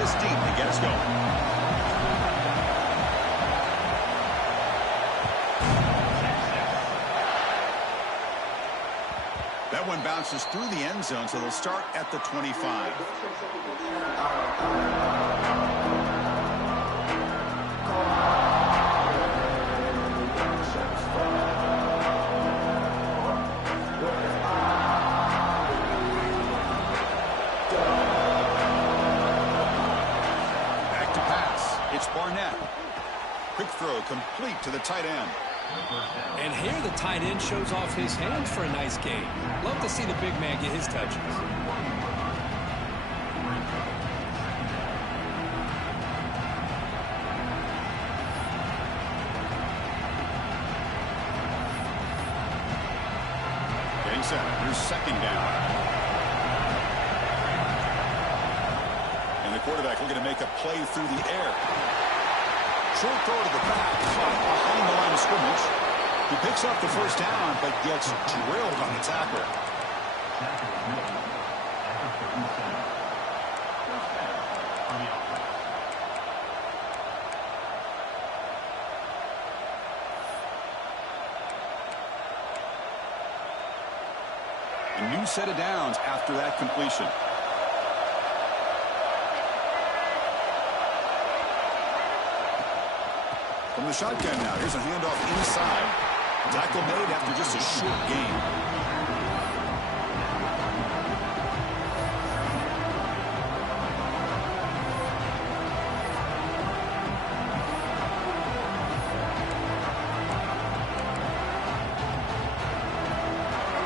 this deep to get us going. That one bounces through the end zone, so they'll start at the 25. Back to pass. It's Barnett. Quick throw complete to the tight end. And here the tight end shows off his hands for a nice gain. Love to see the big man get his touches. Getting set. Here's second down. And the quarterback looking to make a play through the air. Short throw to the back, caught behind the line of scrimmage. He picks up the first down, but gets drilled on the tackle. A new set of downs after that completion. From the shotgun now, here's a handoff inside. Tackle made after just a short gain.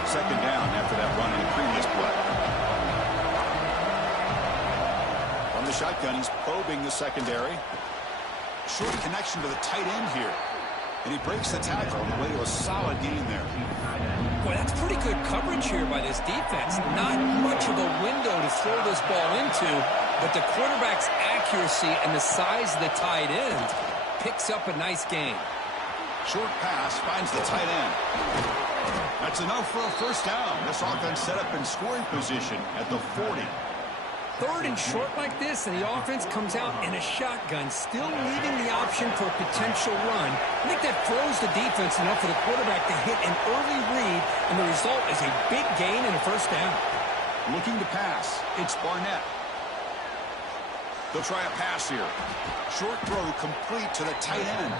Second down after that run in the previous play. From the shotgun, he's probing the secondary. Short connection to the tight end here. And he breaks the tackle on the way to a solid gain there. Boy, that's pretty good coverage here by this defense. Not much of a window to throw this ball into, but the quarterback's accuracy and the size of the tight end picks up a nice gain. Short pass finds the tight end. That's enough for a first down. This offense set up in scoring position at the 40. Third and short like this, and the offense comes out in a shotgun, still leaving the option for a potential run. I think that throws the defense enough for the quarterback to hit an early read, and the result is a big gain and a first down. Looking to pass. It's Barnett. They'll try a pass here. Short throw complete to the tight end.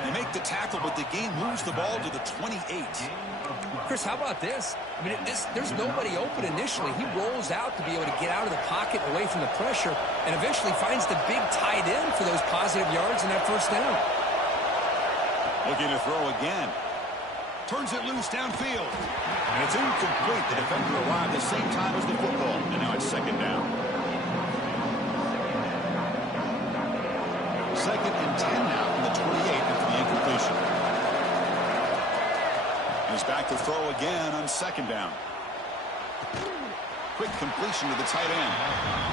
They make the tackle, but the game moves the ball to the 28. Chris, how about this? I mean, there's nobody open initially. He rolls out to be able to get out of the pocket away from the pressure and eventually finds the big tight end for those positive yards in that first down. Looking to throw again. Turns it loose downfield. And it's incomplete. The defender arrived the same time as the football. And now it's second down. Second and 10 now from the 28 after the incompletion. He's back to throw again on second down. Quick completion to the tight end.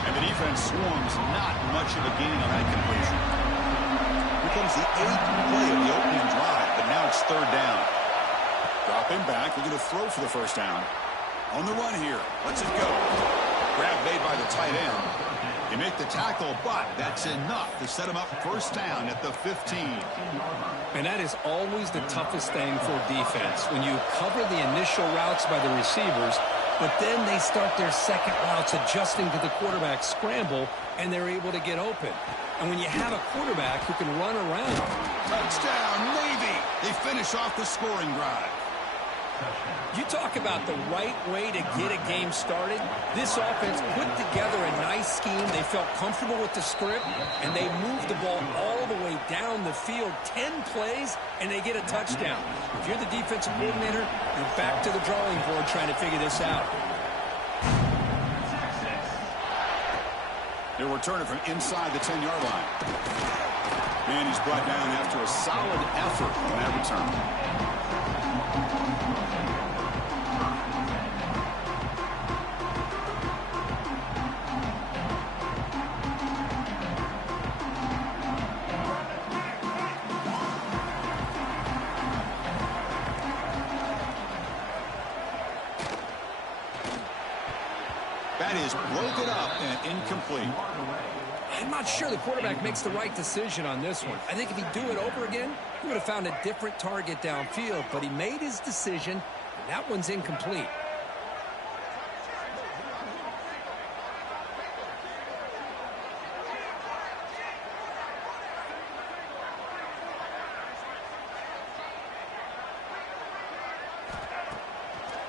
And the defense swarms. Not much of a gain on that completion. Here comes the 8th play of the opening drive, but now it's third down. Drop him back. We're going to throw for the first down. On the run here. Let's it go. Grab made by the tight end. You make the tackle, but that's enough to set him up first down at the 15. And that is always the toughest thing for defense, when you cover the initial routes by the receivers, but then they start their second routes adjusting to the quarterback's scramble, and they're able to get open. And when you have a quarterback who can run around. Touchdown, Navy! They finish off the scoring drive. You talk about the right way to get a game started. This offense put together a nice scheme. They felt comfortable with the script, and they moved the ball all the way down the field. 10 plays, and they get a touchdown. If you're the defensive coordinator, you're back to the drawing board trying to figure this out. They'll return it from inside the 10-yard line. And he's brought down after a solid effort on that return. That is broken up and incomplete. I'm not sure the quarterback makes the right decision on this one. I think if he'd do it over again, he would have found a different target downfield, but he made his decision, and that one's incomplete.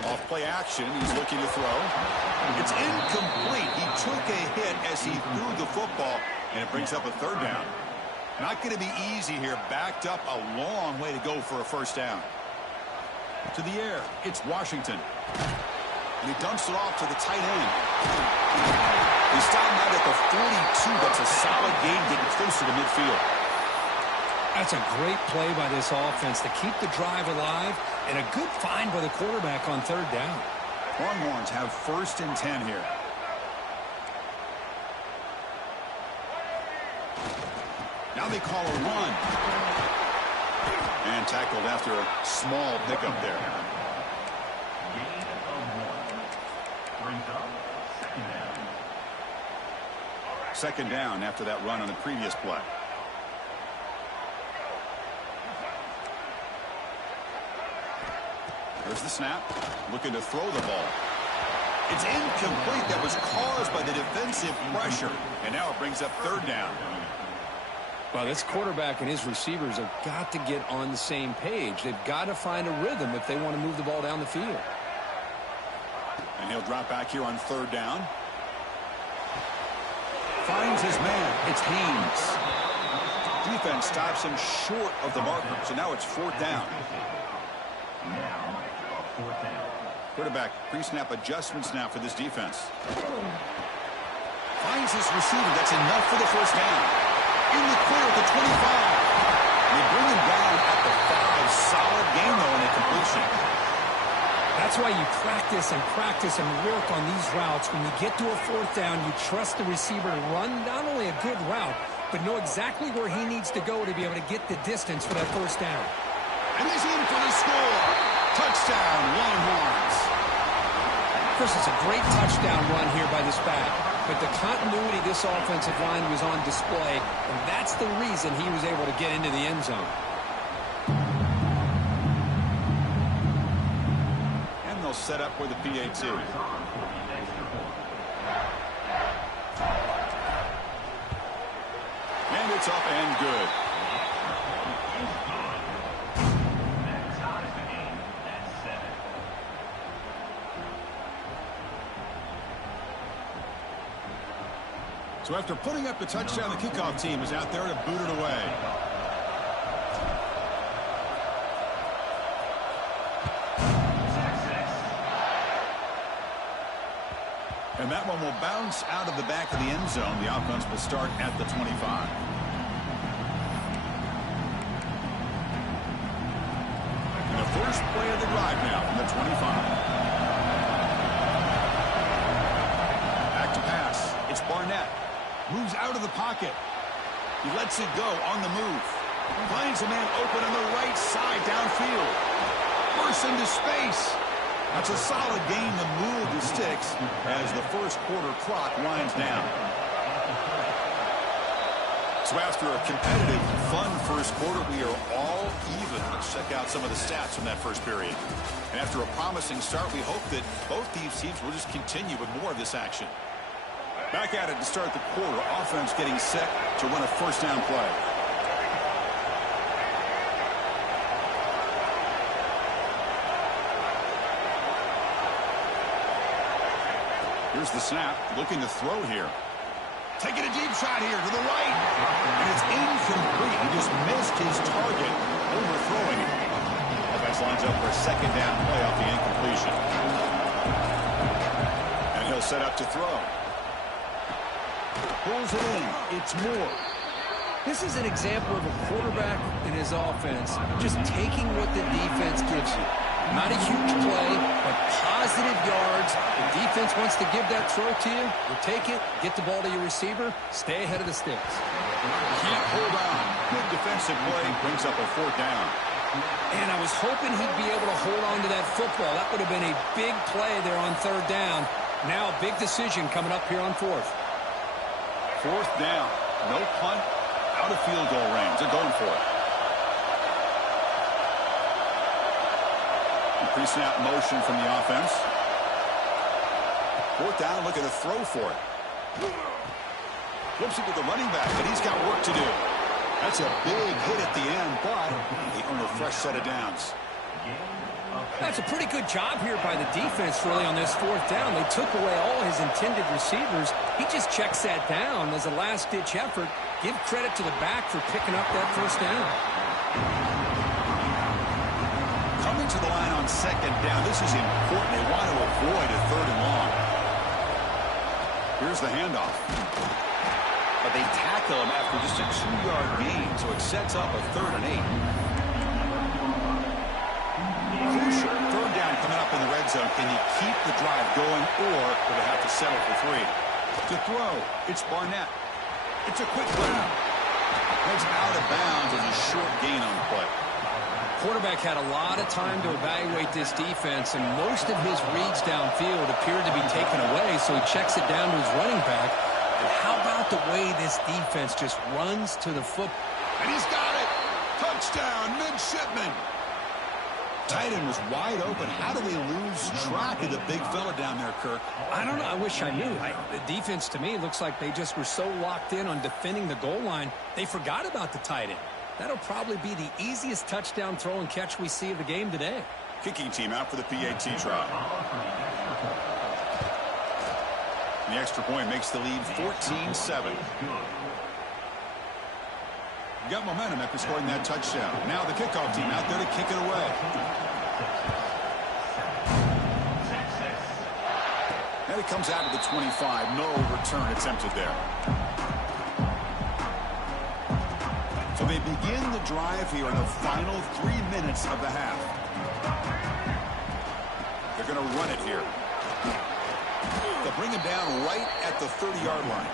Off play action, he's looking to throw. It's incomplete. He took a hit as he threw the football, and it brings up a third down. Not going to be easy here. Backed up a long way to go for a first down. To the air, it's Washington. And he dumps it off to the tight end. He stopped out at the 42. That's a solid gain getting closer to midfield. That's a great play by this offense to keep the drive alive, and a good find by the quarterback on third down. Longhorns have 1st and 10 here. Now they call a run. And tackled after a small pickup there. Second down after that run on the previous play. There's the snap. Looking to throw the ball. It's incomplete. That was caused by the defensive pressure. And now it brings up third down. Well, this quarterback and his receivers have got to get on the same page. They've got to find a rhythm if they want to move the ball down the field. And he'll drop back here on third down. Finds his man. It's Haynes. Defense stops him short of the marker. So now it's fourth down. Quarterback pre-snap adjustments now for this defense. Finds his receiver. That's enough for the first down. In the clear at the 25. They bring him down at the 5. Solid gain, though, in the completion. That's why you practice and work on these routes. When you get to a fourth down, you trust the receiver to run not only a good route, but know exactly where he needs to go to be able to get the distance for that first down. And he's in for the score. Touchdown, Longhorns. Chris, it's a great touchdown run here by this back. But the continuity of this offensive line was on display, and that's the reason he was able to get into the end zone. And they'll set up with the PAT. And it's up and good. So after putting up the touchdown, the kickoff team is out there to boot it away. And that one will bounce out of the back of the end zone. The offense will start at the 25. And the first play of the drive now from the 25. Back to pass. It's Barnett. Moves out of the pocket. He lets it go on the move. Finds a man open on the right side downfield. Bursts into space. That's a solid gain to move the sticks as the first quarter clock winds down. So after a competitive, fun first quarter, we are all even. Let's check out some of the stats from that first period. And after a promising start, we hope that both these teams will just continue with more of this action. Back at it to start the quarter. Offense getting set to run a first down play. Here's the snap. Looking to throw here. Taking a deep shot here to the right. And it's incomplete. He just missed his target, overthrowing it. Offense lines up for a second down play off the incompletion. And he'll set up to throw. Pulls it in. It's Moore. This is an example of a quarterback and his offense just taking what the defense gives you. Not a huge play, but positive yards. The defense wants to give that throw to you. You take it, get the ball to your receiver, stay ahead of the sticks. Can't hold on. Good defensive play. Brings up a fourth down. And I was hoping he'd be able to hold on to that football. That would have been a big play there on third down. Now a big decision coming up here on fourth. Fourth down. No punt, out of field goal range. They're going for it. Pre-snap motion from the offense. Fourth down, looking to throw for it. Flips it to the running back, and he's got work to do. That's a big hit at the end, but they earn a fresh set of downs. That's a pretty good job here by the defense, really, on this fourth down. They took away all his intended receivers. He just checks that down as a last-ditch effort. Give credit to the back for picking up that first down. Coming to the line on second down. This is important. They want to avoid a third and long. Here's the handoff. But they tackle him after just a 2-yard gain, so it sets up a 3rd and 8. Crucial. Third down coming up in the red zone. Can you keep the drive going, or will they have to settle for 3? To throw, it's Barnett. It's a quick grab. Heads out of bounds as a short gain on the play. Quarterback had a lot of time to evaluate this defense, and most of his reads downfield appeared to be taken away, so he checks it down to his running back. And how about the way this defense just runs to the foot? And he's got it! Touchdown, midshipman! Tight end was wide open. How do they lose track of the big fella down there, Kirk? I don't know. I wish I knew. The defense, to me, looks like they just were so locked in on defending the goal line, they forgot about the tight end. That'll probably be the easiest touchdown throw and catch we see of the game today. Kicking team out for the PAT try. The extra point makes the lead 14-7. Got momentum after scoring that touchdown. Now the kickoff team out there to kick it away. And it comes out to the 25. No return attempted there. So they begin the drive here in the final 3 minutes of the half. They're going to run it here. They'll bring him down right at the 30-yard line.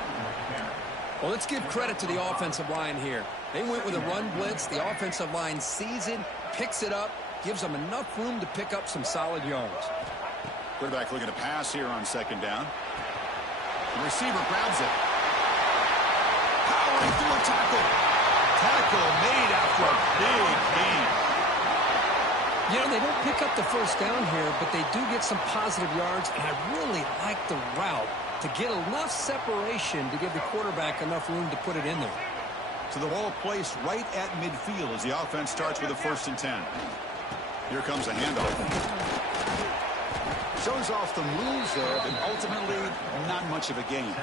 Well, let's give credit to the offensive line here. They went with a run blitz. The offensive line sees it, picks it up, gives them enough room to pick up some solid yards. Quarterback looking to pass here on second down. The receiver grabs it. Powering through a tackle. Tackle made after a big gain. You know, they don't pick up the first down here, but they do get some positive yards, and I really like the route to get enough separation to give the quarterback enough room to put it in there. So the ball placed right at midfield as the offense starts with a 1st and 10. Here comes a handoff. Shows off the moves there, but ultimately not much of a gain.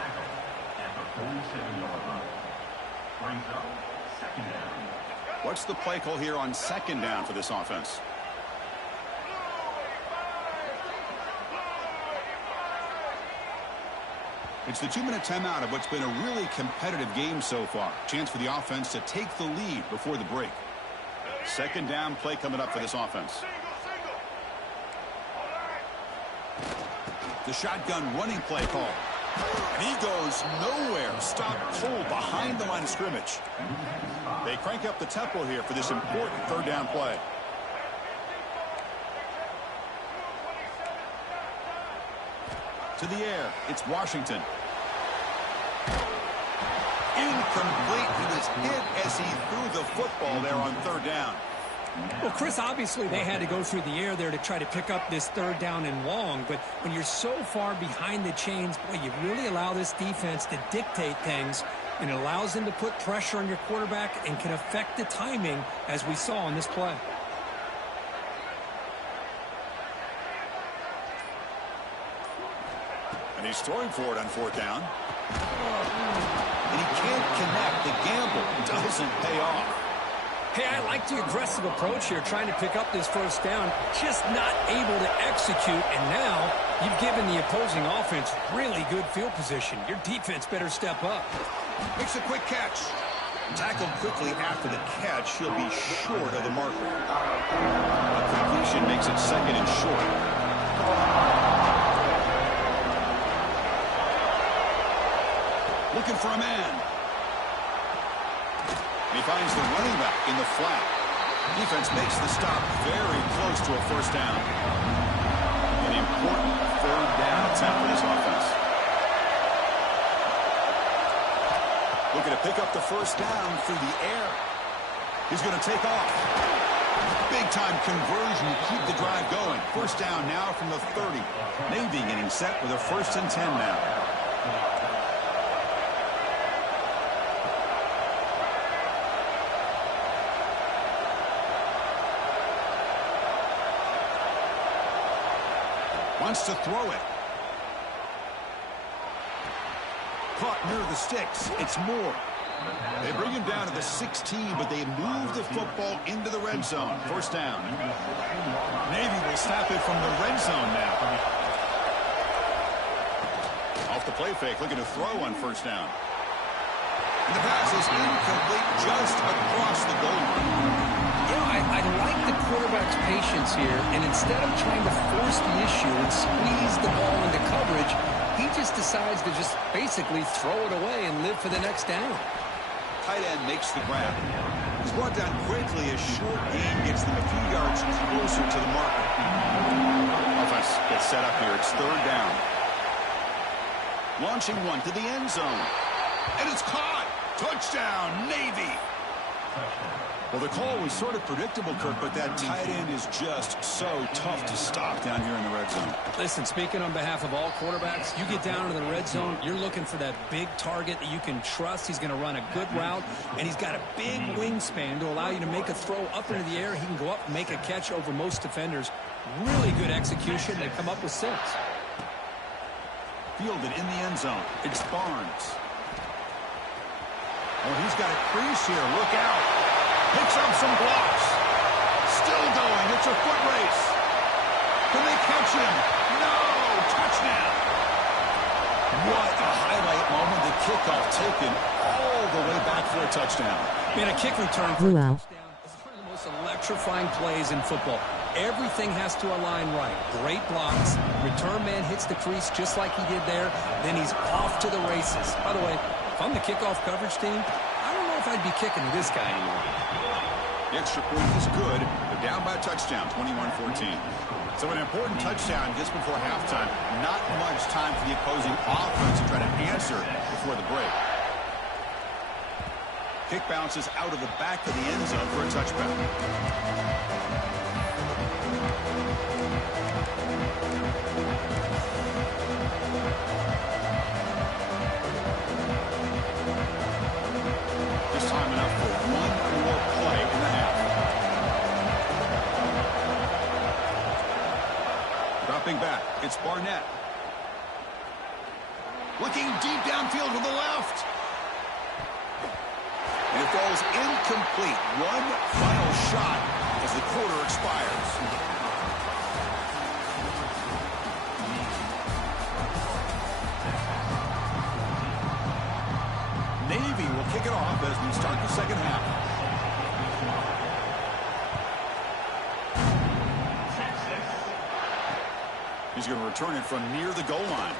What's the play call here on second down for this offense? It's the 2-minute timeout of what's been a really competitive game so far. Chance for the offense to take the lead before the break. Second down play coming up for this offense. The shotgun running play call. And he goes nowhere. Stopped cold behind the line of scrimmage. They crank up the tempo here for this important third down play. To the air, it's Washington. Incomplete. He was hit as he threw the football there on third down. Well, Chris, obviously they had to go through the air there to try to pick up this third down and long, but when you're so far behind the chains, boy, you really allow this defense to dictate things, and it allows them to put pressure on your quarterback and can affect the timing, as we saw on this play. And he's throwing for it on fourth down. And he can't connect. The gamble doesn't pay off. Hey, I like the aggressive approach here, trying to pick up this first down, just not able to execute, and now you've given the opposing offense really good field position. Your defense better step up. Makes a quick catch. Tackled quickly after the catch. He'll be short of the marker. A completion makes it second and short. Looking for a man. He finds the running back in the flat. Defense makes the stop very close to a first down. An important third down attempt for this offense. Looking to pick up the first down through the air. He's going to take off. Big-time conversion to keep the drive going. First down now from the 30. Navy getting set with a 1st and 10 now. Wants to throw it. Caught near the sticks. It's Moore. They bring him down to the 16, but they move the football into the red zone. First down. Navy will snap it from the red zone now. Off the play fake, looking to throw on first down. And the pass is incomplete just across the goal line. You know, I like the quarterback's patience here, and instead of trying to force the issue and squeeze the ball into coverage, he just decides to just basically throw it away and live for the next down. Tight end makes the grab. He's brought down quickly as short gain gets them a few yards closer to the marker. Offense gets set up here. It's 3rd down. Launching one to the end zone. And it's caught. Touchdown, Navy. Well, the call was sort of predictable, Kirk, but that tight end is just so tough to stop down here in the red zone. Listen, speaking on behalf of all quarterbacks, you get down to the red zone, you're looking for that big target that you can trust. He's going to run a good route, and he's got a big wingspan to allow you to make a throw up into the air. He can go up and make a catch over most defenders. Really good execution. They come up with 6. Fielded in the end zone. It's Barnes. Oh, he's got a crease here. Look out. Picks up some blocks. Still going. It's a foot race. Can they catch him? No! Touchdown! What a highlight moment. The kickoff taken all the way back for a touchdown. Man, a kick return for a touchdown is one of the most electrifying plays in football. Everything has to align right. Great blocks. Return man hits the crease just like he did there. Then he's off to the races. By the way, if I'm the kickoff coverage team, I don't know if I'd be kicking to this guy anymore. The extra point is good. They're down by a touchdown, 21-14. So an important touchdown just before halftime. Not much time for the opposing offense to try to answer before the break. Kick bounces out of the back of the end zone for a touchback. Back. It's Barnett. Looking deep downfield to the left. And it falls incomplete. One final shot as the quarter expires. Navy will kick it off as we start the second half. He's going to return it from near the goal line.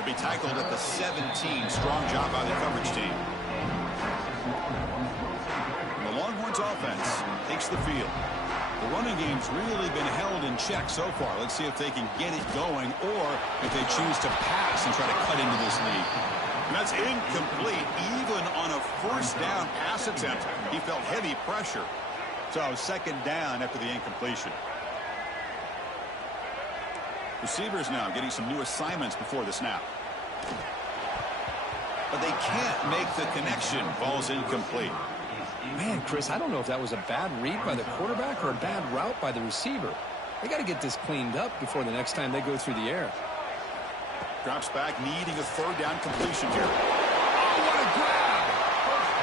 To be tackled at the 17. Strong job by the coverage team. And the Longhorns offense takes the field. The running game's really been held in check so far. Let's see if they can get it going or if they choose to pass and try to cut into this lead. And that's incomplete. Even on a first down pass attempt, he felt heavy pressure. So 2nd down after the incompletion. Receivers now getting some new assignments before the snap. But they can't make the connection. Ball's incomplete. Man, Chris, I don't know if that was a bad read by the quarterback or a bad route by the receiver. They got to get this cleaned up before the next time they go through the air. Drops back, needing a 3rd down completion here. Oh, what a grab!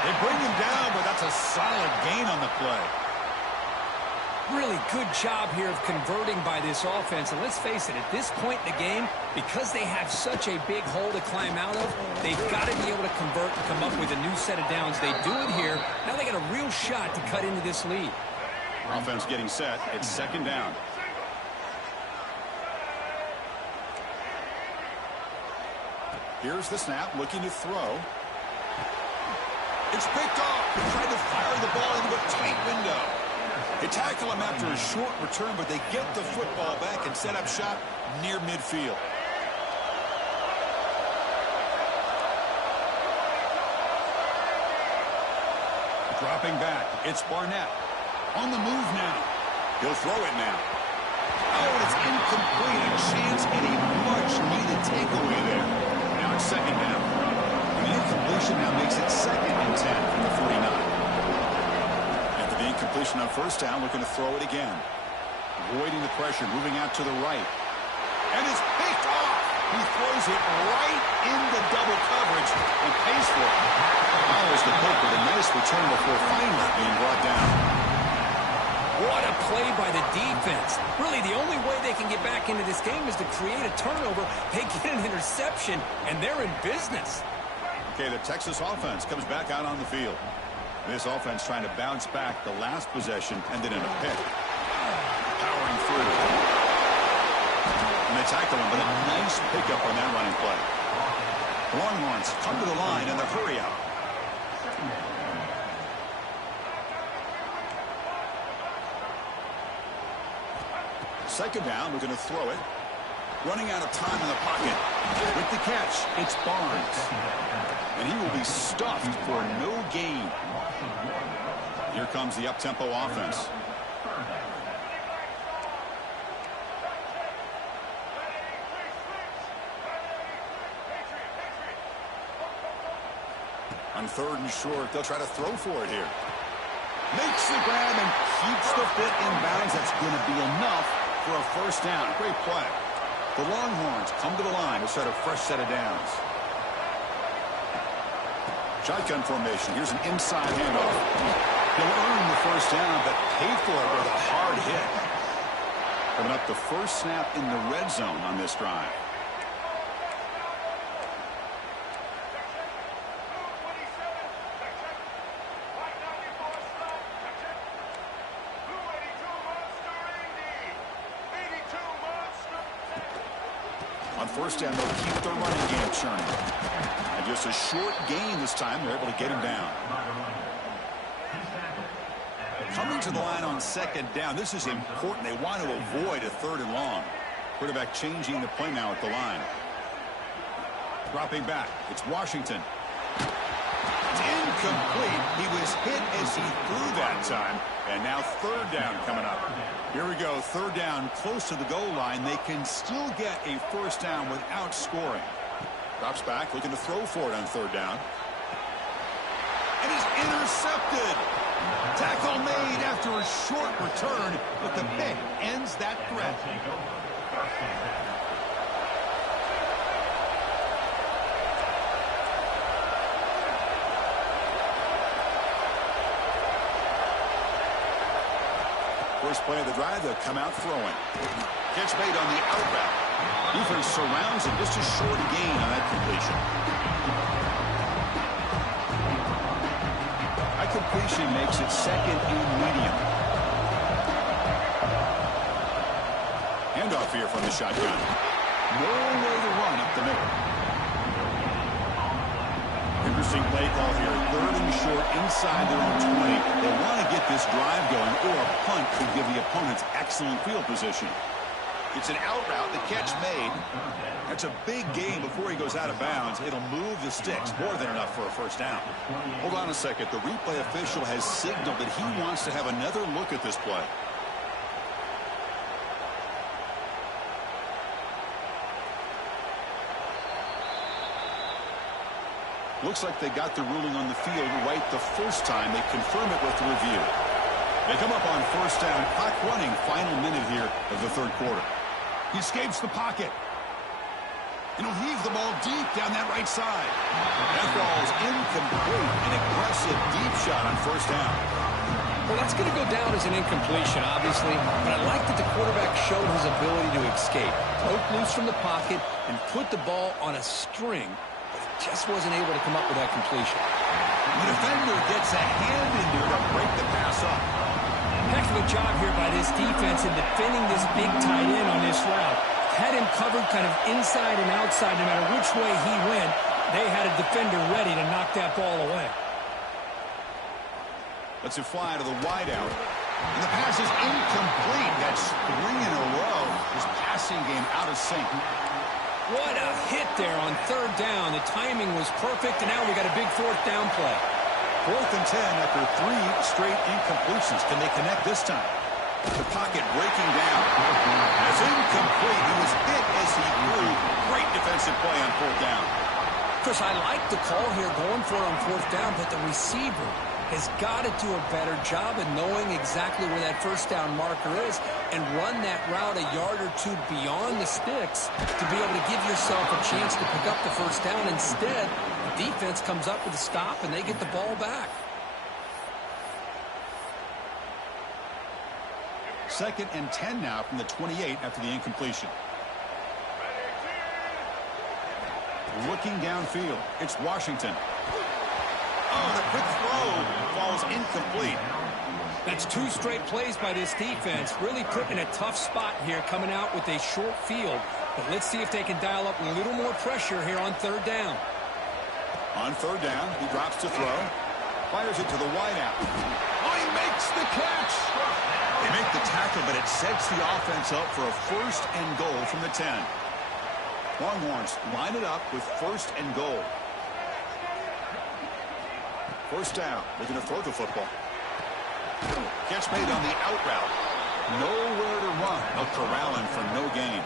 They bring him down, but that's a solid gain on the play. Really good job here of converting by this offense. And let's face it, at this point in the game, because they have such a big hole to climb out of, they've got to be able to convert and come up with a new set of downs. They do it here. Now they got a real shot to cut into this lead. Offense getting set. It's 2nd down. Here's the snap, looking to throw. It's picked off. He tried to fire the ball into a tight window. They tackle him after a short return, but they get the football back and set up shop near midfield. Dropping back. It's Barnett. On the move now. He'll throw it now. Oh, it's incomplete. A chance and a much-needed takeaway there. Now it's second down. And the incompletion now makes it 2nd and 10 from the 49. After the incompletion on first down, looking to throw it again. Avoiding the pressure, moving out to the right. And it's picked off. He throws it right into double coverage and pays for it. Follows the pick with a nice return before finally being brought down. What a play by the defense. Really, the only way they can get back into this game is to create a turnover. They get an interception, and they're in business. Okay, the Texas offense comes back out on the field. This offense trying to bounce back. The last possession ended in a pick. Powering through. And they tackle him, but a nice pickup on that running play. The Longhorns come to the line and the hurry out. Second down, we're going to throw it. Running out of time in the pocket. With the catch, it's Barnes. And he will be stuffed for no gain. Here comes the up-tempo offense. On 3rd and short, they'll try to throw for it here. Makes the grab and keeps the foot in bounds. That's going to be enough for a first down. Great play. The Longhorns come to the line to start a fresh set of downs. Shotgun formation. Here's an inside handoff. He'll earn the first down, but pay for it with a hard hit. Coming up, the first snap in the red zone on this drive. On first down, they'll keep their running game churning. And just a short gain this time, they're able to get him down. Coming to the line on second down, this is important. They want to avoid a 3rd and long. Quarterback changing the play now at the line. Dropping back, it's Washington. It's incomplete. He was hit as he threw that time. And now 3rd down coming up. Here we go, 3rd down, close to the goal line. They can still get a first down without scoring. Drops back, looking to throw for it on 3rd down. And he's intercepted. Tackle made after a short return, but the pick ends that threat. First play of the drive, they'll come out throwing. Catch made on the out route. Defense surrounds him, just a short gain on that completion. That completion makes it 2nd and medium. Handoff here from the shotgun. No way to run up the middle. Interesting play call here. 3rd and short inside their own 20. They want to get this drive going, or a punt could give the opponents excellent field position. It's an out route, the catch made. That's a big gain before he goes out of bounds. It'll move the sticks, more than enough for a first down. Hold on a second. The replay official has signaled that he wants to have another look at this play. Looks like they got the ruling on the field right the first time. They confirm it with the review. They come up on first down. Clock running. Final minute here of the 3rd quarter. He escapes the pocket. And he'll heave the ball deep down that right side. That ball is incomplete. An aggressive deep shot on first down. Well, that's going to go down as an incompletion, obviously, but I like that the quarterback showed his ability to escape. Broke loose from the pocket and put the ball on a string. Just wasn't able to come up with that completion. The defender gets a hand in there to break the pass up. Heck of a job here by this defense in defending this big tight end on this route. Had him covered kind of inside and outside. No matter which way he went, they had a defender ready to knock that ball away. Lets it fly to the wideout. And the pass is incomplete. That's 3 in a row. His passing game out of sync. What a hit there on 3rd down. The timing was perfect, and now we got a big 4th down play. 4th and 10 after 3 straight incompletions. Can they connect this time? The pocket breaking down. And it's incomplete. He was hit as he threw. Great defensive play on 4th down. Chris, I like the call here going for it on 4th down, but the receiver has got to do a better job of knowing exactly where that 1st down marker is and run that route a yard or two beyond the sticks to be able to give yourself a chance to pick up the 1st down. Instead, the defense comes up with a stop and they get the ball back. 2nd and 10 now from the 28 after the incompletion. Looking downfield, it's Washington. Oh, the quick throw falls incomplete. That's 2 straight plays by this defense, really put in a tough spot here coming out with a short field. But let's see if they can dial up a little more pressure here on 3rd down. On 3rd down, he drops to throw. Fires it to the wideout. Oh, he makes the catch. They make the tackle, but it sets the offense up for a 1st and goal from the 10. Longhorns line it up with 1st and goal. 1st down, looking to throw the football. Catch made on the out route. Nowhere to run. A corralling for no gain.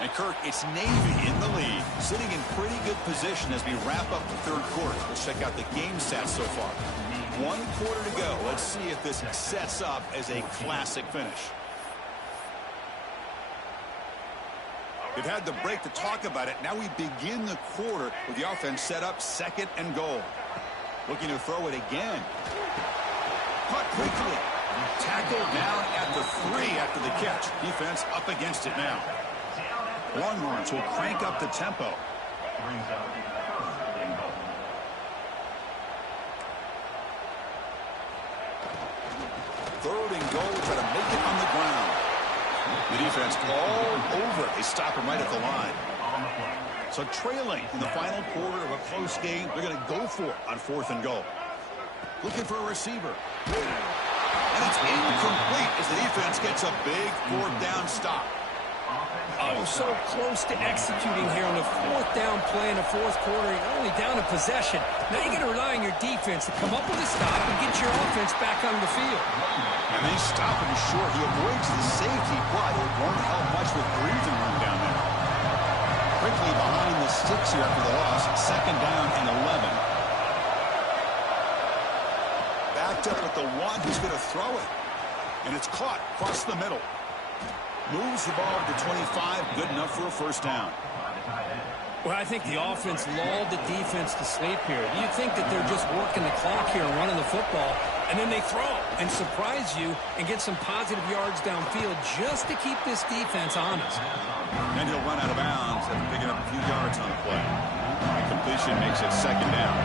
And Kirk, it's Navy in the lead, sitting in pretty good position as we wrap up the 3rd quarter. Let's check out the game stats so far. 1 quarter to go. Let's see if this sets up as a classic finish. They've had the break to talk about it. Now we begin the quarter with the offense set up 2nd and goal. Looking to throw it again. Caught quickly. Tackled down at the 3 after the catch. Defense up against it now. Longhorns will crank up the tempo. 3rd and goal. Try to make it on the ground. The defense all over it. They stop him right at the line. So trailing in the final quarter of a close game, they're going to go for it on 4th and goal. Looking for a receiver. And it's incomplete as the defense gets a big 4th down stop. Oh, so close to executing here on the 4th down play in the 4th quarter. You're only down a possession. Now you got to rely on your defense to come up with a stop and get your offense back on the field. And they stop him short. He avoids the safety, but it won't help much with breathing room down there. Quickly behind the sticks here after the loss. 2nd down and 11. Backed up with the one who's going to throw it. And it's caught across the middle. Moves the ball to 25. Good enough for a 1st down. Well, I think the offense lulled the defense to sleep here. You'd think that they're just working the clock here and running the football, and then they throw and surprise you and get some positive yards downfield just to keep this defense honest. And he'll run out of bounds after picking up a few yards on the play. The completion makes it 2nd down.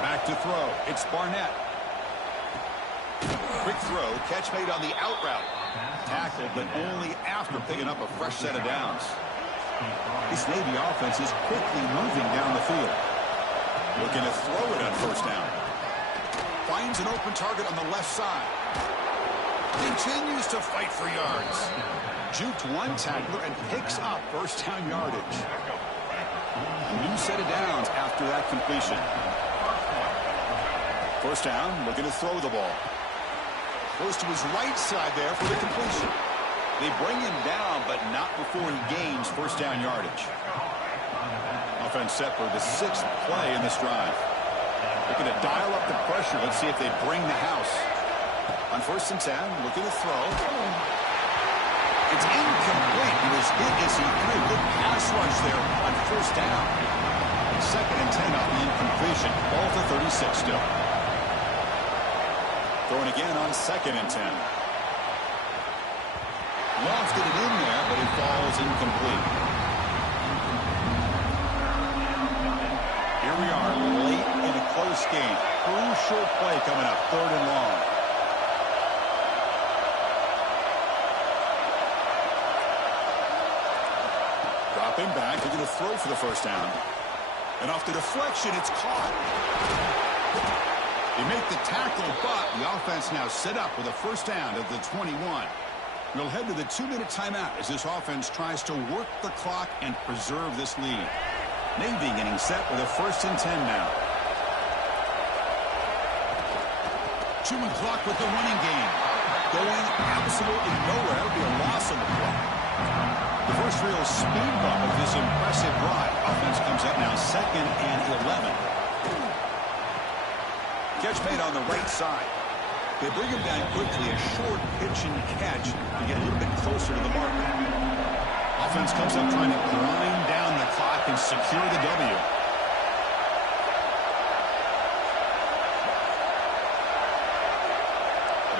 Back to throw. It's Barnett. Quick throw. Catch made on the out route. Tackled, but only after picking up a fresh set of downs. This Navy offense is quickly moving down the field. Looking to throw it on 1st down. Finds an open target on the left side. Continues to fight for yards. Juked one tackler and picks up 1st down yardage. A new set of downs after that completion. 1st down, looking to throw the ball. Goes to his right side there for the completion. They bring him down, but not before he gains 1st down yardage. Offense set for the 6th play in this drive. Looking to dial up the pressure. Let's see if they bring the house. On 1st and 10, looking to throw. It's incomplete. He was hit as he threw. Good pass rush there on 1st down. 2nd and 10 off the incompletion. Ball to 36 still. Throwing again on 2nd and 10. Lofted it in there, but it falls incomplete. Here we are late in a close game. Crucial play coming up, 3rd and long. Dropping back, they're going to throw for the 1st down. And off the deflection, it's caught. They make the tackle, but the offense now set up with a first down at the 21. We'll head to the 2-minute timeout as this offense tries to work the clock and preserve this lead. Navy getting set with a 1st and 10 now. Chewing clock with the running game. Going absolutely nowhere. That would be a loss on the play. The first real speed bump of this impressive drive. Offense comes up now 2nd and 11. Catch made on the right side. They bring him down quickly, a short pitch and catch to get a little bit closer to the marker. Offense comes up trying to grind down the clock and secure the W.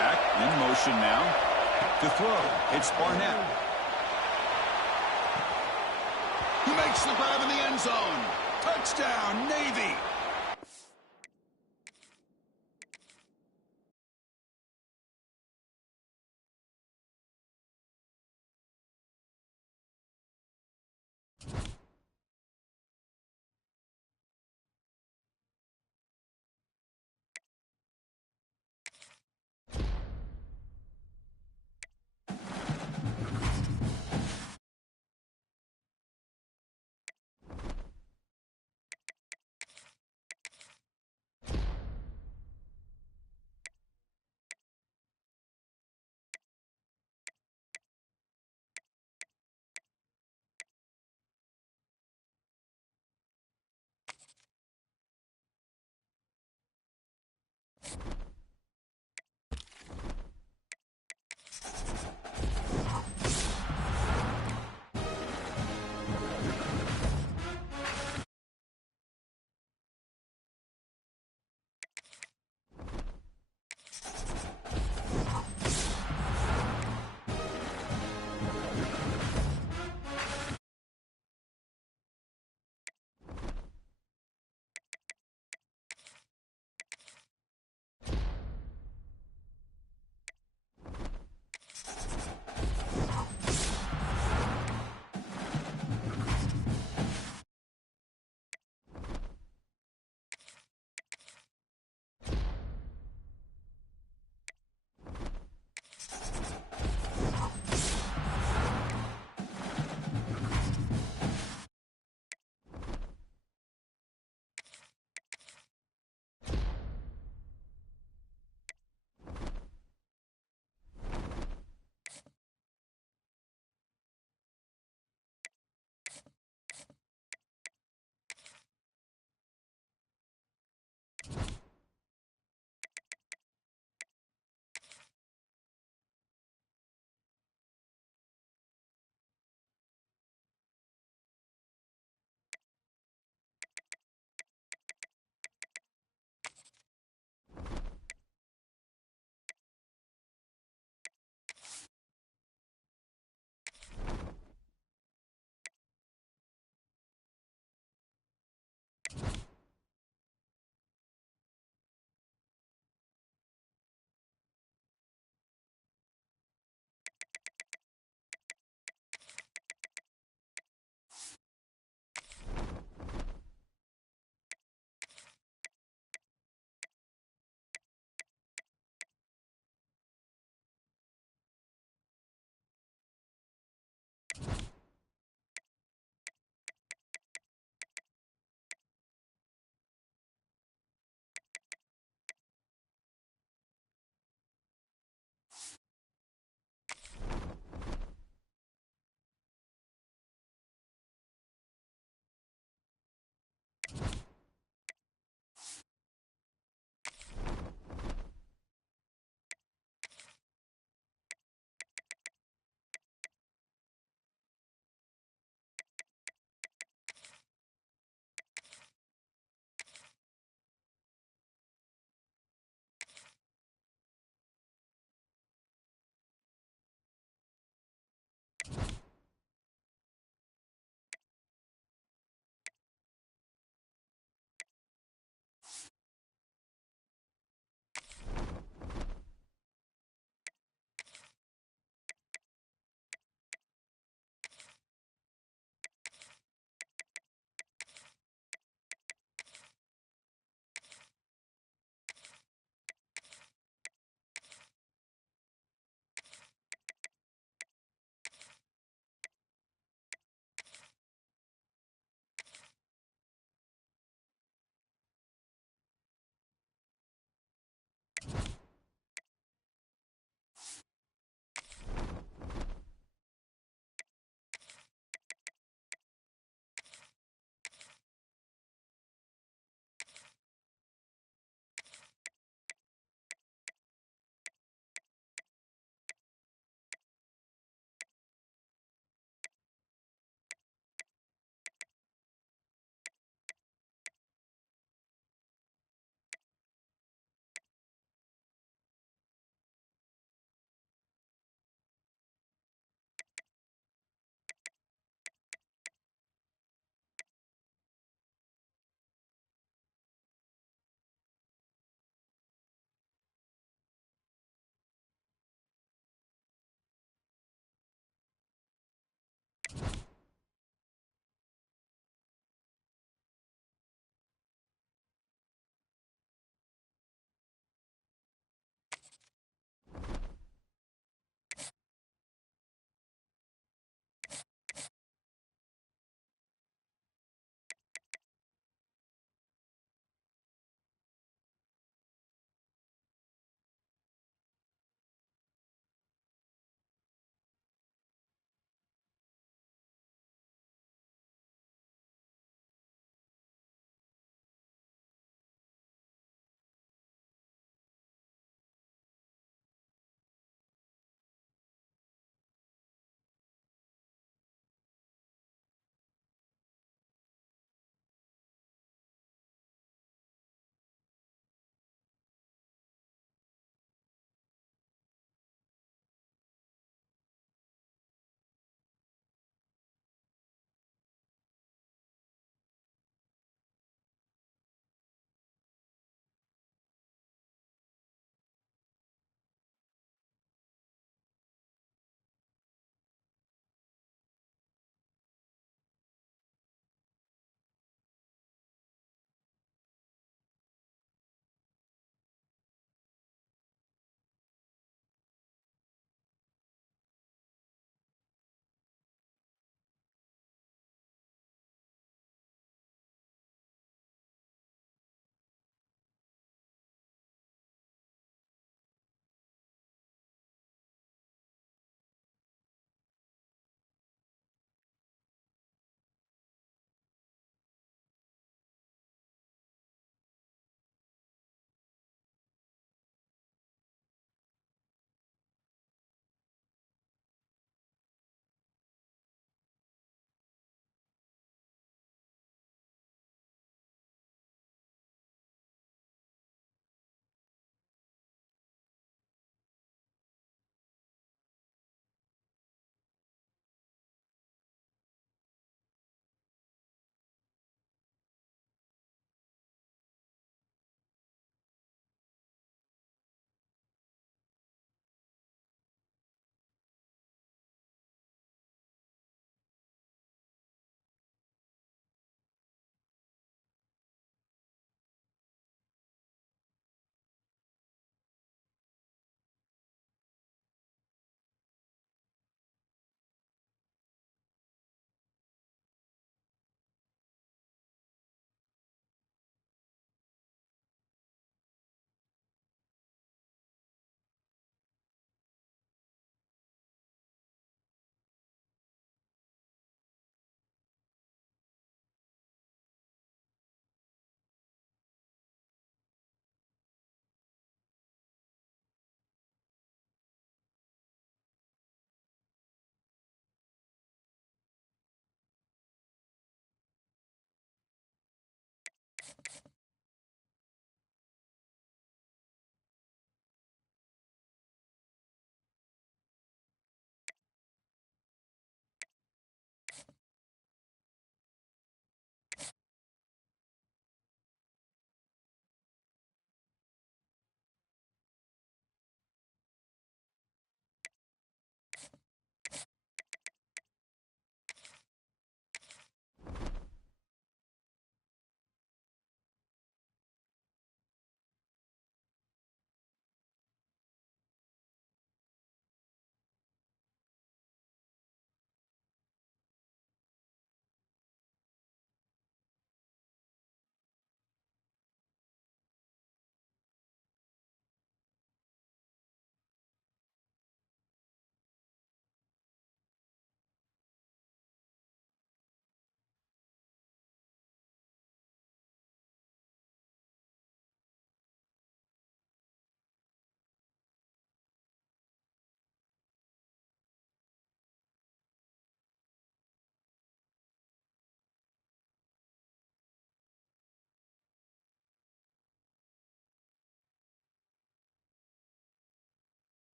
Back in motion now to throw. It's Barnett. He makes the grab in the end zone. Touchdown, Navy.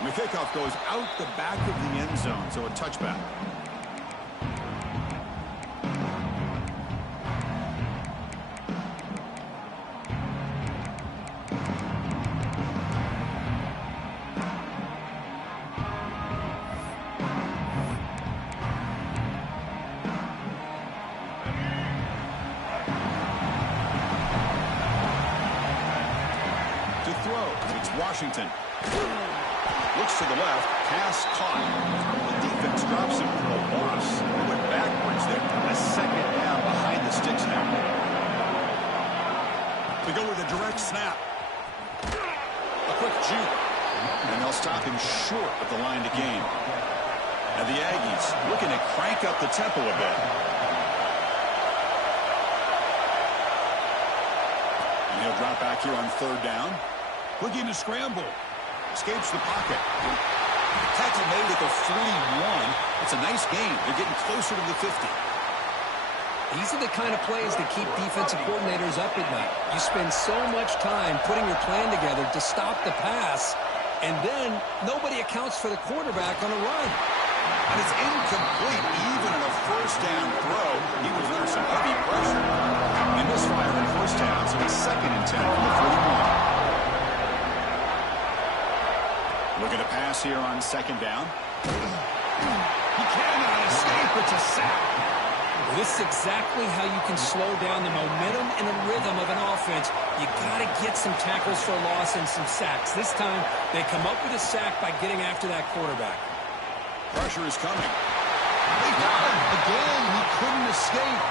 And the kickoff goes out the back of the end zone, so a touchback. Washington looks to the left, pass caught. The defense drops him for a loss. They went backwards there. A second down behind the sticks now. To go with a direct snap. A quick juke. And they'll stop him short of the line to gain. And the Aggies looking to crank up the tempo a bit. And he'll drop back here on third down. Looking to scramble. Escapes the pocket. Tackle made at the 41. It's a nice gain. They're getting closer to the 50. These are the kind of plays that keep defensive coordinators up at night. You spend so much time putting your plan together to stop the pass, and then nobody accounts for the quarterback on a run. And it's incomplete. Even in a first down throw, he was under some heavy pressure. And misfire on first down, so it's 2nd and 10 from the 41. Looking to pass here on 2nd down. He cannot escape. It's a sack. This is exactly how you can slow down the momentum and the rhythm of an offense. You got to get some tackles for loss and some sacks. This time, they come up with a sack by getting after that quarterback. Pressure is coming. They got him. Again, he couldn't escape.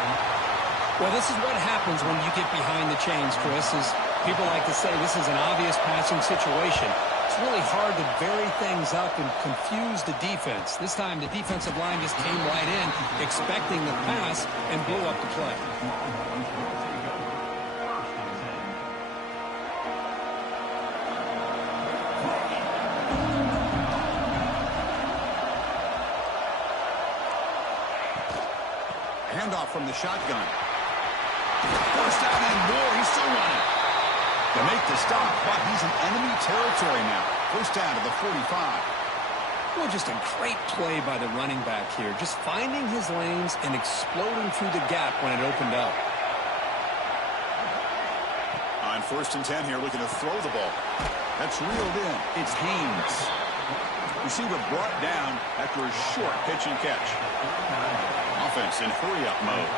Well, this is what happens when you get behind the chains, Chris. As people like to say, this is an obvious passing situation. It's really hard to vary things up and confuse the defense. This time, the defensive line just came right in, expecting the pass, and blew up the play. Handoff from the shotgun. First down and more. He's still running. They make the stop, but he's in enemy territory now. First down to the 45. Well, just a great play by the running back here. Just finding his lanes and exploding through the gap when it opened up. On 1st and 10 here, looking to throw the ball. That's reeled in. It's Haynes. Receiver brought down after a short pitch and catch. Offense in hurry-up mode.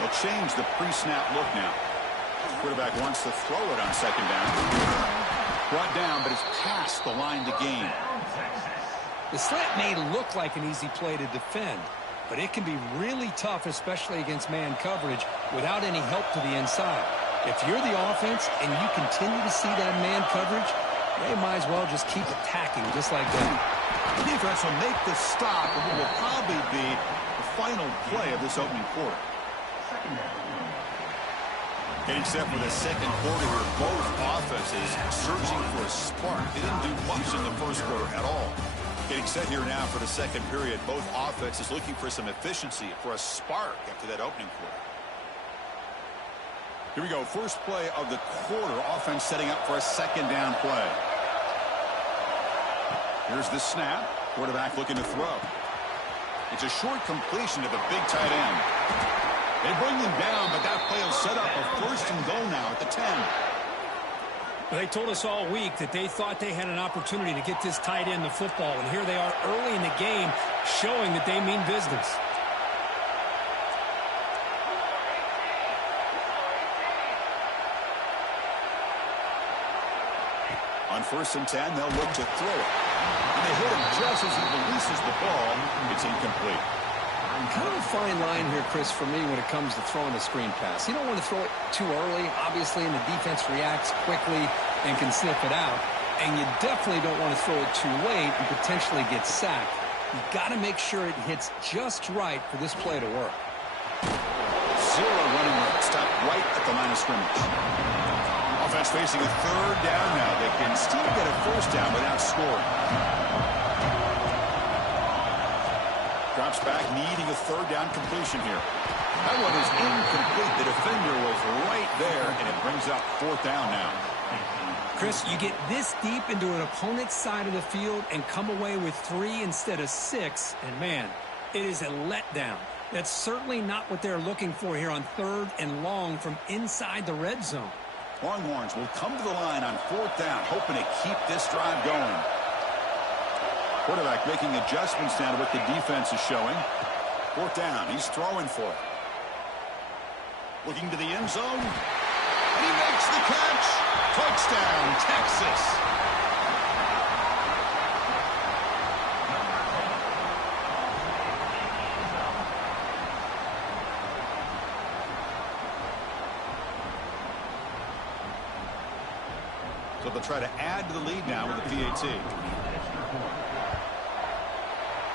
They'll change the pre-snap look now. Quarterback wants to throw it on 2nd down. Brought down, but it's past the line to gain. The slant may look like an easy play to defend, but it can be really tough, especially against man coverage, without any help to the inside. If you're the offense and you continue to see that man coverage, they might as well just keep attacking just like that. The defense will make the stop, and it will probably be the final play of this opening quarter. Getting set for the second quarter here, both offenses searching for a spark. They didn't do much in the first quarter at all. Getting set here now for the second period, both offenses looking for some efficiency, for a spark after that opening quarter. Here we go, first play of the quarter. Offense setting up for a 2nd down play. Here's the snap. Quarterback looking to throw. It's a short completion to the big tight end. They bring him down, but that play will set up a 1st and goal now at the 10. They told us all week that they thought they had an opportunity to get this tight end the football, and here they are early in the game showing that they mean business. On 1st and 10, they'll look to throw it. And they hit him just as he releases the ball. It's incomplete. Kind of a fine line here, Chris, for me when it comes to throwing a screen pass. You don't want to throw it too early, obviously, and the defense reacts quickly and can sniff it out. And you definitely don't want to throw it too late and potentially get sacked. You've got to make sure it hits just right for this play to work. Zero running room. Stop right at the line of scrimmage. Offense facing a 3rd down now. They can still get a 1st down without scoring. Drops back, needing a third down completion here. That one is incomplete. The defender was right there, and it brings up fourth down now. Chris, you get this deep into an opponent's side of the field and come away with 3 instead of 6, and man, it is a letdown. That's certainly not what they're looking for here on 3rd and long from inside the red zone. Longhorns will come to the line on fourth down, hoping to keep this drive going. Quarterback making adjustments down to what the defense is showing. Fourth down, he's throwing for it. Looking to the end zone, and he makes the catch. Touchdown, Texas. So they'll try to add to the lead now with the PAT.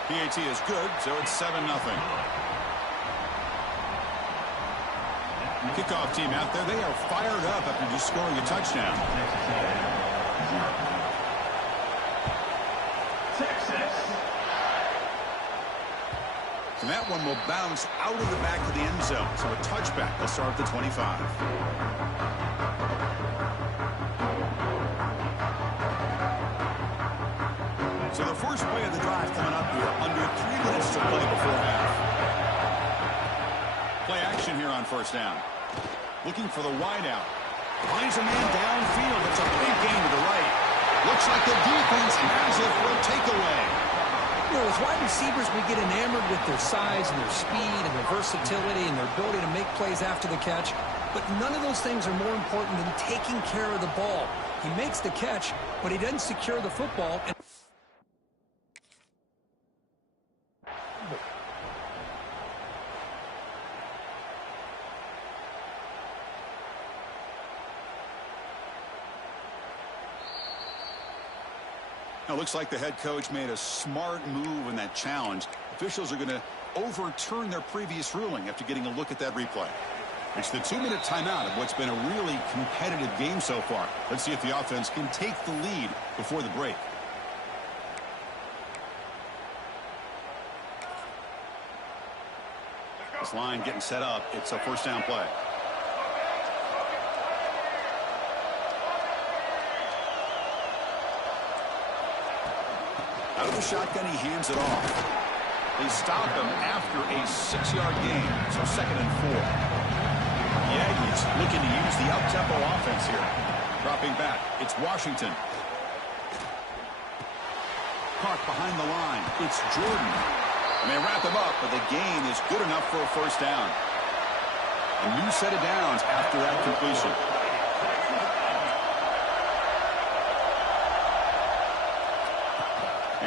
PAT is good, so it's 7-0. Kickoff team out there. They are fired up after just scoring a touchdown. Texas. And that one will bounce out of the back of the end zone. So a touchback will start at the 25. So the first play of the drive coming up here. Under 3 minutes to play before half. Play action here on first down. Looking for the wideout. Finds a man downfield. It's a big gain to the right. Looks like the defense has it for a takeaway. You know, as wide receivers, we get enamored with their size and their speed and their versatility and their ability to make plays after the catch. But none of those things are more important than taking care of the ball. He makes the catch, but he doesn't secure the football. Now, looks like the head coach made a smart move in that challenge. Officials are going to overturn their previous ruling after getting a look at that replay. It's the 2-minute timeout of what's been a really competitive game so far. Let's see if the offense can take the lead before the break. This line getting set up. It's a first down play. Out of the shotgun, he hands it off. They stop him after a 6-yard gain, so 2nd and 4. The Aggies looking to use the up-tempo offense here. Dropping back, it's Washington. Caught behind the line, it's Jordan. And they wrap him up, but the gain is good enough for a first down. A new set of downs after that completion.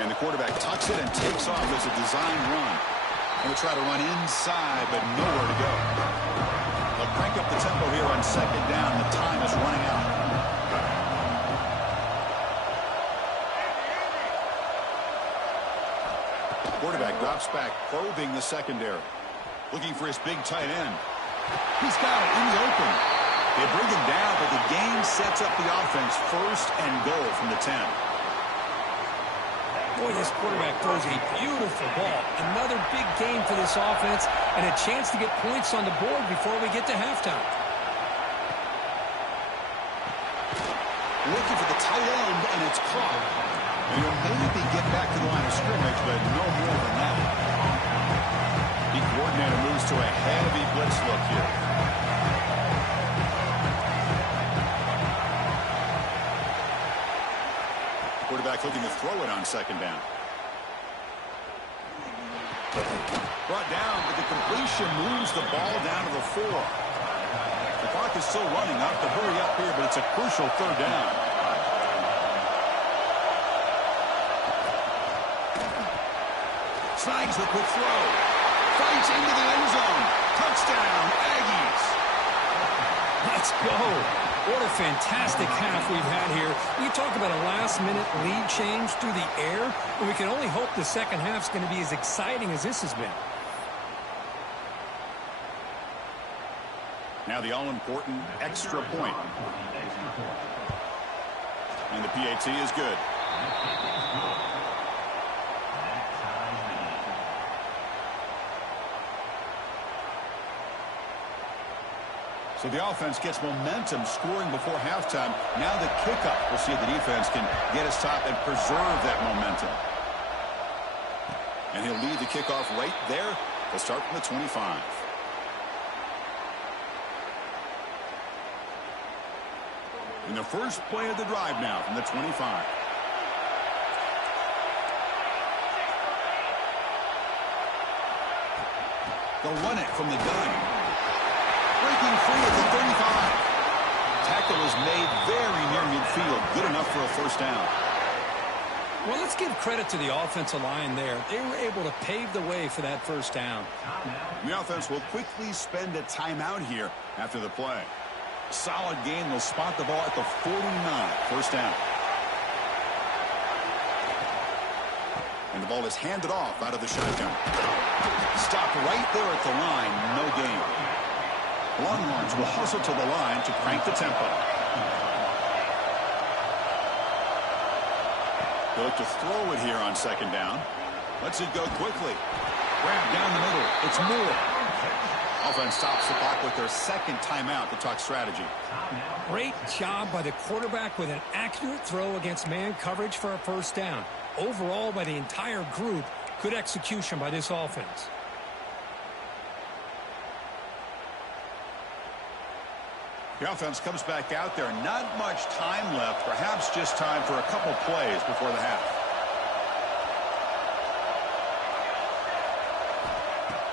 And the quarterback tucks it and takes off as a design run. And we'll try to run inside, but nowhere to go. They'll crank up the tempo here on 2nd down. The time is running out. Quarterback drops back, probing the secondary. Looking for his big tight end. He's got it in the open. They bring him down, but the gain sets up the offense. 1st and goal from the 10. Boy, this quarterback throws a beautiful ball. Another big game for this offense and a chance to get points on the board before we get to halftime. Looking for the tight end, and it's caught. And he'll maybe get back to the line of scrimmage, but no more than that. The coordinator moves to a heavy blitz look here. Quarterback looking to throw it on 2nd down. Brought down, but the completion moves the ball down to the 4. The clock is still running. Not to hurry up here, but it's a crucial 3rd down. Snags the quick throw. Fights into the end zone. Touchdown, Aggies. Let's go. What a fantastic half we've had here. We talk about a last-minute lead change through the air, and we can only hope the second half's going to be as exciting as this has been. Now the all-important extra point. And the PAT is good. So the offense gets momentum scoring before halftime. Now the kickoff. We'll see if the defense can get a stop and preserve that momentum. And he'll lead the kickoff right there. They'll start from the 25. In the first play of the drive now from the 25. They'll run it from the gun. Breaking free at the 35. Tackle is made very near midfield. Good enough for a first down. Well, let's give credit to the offensive line there. They were able to pave the way for that first down. The offense will quickly spend a timeout here after the play. Solid gain. They'll spot the ball at the 49. First down. And the ball is handed off out of the shotgun. Stopped right there at the line. No gain. Longhorns will hustle to the line to crank the tempo. They look to throw it here on second down. Lets it go quickly. Grab down the middle. It's Moore. Offense stops the clock with their second timeout to talk strategy. Great job by the quarterback with an accurate throw against man coverage for a first down. Overall, by the entire group, good execution by this offense. The offense comes back out there. Not much time left. Perhaps just time for a couple plays before the half.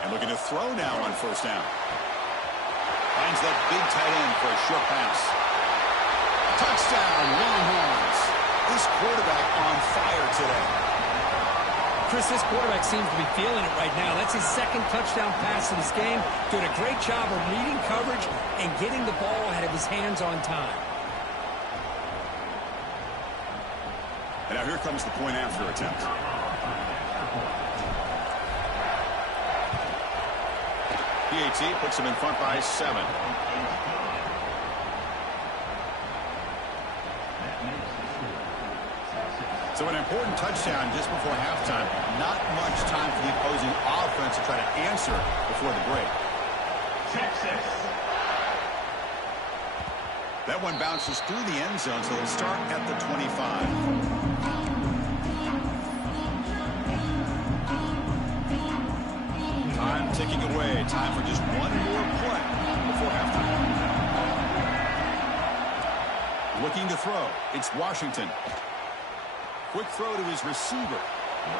And looking to throw now on first down. Finds that big tight end for a short pass. Touchdown, Longhorns. This quarterback on fire today. Chris, this quarterback seems to be feeling it right now. That's his second touchdown pass of this game. Doing a great job of reading coverage and getting the ball out of his hands on time. And now here comes the point after attempt. PAT puts him in front by 7. So an important touchdown just before halftime. Not much time for the opposing offense to try to answer before the break. That one bounces through the end zone, so they'll start at the 25. Time ticking away. Time for just one more play before halftime. Looking to throw. It's Washington. Quick throw to his receiver.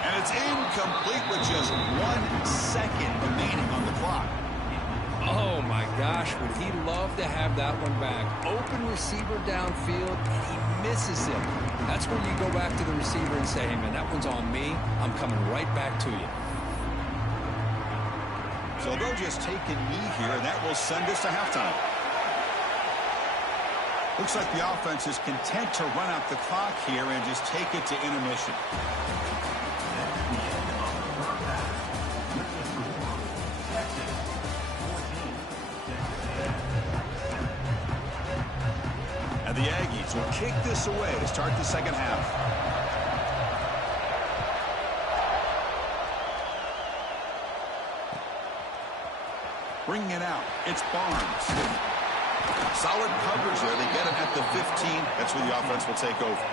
And it's incomplete with just 1 second remaining on the clock. Oh, my gosh. Would he love to have that one back. Open receiver downfield, and he misses it. That's where you go back to the receiver and say, hey, man, that one's on me. I'm coming right back to you. So they'll just take a knee here, and that will send us to halftime. Looks like the offense is content to run out the clock here and just take it to intermission. And the Aggies will kick this away to start the second half. Bringing it out, it's Barnes. Solid coverage there. They get him at the 15. That's where the offense will take over.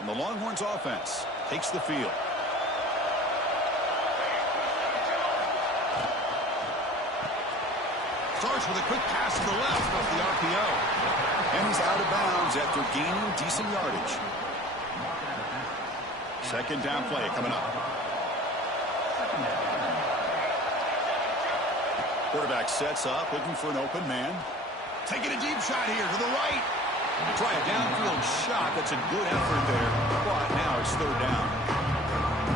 And the Longhorns offense takes the field. Starts with a quick pass to the left off the RPO. And he's out of bounds after gaining decent yardage. Second down play coming up. Quarterback sets up, looking for an open man. Taking a deep shot here to the right. Try a downfield shot. That's a good effort there. But now it's third down.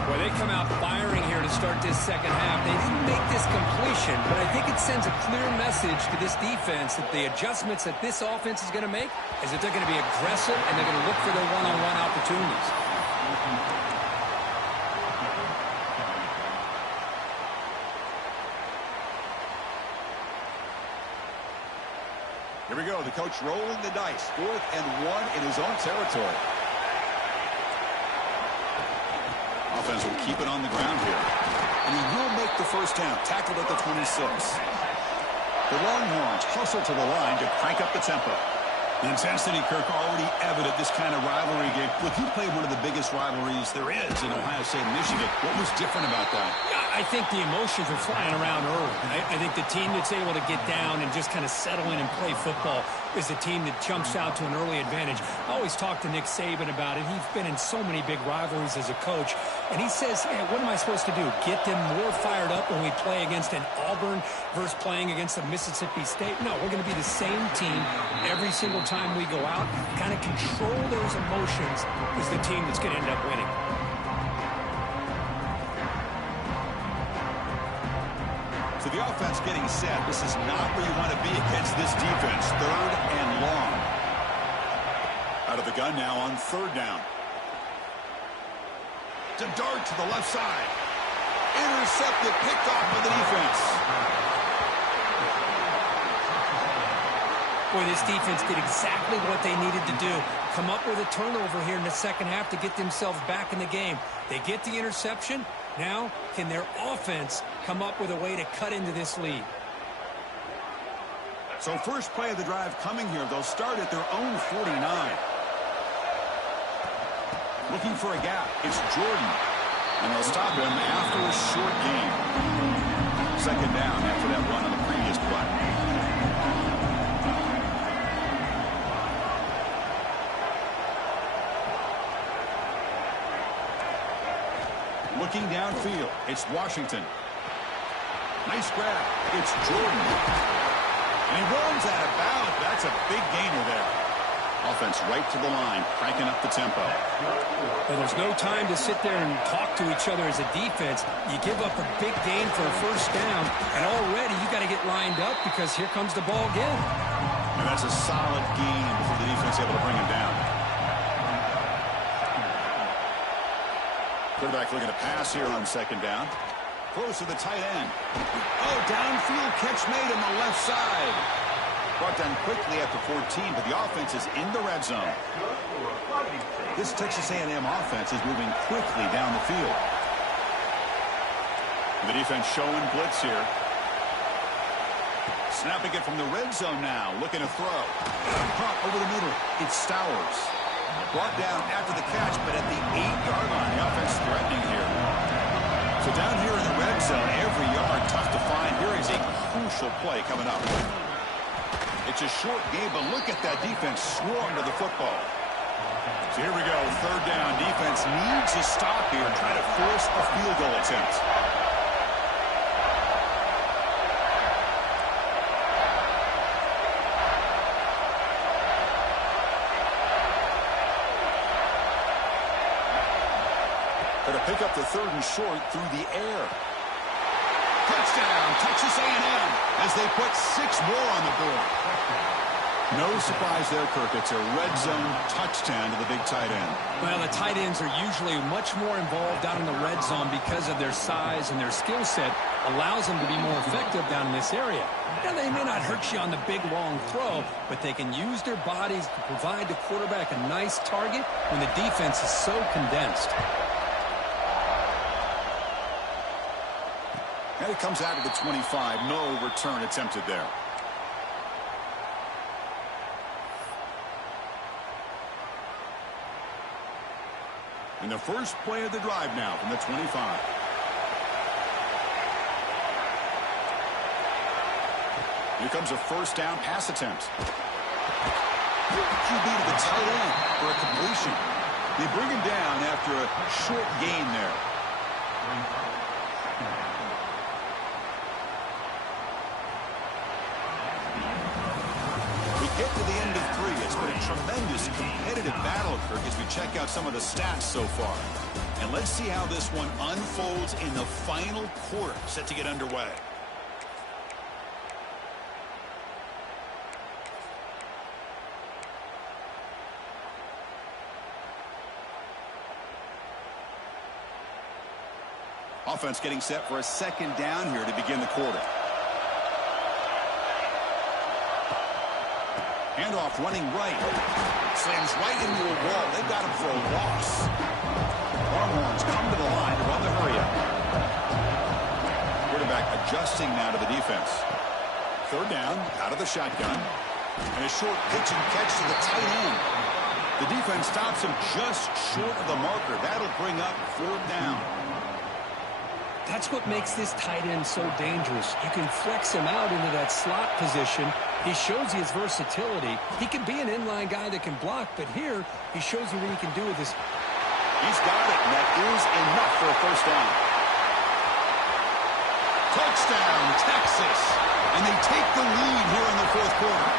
Boy, they come out firing here to start this second half. They didn't make this completion, but I think it sends a clear message to this defense that the adjustments that this offense is going to make is that they're going to be aggressive and they're going to look for their one-on-one opportunities. Here we go. The coach rolling the dice. 4th and 1 in his own territory. Offense will keep it on the ground here. And he will make the first down. Tackled at the 26. The Longhorns hustle to the line to crank up the tempo. The intensity, Kirk, already evident this kind of rivalry game. Look, you played one of the biggest rivalries there is in Ohio State and Michigan. What was different about that? Yeah, I think the emotions are flying around early. I think the team that's able to get down and just kind of settle in and play football is the team that jumps out to an early advantage. I always talk to Nick Saban about it. He's been in so many big rivalries as a coach. And he says, hey, what am I supposed to do? Get them more fired up when we play against an Auburn versus playing against a Mississippi State? No, we're going to be the same team every single time we go out. Kind of control those emotions is the team that's going to end up winning. So the offense getting set. This is not where you want to be against this defense. 3rd and long. Out of the gun now on 3rd down. To dart to the left side. Intercepted, picked off by the defense. Boy, this defense did exactly what they needed to do. Come up with a turnover here in the second half to get themselves back in the game. They get the interception. Now, can their offense come up with a way to cut into this lead? So first play of the drive coming here. They'll start at their own 49. Looking for a gap. It's Jordan. And they'll stop him after a short gain. 2nd down after that run on the previous play. Looking downfield, it's Washington. Nice grab. It's Jordan. And he runs out of bounds. That's a big gainer there. Offense right to the line, cranking up the tempo. Well, there's no time to sit there and talk to each other as a defense. You give up a big gain for a first down, and already you got to get lined up because here comes the ball again. And that's a solid gain for the defense able to bring him down. Quarterback looking to pass here on 2nd down. Close to the tight end. Oh, downfield catch made on the left side. Brought down quickly after 14, but the offense is in the red zone. This Texas A&M offense is moving quickly down the field. The defense showing blitz here. Snapping it from the red zone now. Looking to throw. Pump over the middle. It's Stowers. Brought down after the catch, but at the 8-yard line. The offense threatening here. So down here in the red zone, every yard tough to find. Here is a crucial play coming up. It's a short game, but look at that defense swarm to the football. So here we go, 3rd down. Defense needs a stop here, trying to force a field goal attempt. Going to pick up the 3rd and short through the air. Touchdown, Texas A&M, as they put 6 more on the board. No surprise there, Kirk. It's a red zone touchdown to the big tight end. Well, the tight ends are usually much more involved down in the red zone because of their size and their skill set allows them to be more effective down in this area. Now, they may not hurt you on the big, long throw, but they can use their bodies to provide the quarterback a nice target when the defense is so condensed. And it comes out of the 25. No return attempted there. And the first play of the drive now from the 25. Here comes a first down pass attempt. QB to the tight end for a completion. They bring him down after a short gain there. We get to the end of 3. It's been a tremendous competitive battle, Kirk, as we check out some of the stats so far. And let's see how this one unfolds in the final quarter, set to get underway. Offense getting set for a second down here to begin the quarter. Handoff running right. Slams right into a wall. They've got him for a loss. Longhorns come to the line to run the hurry-up. Quarterback adjusting now to the defense. Third down, out of the shotgun. And a short pitch and catch to the tight end. The defense stops him just short of the marker. That'll bring up fourth down. That's what makes this tight end so dangerous. You can flex him out into that slot position. He shows you his versatility. He can be an inline guy that can block, but here he shows you what he can do with his... He's got it, and that is enough for a first down. Touchdown, Texas. And they take the lead here in the fourth quarter.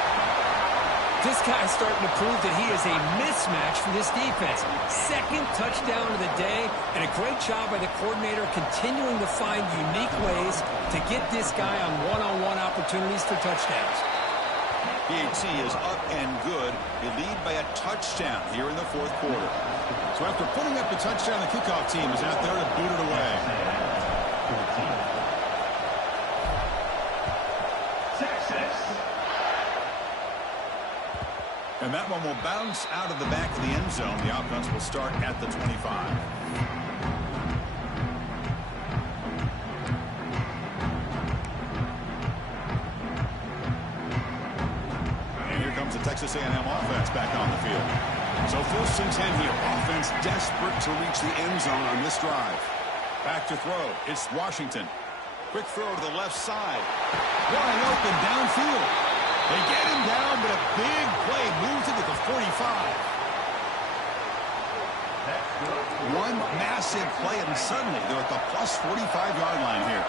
This guy's starting to prove that he is a mismatch for this defense. Second touchdown of the day, and a great job by the coordinator continuing to find unique ways to get this guy on one-on-one opportunities for touchdowns. PAT is up and good. They lead by a touchdown here in the fourth quarter. So after putting up a touchdown, the kickoff team is out there to boot it away. And that one will bounce out of the back of the end zone. The offense will start at the 25. And here comes the Texas A&M offense back on the field. So first and 10 here. Offense desperate to reach the end zone on this drive. Back to throw. It's Washington. Quick throw to the left side. Wide open downfield. They get him down, but a big play moves into the 45. One massive play, and suddenly they're at the plus 45-yard line here.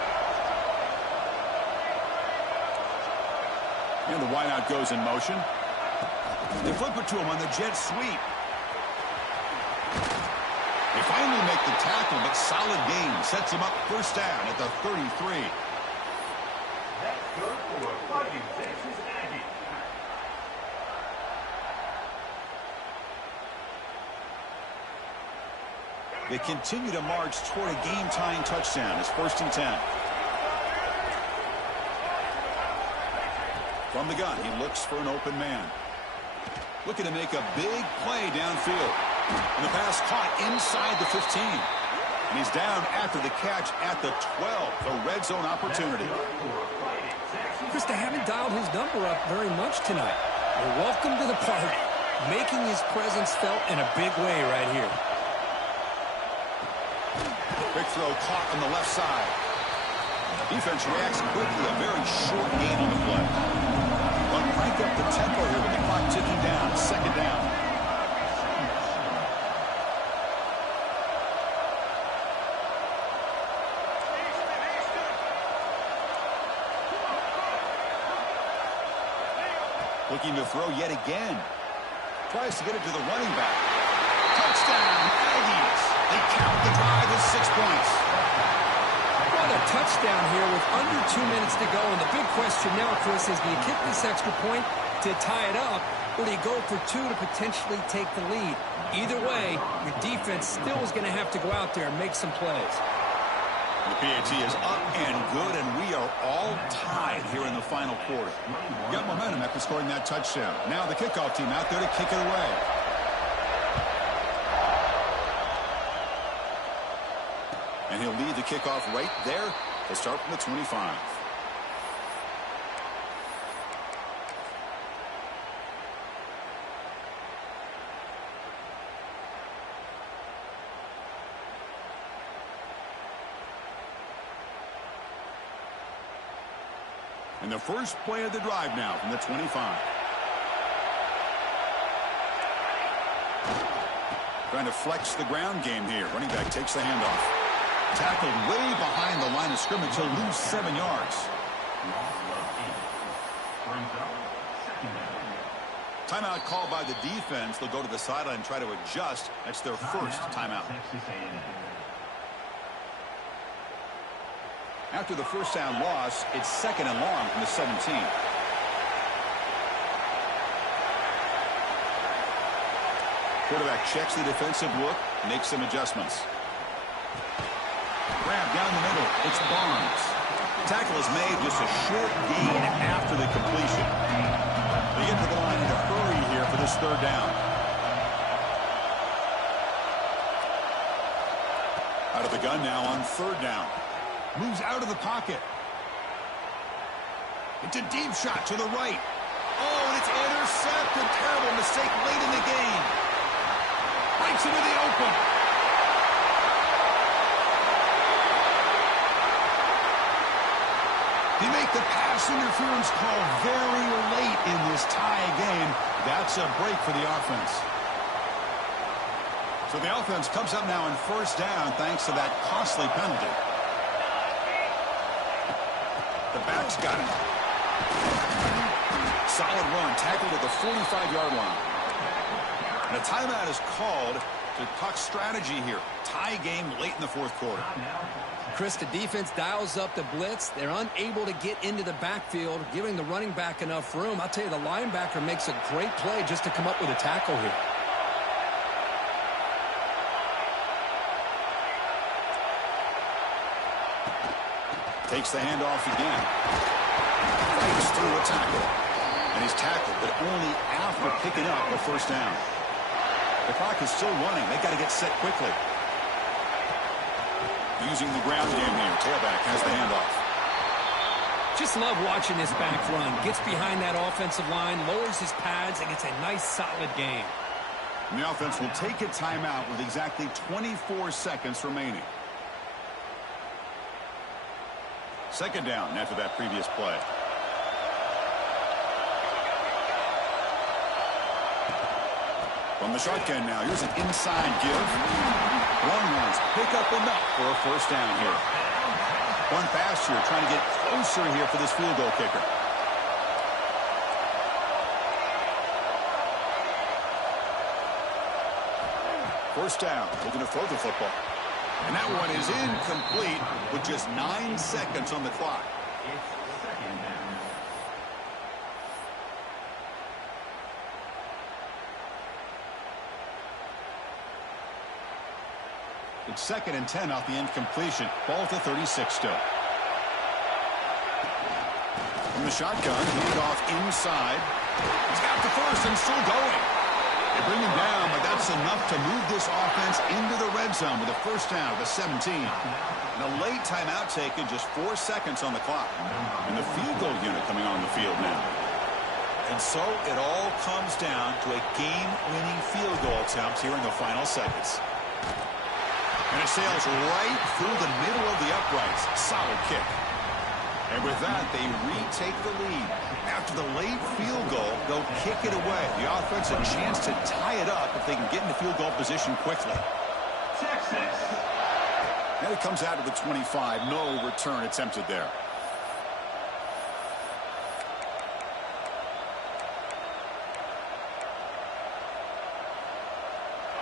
And the wideout goes in motion. They flip it to him on the jet sweep. They finally make the tackle, but solid gain sets him up first down at the 33. They continue to march toward a game-tying touchdown. It's first and 10. From the gun, he looks for an open man. Looking to make a big play downfield. And the pass caught inside the 15. And he's down after the catch at the 12. The red zone opportunity. Chris, they haven't dialed his number up very much tonight. Well, welcome to the party. Making his presence felt in a big way right here. Quick throw caught on the left side. Defense reacts quickly. A very short gain on the play. But crank up the tempo here with the clock ticking down. Second down. Looking to throw yet again. Tries to get it to the running back. Touchdown, Aggies. They count the drive with 6 points. What a touchdown here with under 2 minutes to go. And the big question now, Chris, is do you kick this extra point to tie it up, or do you go for 2 to potentially take the lead? Either way, your defense still is going to have to go out there and make some plays. The PAT is up and good, and we are all tied here in the final quarter. Got momentum after scoring that touchdown. Now the kickoff team out there to kick it away. And he'll lead the kickoff right there to start from the 25. And the first play of the drive now from the 25. Trying to flex the ground game here. Running back takes the handoff. Tackled way behind the line of scrimmage. He'll lose 7 yards. Timeout called by the defense. They'll go to the sideline and try to adjust. That's their first timeout. After the first down loss, it's second and long from the 17. Quarterback checks the defensive look, makes some adjustments. Grab down the middle. It's Barnes. Tackle is made, just a short gain after the completion. The They get to the line in a hurry here for this third down. Out of the gun now on third down. Moves out of the pocket. It's a deep shot to the right. Oh, and it's intercepted. Terrible mistake late in the game. Breaks into the open. They make the pass interference call very late in this tie game. That's a break for the offense. So the offense comes up now on first down thanks to that costly penalty. The back's got it. Solid run, tackled at the 45-yard line. And a timeout is called to talk strategy here. Tie game late in the fourth quarter. Chris, the defense dials up the blitz. They're unable to get into the backfield, giving the running back enough room. I'll tell you, the linebacker makes a great play just to come up with a tackle here. Takes the handoff again. Fights through a tackle. And he's tackled, but only after picking up a first down. The clock is still running. They've got to get set quickly. Using the ground game here. Tailback has the handoff. Just love watching this back run. Gets behind that offensive line, lowers his pads, and gets a nice, solid gain. And the offense will take a timeout with exactly 24 seconds remaining. Second down after that previous play. From the shotgun now, here's an inside give. Long ones pick up enough for a first down here. One pass here, trying to get closer here for this field goal kicker. First down, looking to throw the football. And that one is incomplete with just 9 seconds on the clock. It's 2nd and 10 off the incompletion. Ball to 36 still. From the shotgun, handed off inside. He's got the first and still going. They bring him down, but that's enough to move this offense into the red zone with a first down at the 17. And a late timeout taken, just 4 seconds on the clock. And the field goal unit coming on the field now. And so it all comes down to a game-winning field goal attempt here in the final seconds. And it sails right through the middle of the uprights. Solid kick. And with that, they retake the lead. After the late field goal, they'll kick it away. The offense a chance to tie it up if they can get into field goal position quickly. Texas. And it comes out to the 25. No return attempted there.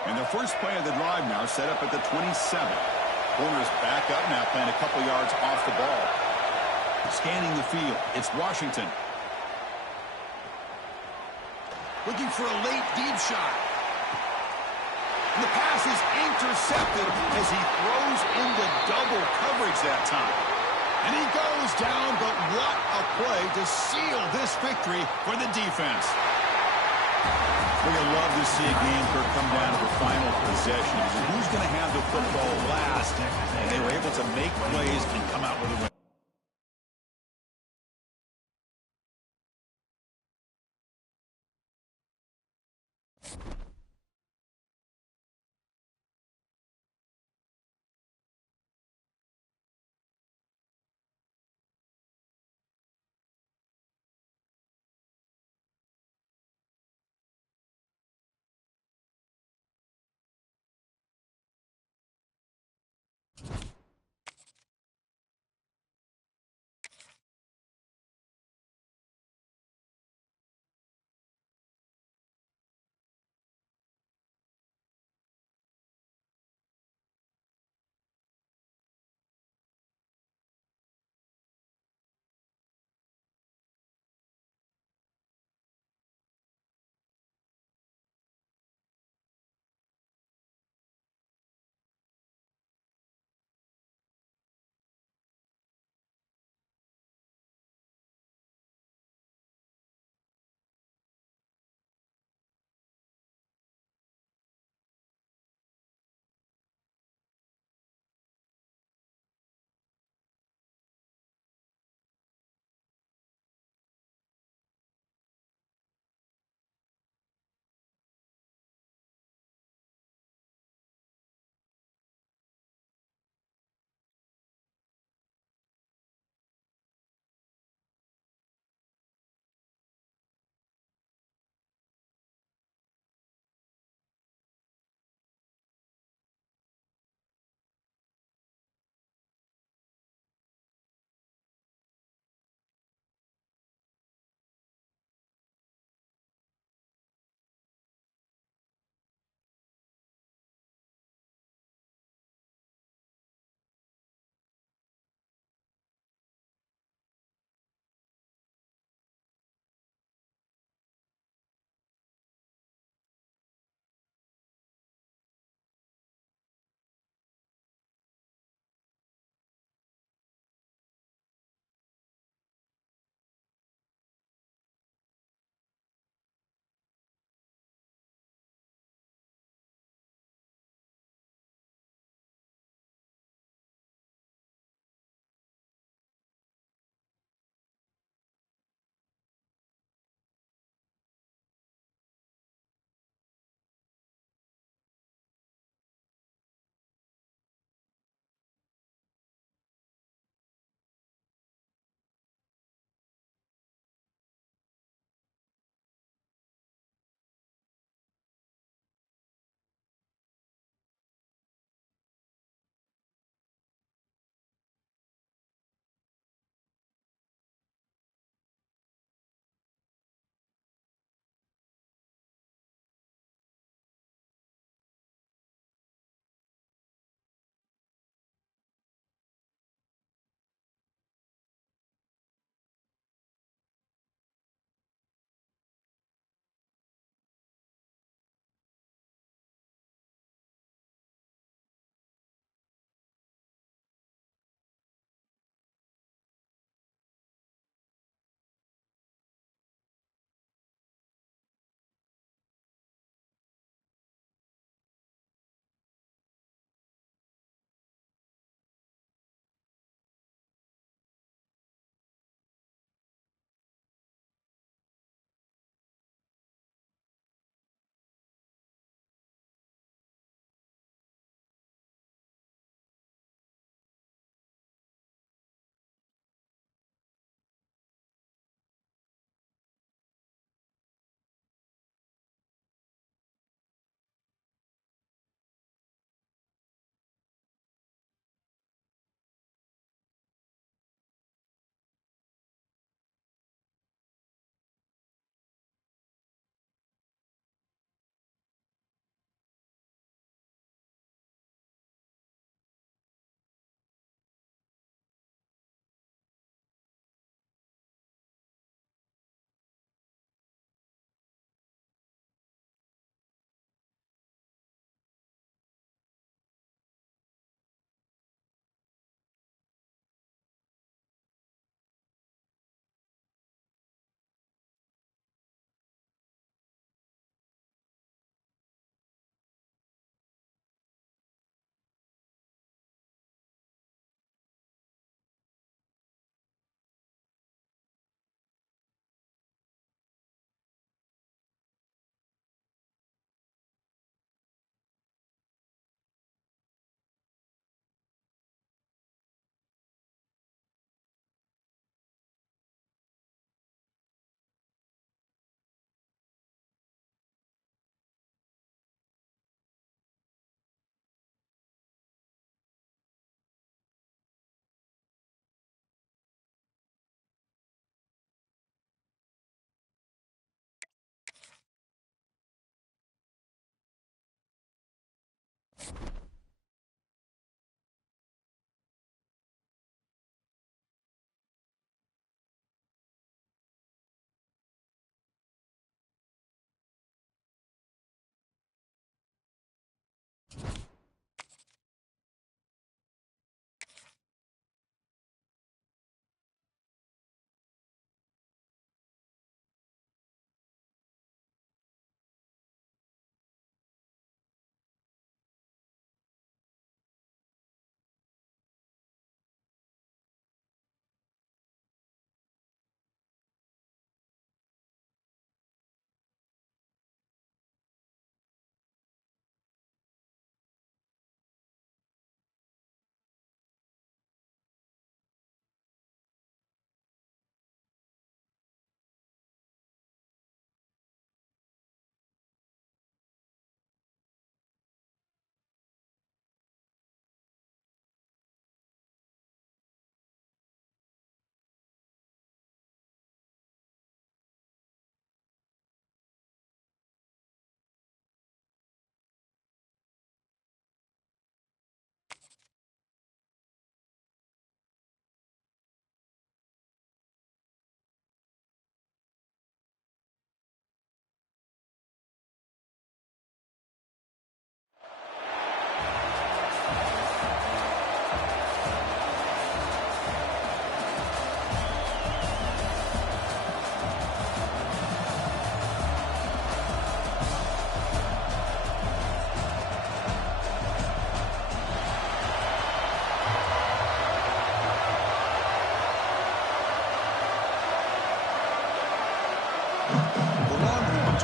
And the first play of the drive now set up at the 27. Corners back up now, playing a couple yards off the ball. Scanning the field, it's Washington. Looking for a late deep shot. And the pass is intercepted as he throws into double coverage that time. And he goes down, but what a play to seal this victory for the defense. We're going to love to see a game come down to the final possession. Who's going to have the football last? And they were able to make plays and come out with a win.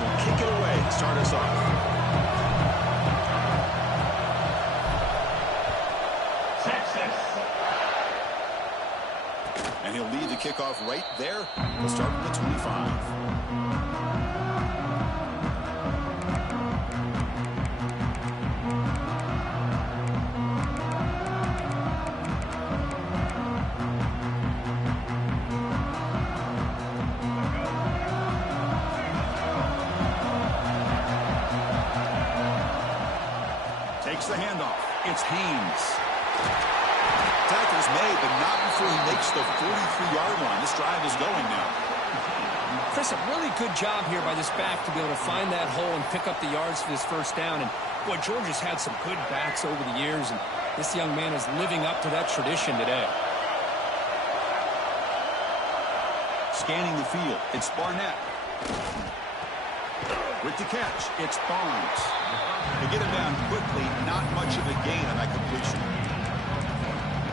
will kick it away to start us off. And he'll lead the kickoff right there. We'll start from the 25. Takes the handoff. It's Haynes. Tackle's made, but not before he makes the 43-yard line. This drive is going now. Chris, a really good job here by this back to be able to find that hole and pick up the yards for this first down. And, boy, Georgia's had some good backs over the years, and this young man is living up to that tradition today. Scanning the field, it's Barnett. With the catch, it's Barnes. They get him down quickly, not much of a gain on that completion.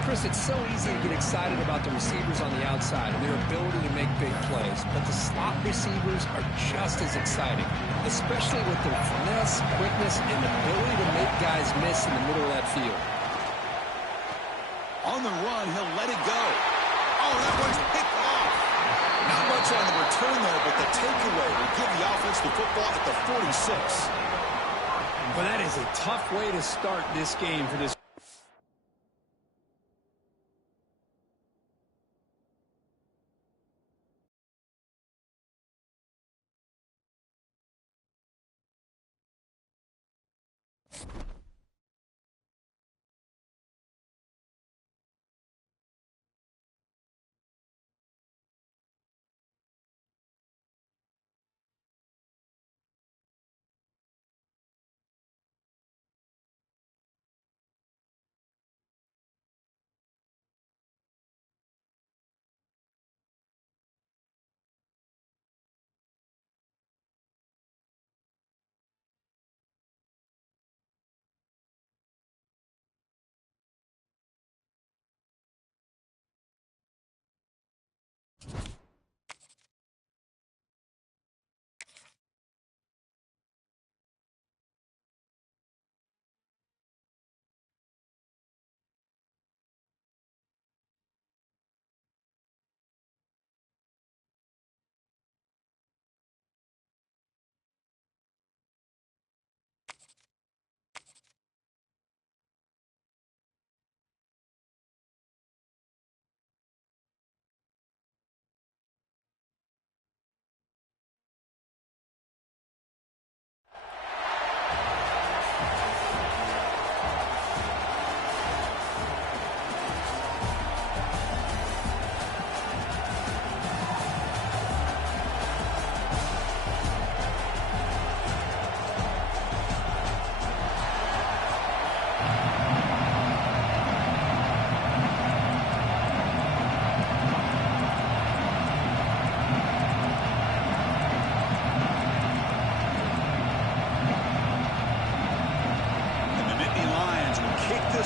Chris, it's so easy to get excited about the receivers on the outside and their ability to make big plays, but the slot receivers are just as exciting, especially with their finesse, quickness, and ability to make guys miss in the middle of that field. On the run, he'll let it go. Oh, that one's picked off. Not much on the return there, but the takeaway will give the offense the football at the 46. But that is a tough way to start this game for this.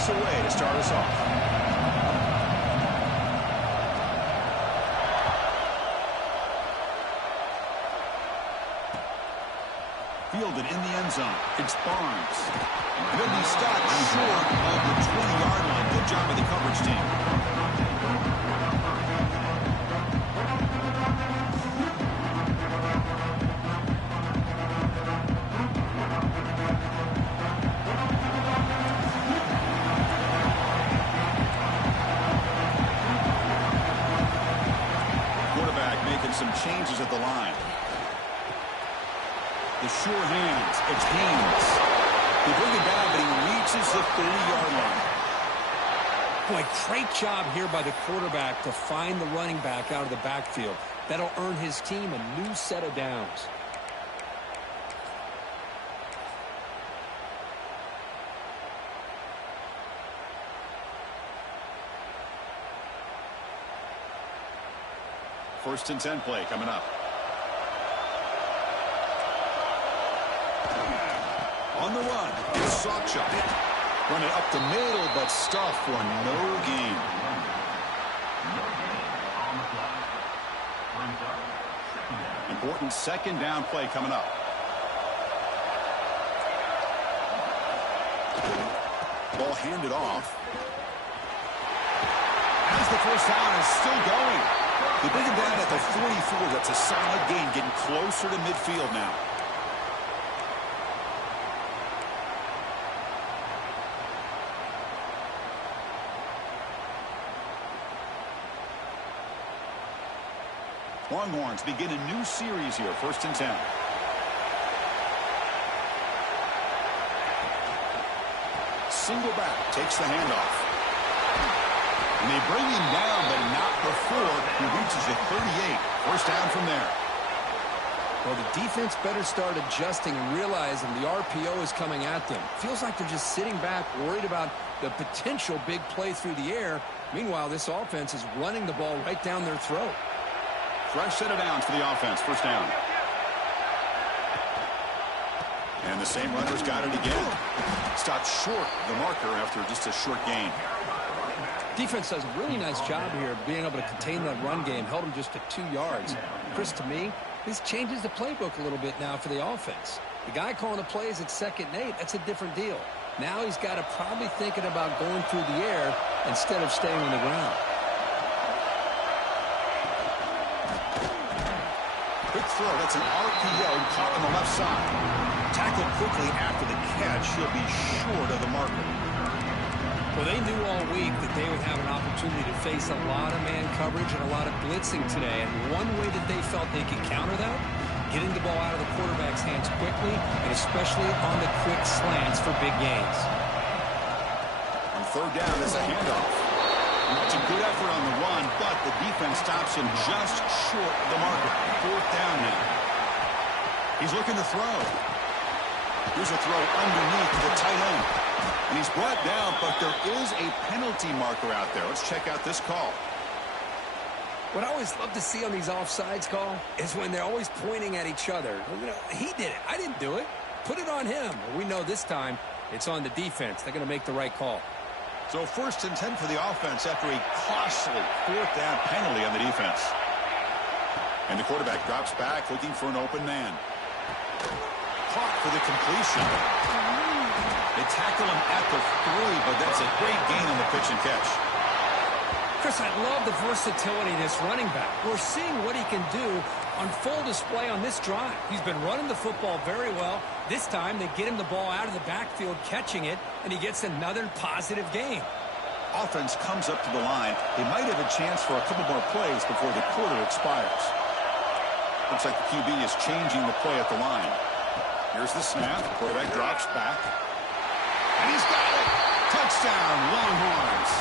Away to start us off. Fielded in the end zone. It's Barnes. And he'll be stopped short of the 20-yard line. Good job of the coverage team. Some changes at the line. The sure hands. It's Haynes. They bring it down, but he reaches the 30-yard line. Boy, great job here by the quarterback to find the running back out of the backfield. That'll earn his team a new set of downs. First and 10 play coming up. On the run, it's Sawchuk. Running up the middle, but stuffed for no gain. Important second down play coming up. Ball handed off. As the first down is still going. They bring him down at the 44. That's a solid gain, getting closer to midfield now. Longhorns begin a new series here, 1st and 10. Single back, takes the handoff. And they bring him down, but not before he reaches the 38. 1st down from there. Well, the defense better start adjusting and realizing the RPO is coming at them. Feels like they're just sitting back, worried about the potential big play through the air. Meanwhile, this offense is running the ball right down their throat. Fresh set of downs for the offense. 1st down. And the same runner's got it again. Stopped short the marker after just a short gain. Defense does a really nice job here of being able to contain that run game. Held them just to 2 yards. Chris, to me, this changes the playbook a little bit now for the offense. The guy calling the plays at 2nd and 8, that's a different deal. Now he's got to probably thinking about going through the air instead of staying on the ground. Quick throw. That's an RPO caught on the left side. Tackled quickly after the catch. He'll be short of the marker. Well, they knew all week that they would have an opportunity to face a lot of man coverage and a lot of blitzing today. And one way that they felt they could counter that, getting the ball out of the quarterback's hands quickly, and especially on the quick slants for big gains. On 3rd down, it's a handoff. It's a good effort on the run, but the defense stops him just short of the marker. 4th down now. He's looking to throw. Here's a throw underneath the tight end. And he's brought down, but there is a penalty marker out there. Let's check out this call. What I always love to see on these offsides call is when they're always pointing at each other. You know, he did it. I didn't do it. Put it on him. We know this time it's on the defense. They're going to make the right call. So 1st and 10 for the offense after a costly 4th down penalty on the defense. And the quarterback drops back looking for an open man. Caught for the completion. They tackle him at the 3, but that's a great gain on the pitch and catch. Chris, I love the versatility of this running back. We're seeing what he can do on full display on this drive. He's been running the football very well. This time they get him the ball out of the backfield, catching it, and he gets another positive gain. Offense comes up to the line. They might have a chance for a couple more plays before the quarter expires. Looks like the QB is changing the play at the line. Here's the snap. Quarterback drops back. And he's got it. Touchdown, Longhorns.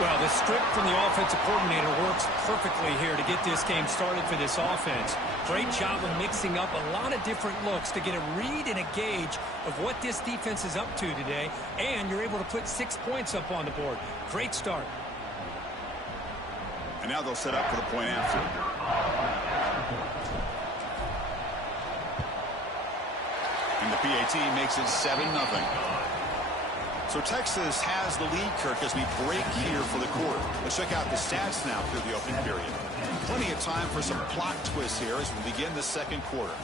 Well, the script from the offensive coordinator works perfectly here to get this game started for this offense. Great job of mixing up a lot of different looks to get a read and a gauge of what this defense is up to today, and you're able to put 6 points up on the board. Great start. And now they'll set up for the point after. And the PAT makes it 7-0. So Texas has the lead, Kirk, as we break here for the quarter. Let's check out the stats now through the opening period. Plenty of time for some plot twists here as we begin the 2nd quarter.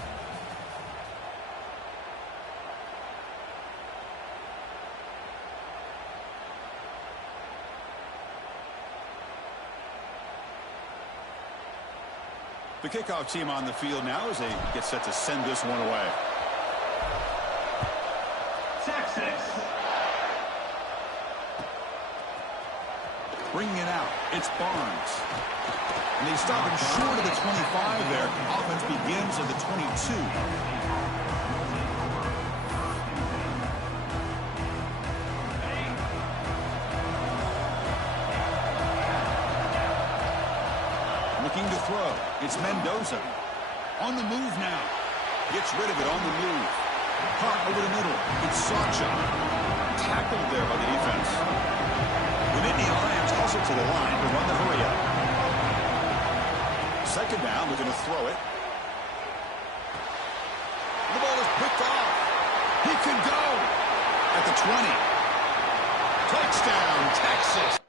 The kickoff team on the field now as they get set to send this one away. Texas. Bringing it out, it's Barnes. And they stop him short of the 25 there. Offense begins at the 22. Looking to throw. It's Mendoza. On the move now. Gets rid of it on the move. Caught over the middle. It's Sacha. Tackled there by the defense. The Nittany Lions also to the line to run the hurry up. 2nd down, looking to throw it. The ball is picked off. He could go at the 20. Touchdown, Texas.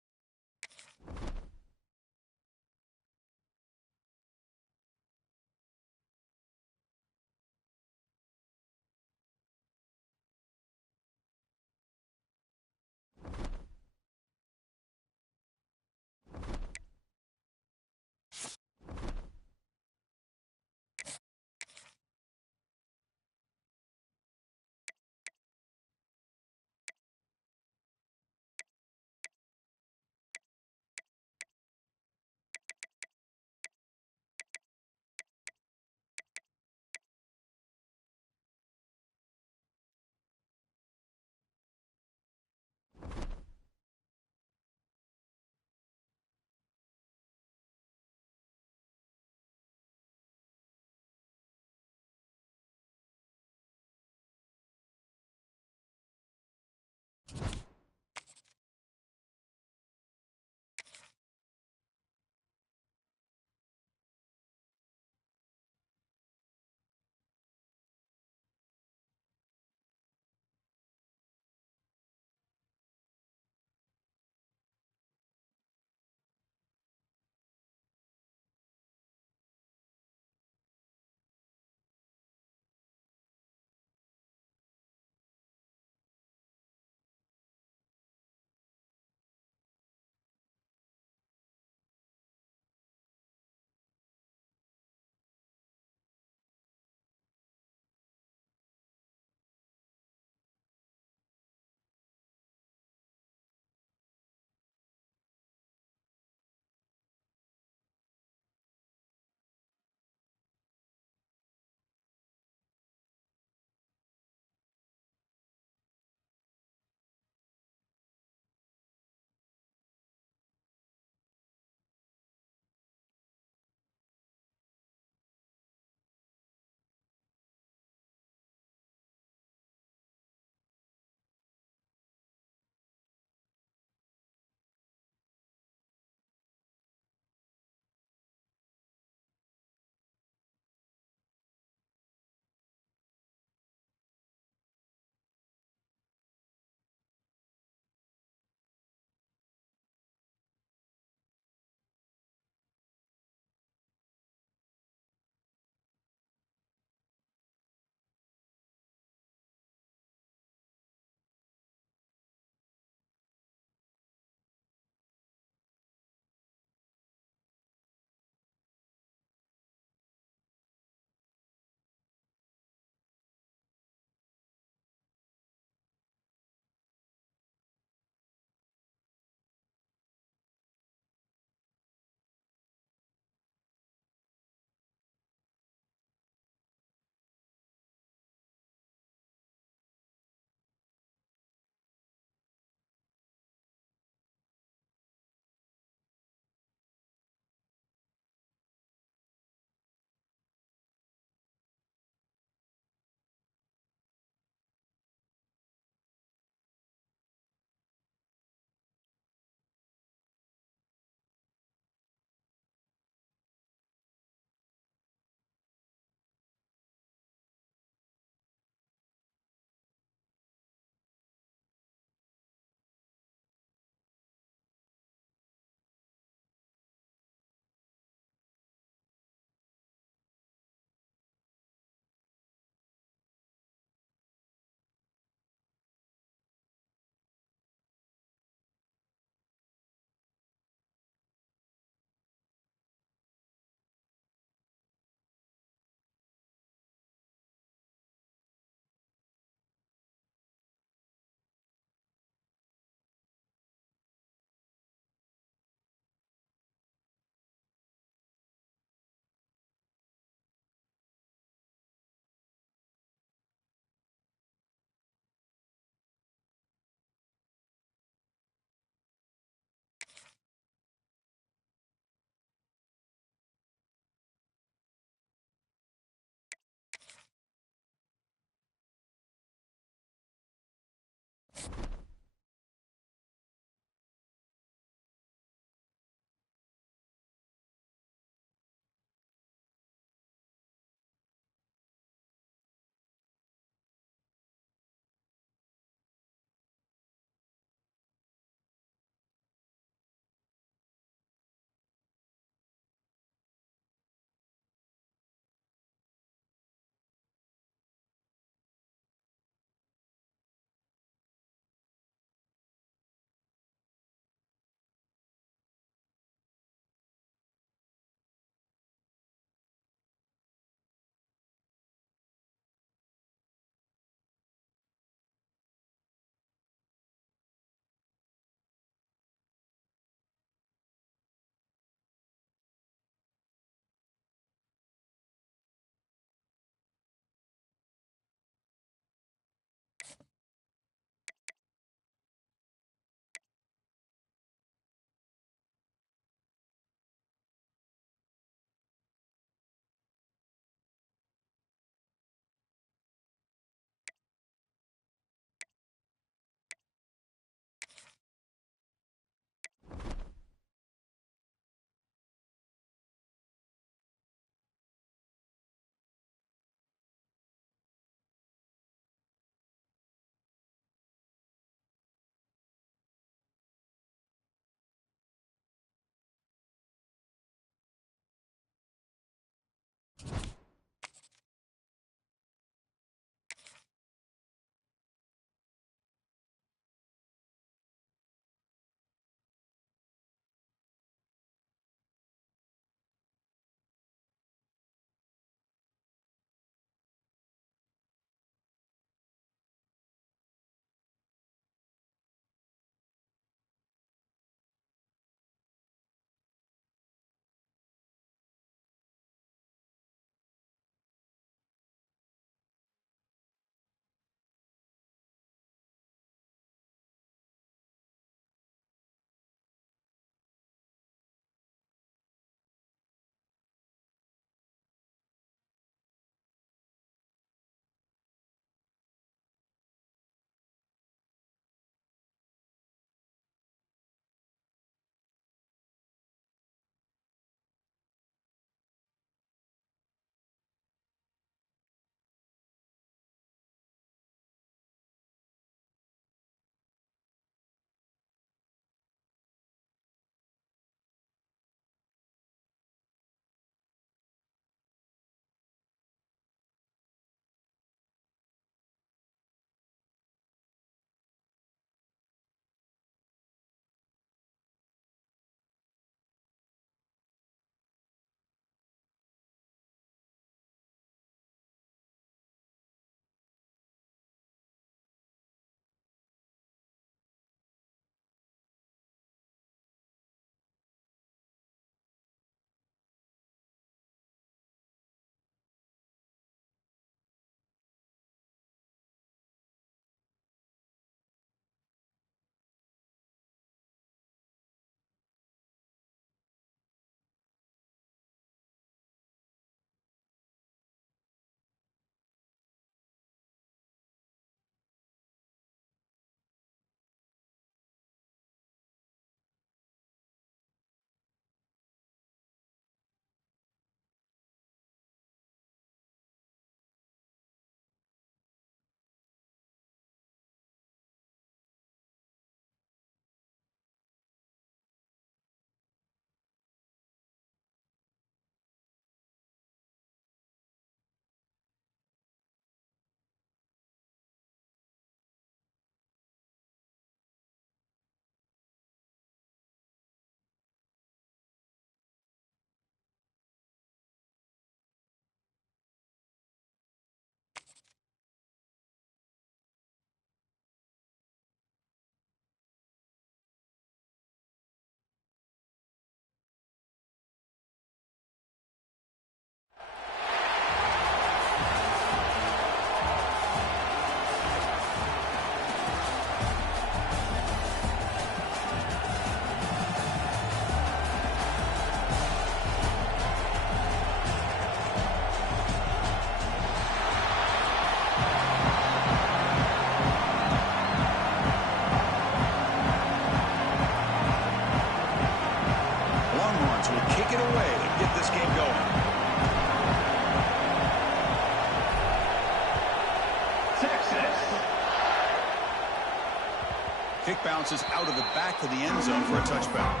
Kick bounces out of the back of the end zone for a touchback.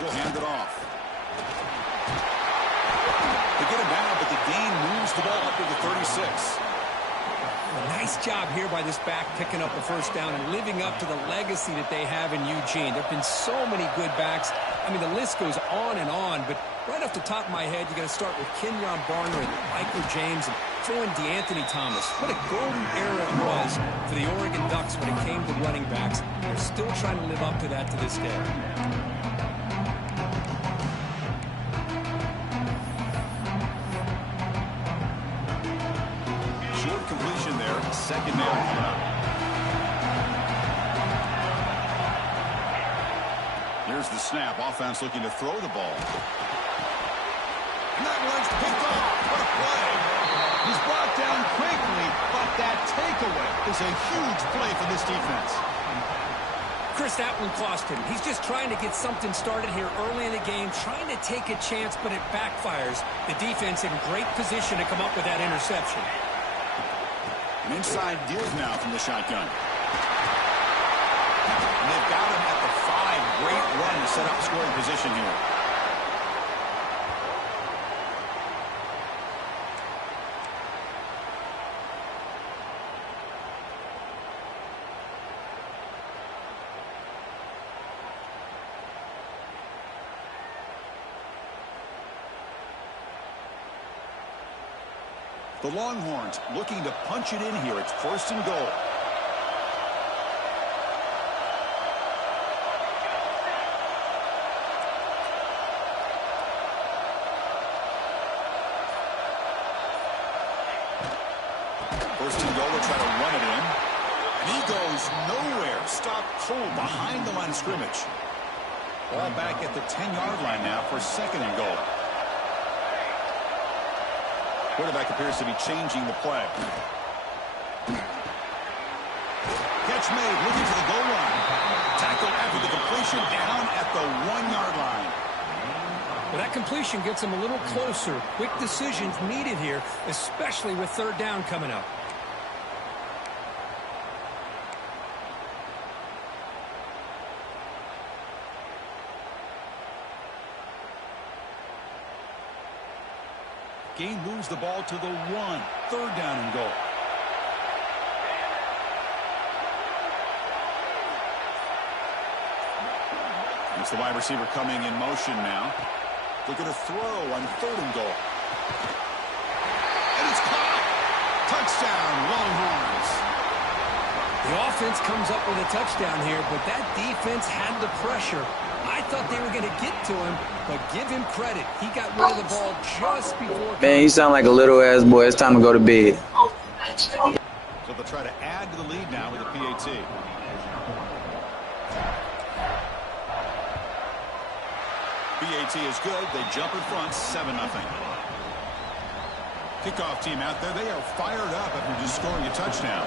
He'll hand it off. They get him down, but the gain moves the ball up to the 36. Nice job here by this back picking up the first down and living up to the legacy that they have in Eugene. There have been so many good backs. I mean, the list goes on, but right off the top of my head, you got to start with Kenyon Barner and Michael James and throw in DeAnthony Thomas. What a golden era it was for the Oregon Ducks when it came to running backs. They're still trying to live up to that to this day. Short completion there. Second down coming up. Here's the snap. Offense looking to throw the ball. And that one's picked off. What a play. He's brought down quickly, but that takeaway is a huge play for this defense. Chris, that one cost him. He's just trying to get something started here early in the game, trying to take a chance, but it backfires. The defense in great position to come up with that interception. An inside deal now from the shotgun. And they've got him at the 5. Great run to set up scoring position here. The Longhorns looking to punch it in here. It's 1st and goal. First and goal, they'll try to run it in. And he goes nowhere. Stopped cold behind the line of scrimmage. Ball back at the 10-yard line now for 2nd and goal. Quarterback appears to be changing the play. Catch made, looking for the goal line. Tackle after the completion, down at the 1-yard line. Well, that completion gets him a little closer. Quick decisions needed here, especially with 3rd down coming up. Gain moves the ball to the 1. 3rd down and goal. It's the wide receiver coming in motion now. Looking to throw on 3rd and goal. And it's caught. Touchdown, Longhorns. The offense comes up with a touchdown here, but that defense had the pressure. I thought they were going to get to him, but give him credit. He got rid of the ball just before. Man, you sound like a little ass boy. It's time to go to bed. So they'll try to add to the lead now with a PAT. PAT is good. They jump in front, 7-0. Kickoff team out there. They are fired up after just scoring a touchdown.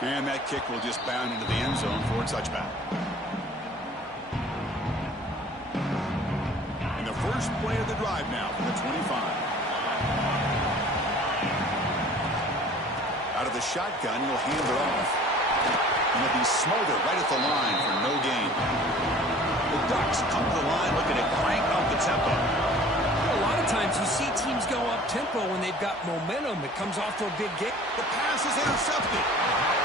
And that kick will just bound into the end zone for a touchback. And the first play of the drive now for the 25. Out of the shotgun, he'll hand it off. And he'll be smothered right at the line for no gain. The Ducks come to the line looking to crank up the tempo. A lot of times you see teams go up tempo when they've got momentum. It comes off to a big game. The pass is intercepted.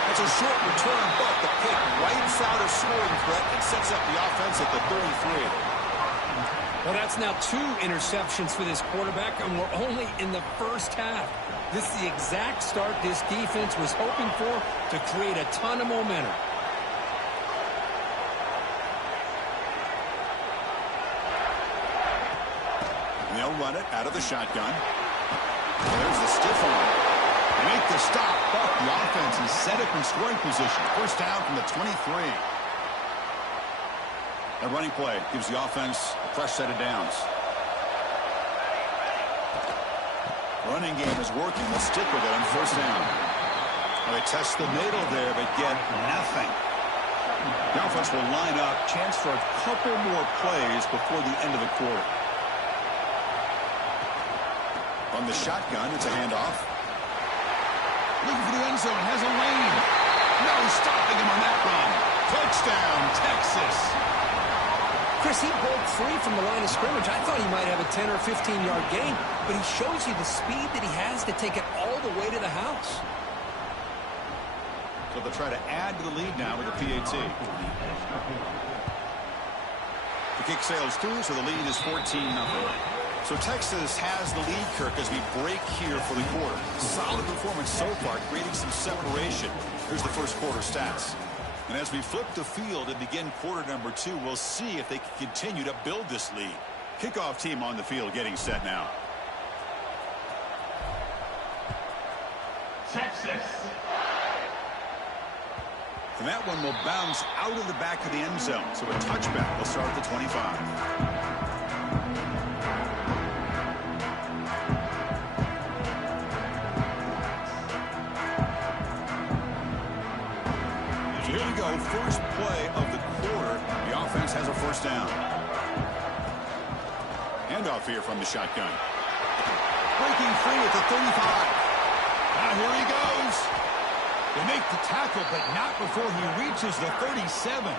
It's a short return, but the pick wipes out a scoring threat and sets up the offense at the 33. Well, that's now 2 interceptions for this quarterback, and we're only in the first half. This is the exact start this defense was hoping for to create a ton of momentum. And they'll run it out of the shotgun. There's the stiff arm. They make the stop, but the offense is set up in scoring position. First down from the 23. A running play gives the offense a fresh set of downs. Running game is working. They'll stick with it on first down. Well, they test the middle there, but get nothing. The offense will line up. Chance for a couple more plays before the end of the quarter. From the shotgun, it's a handoff. Looking for the end zone. Has a lane. No stopping him on that run. Touchdown, Texas. Chris, he broke free from the line of scrimmage. I thought he might have a 10 or 15-yard gain, but he shows you the speed that he has to take it all the way to the house. So they'll try to add to the lead now with the PAT. The kick sails through, so the lead is 14-0. So Texas has the lead, Kirk, as we break here for the quarter. Solid performance so far, creating some separation. Here's the first quarter stats. And as we flip the field and begin quarter number 2, we'll see if they can continue to build this lead. Kickoff team on the field getting set now. Texas. And that one will bounce out of the back of the end zone. So a touchback will start at the 25. Here we go, first play of the quarter. The offense has a first down. Handoff here from the shotgun. Breaking free at the 35. Now here he goes. They make the tackle, but not before he reaches the 37.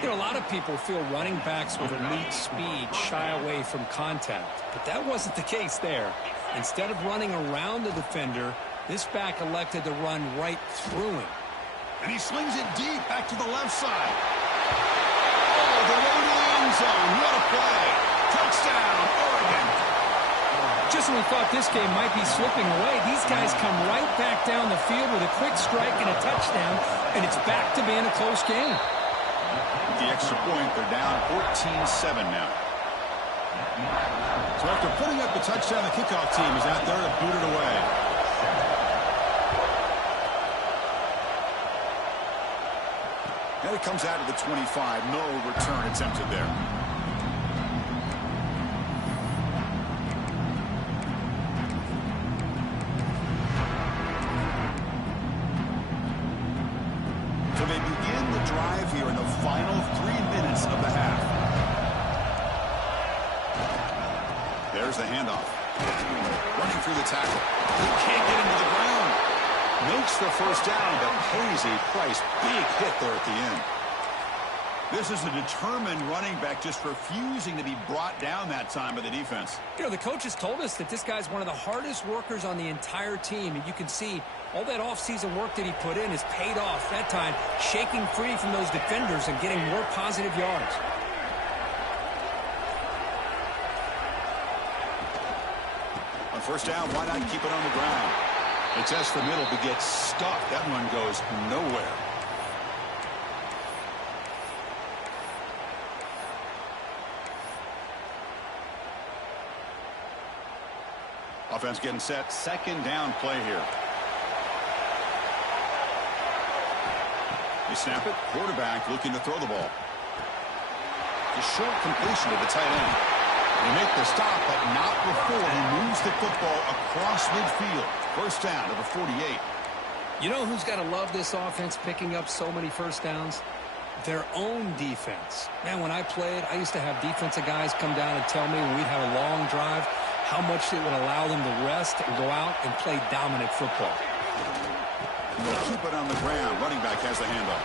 You know, a lot of people feel running backs with elite speed shy away from contact, but that wasn't the case there. Instead of running around the defender, this back elected to run right through him. And he slings it deep back to the left side. Oh, the way to the end zone. What a play. Touchdown, Oregon. Just when we thought this game might be slipping away, these guys come right back down the field with a quick strike and a touchdown, and it's back to being a close game. With the extra point, they're down 14-7 now. So after putting up the touchdown, the kickoff team is out there to boot it away. And it comes out of the 25. No return attempted there. So they begin the drive here in the final 3 minutes of the half. There's the handoff. Running through the tackle. He can't get into the ground. Makes the first down, but pays a price. Big hit there at the end. This is a determined running back just refusing to be brought down that time by the defense. You know, the coaches told us that this guy's one of the hardest workers on the entire team, and you can see all that offseason work that he put in has paid off. That time, shaking free from those defenders and getting more positive yards. On first down, why not keep it on the ground? They test the middle, but gets stuffed. That one goes nowhere. Offense getting set. Second down play here. They snap it. Quarterback looking to throw the ball. A short completion to the tight end. They make the stop, but not before he moves the football across midfield. First down to the 48. You know who's got to love this offense picking up so many first downs? Their own defense. Man, when I played, I used to have defensive guys come down and tell me when we'd have a long drive how much it would allow them to rest and go out and play dominant football. And they'll keep it on the ground. Running back has the handoff.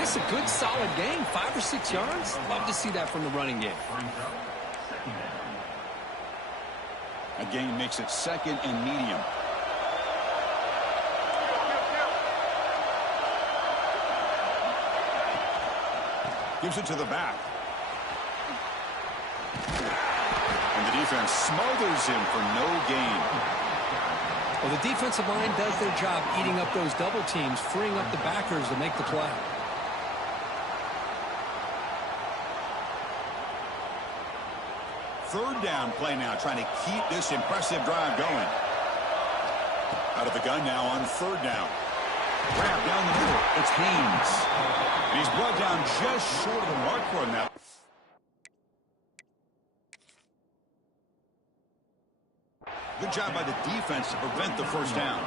It's a good, solid game. 5 or 6 yards. Love to see that from the running game. A gain makes it second and medium. Gives it to the back. And the defense smothers him for no gain. Well, the defensive line does their job eating up those double teams, freeing up the backers to make the play. third down play now, trying to keep this impressive drive going. Out of the gun now on third down. Grab down the middle. It's Haynes. And he's brought down just short of the marker on that. Good job by the defense to prevent the first down.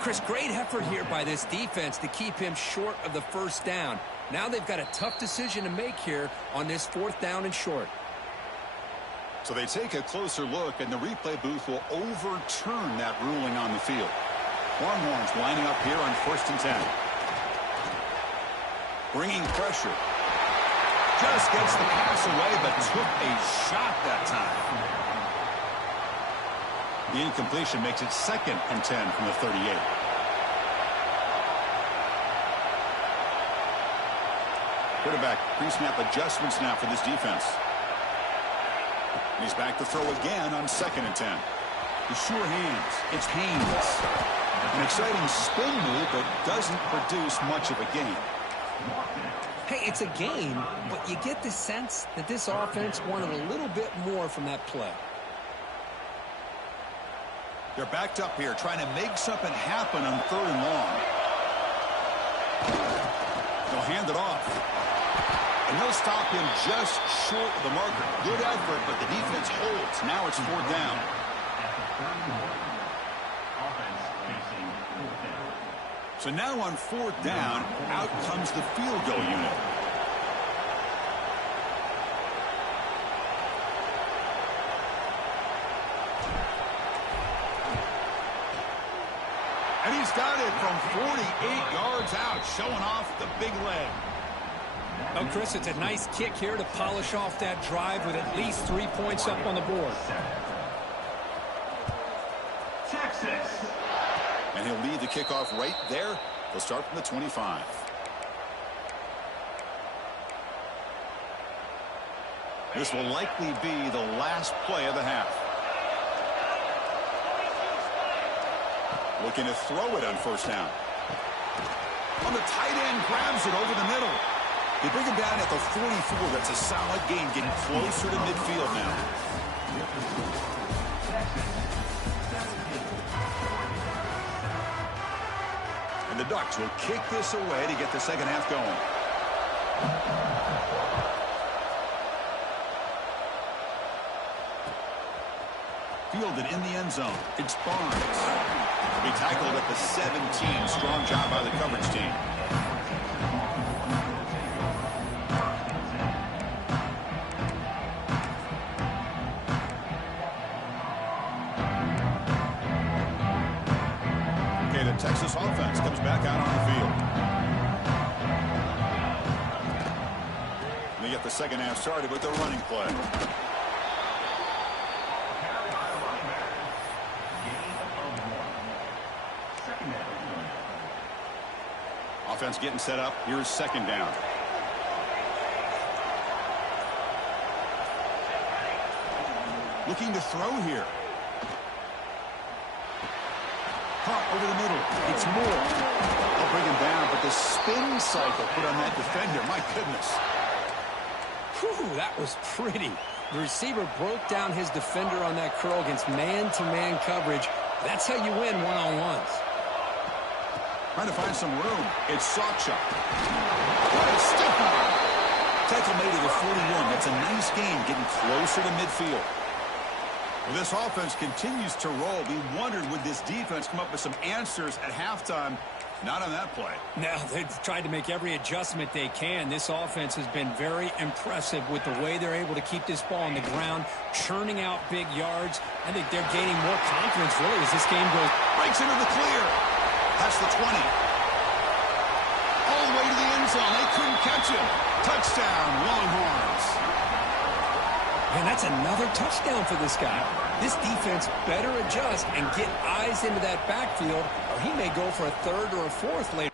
Chris, great effort here by this defense to keep him short of the first down. Now they've got a tough decision to make here on this fourth down and short. So they take a closer look, and the replay booth will overturn that ruling on the field. Longhorns lining up here on 1st and 10. Bringing pressure. Just gets the pass away, but took a shot that time. The incompletion makes it 2nd and 10 from the 38. Quarterback pre-snap adjustments now for this defense. He's back to throw again on 2nd and 10. The sure hands. It's Haynes. An exciting spin move, but doesn't produce much of a gain. Hey, it's a gain, but you get the sense that this offense wanted a little bit more from that play. They're backed up here, trying to make something happen on 3rd and long. They'll hand it off. And they'll stop him just short of the marker. Good effort, but the defense holds. Now it's 4th down. So now on 4th down, out comes the field goal unit. And he's got it from 48 yards out, showing off the big leg. Oh, Chris, it's a nice kick here to polish off that drive with at least 3 points up on the board. Texas. And he'll lead the kickoff right there. They'll start from the 25. This will likely be the last play of the half. Looking to throw it on 1st down. On the tight end, grabs it over the middle. They bring him down at the 44. That's a solid gain, getting closer to midfield now. And the Ducks will kick this away to get the second half going. Fielded in the end zone. It's Barnes. He tackled at the 17. Strong job by the coverage team. Okay, the Texas offense comes back out on the field. They get the second half started with their running play. Offense getting set up. Here's 2nd down. Looking to throw here. Caught over the middle. It's Moore. They'll bring him down, but the spin cycle put on that defender. My goodness. Whew, that was pretty. The receiver broke down his defender on that curl against man-to-man coverage. That's how you win one-on-ones. Trying to find some room. It's Sawchuk. What a step on. Tackle made at the 41. That's a nice gain, getting closer to midfield. Well, this offense continues to roll. We wondered, would this defense come up with some answers at halftime? Not on that play. No, they've tried to make every adjustment they can. This offense has been very impressive with the way they're able to keep this ball on the ground, churning out big yards. I think they're gaining more confidence, really, as this game goes. Breaks into the clear. That's the 20. All the way to the end zone. They couldn't catch him. Touchdown, Longhorns. And that's another touchdown for this guy. This defense better adjust and get eyes into that backfield, or he may go for a 3rd or a 4th later.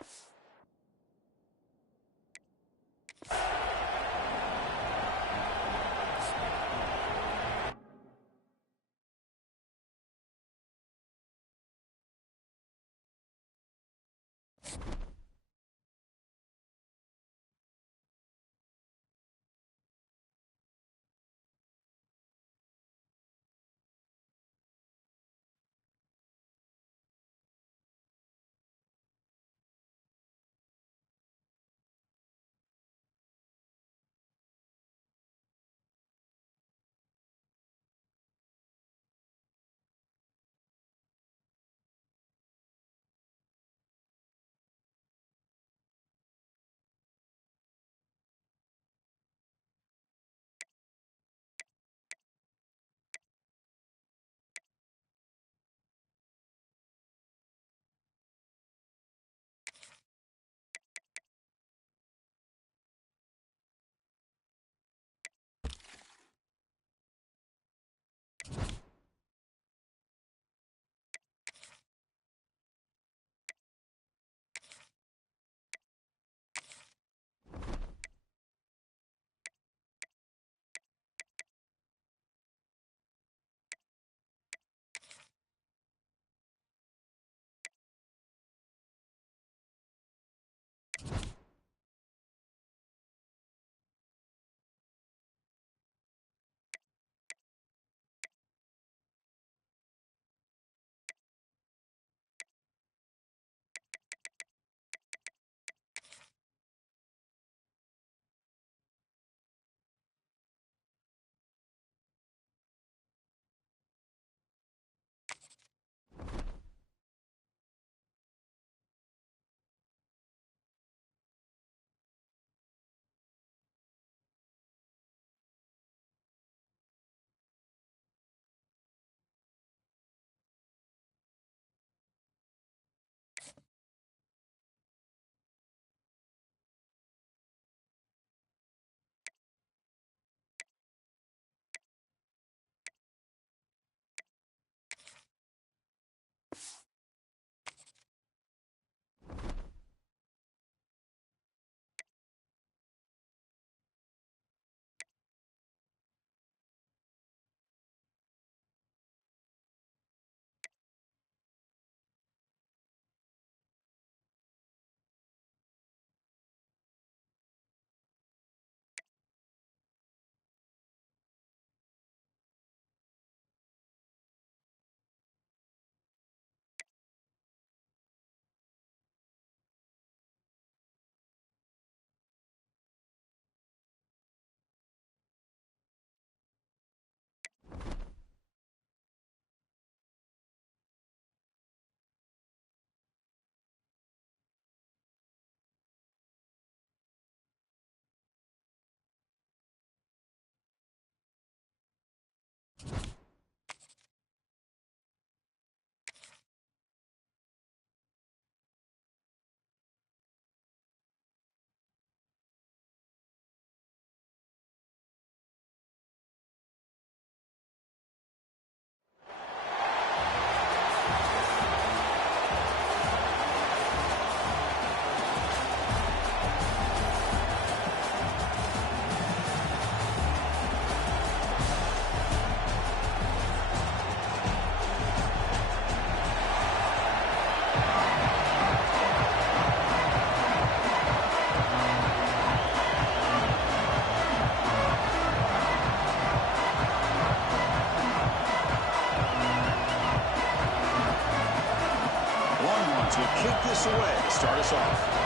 kick this away to start us off.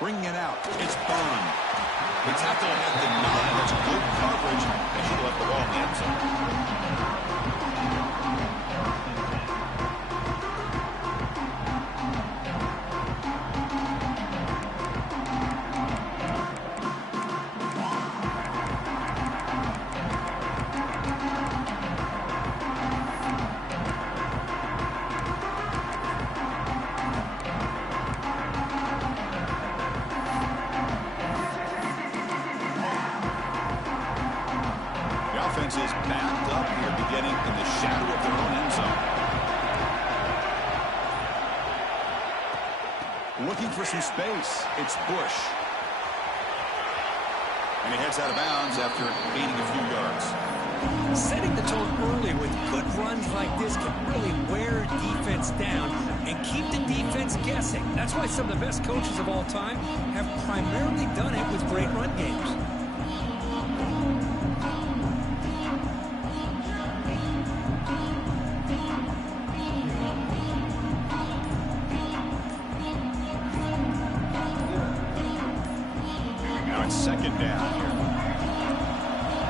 Bringing it out. It's Bond. They tackle him at the 9. That's good coverage. They should have left the ball in the end zone. Is backed up here, beginning in the shadow of their own end zone. Looking for some space. It's Bush. And he heads out of bounds after gaining a few yards. Setting the tone early with good runs like this can really wear defense down and keep the defense guessing. That's why some of the best coaches of all time have primarily done it with great run games. Second down here.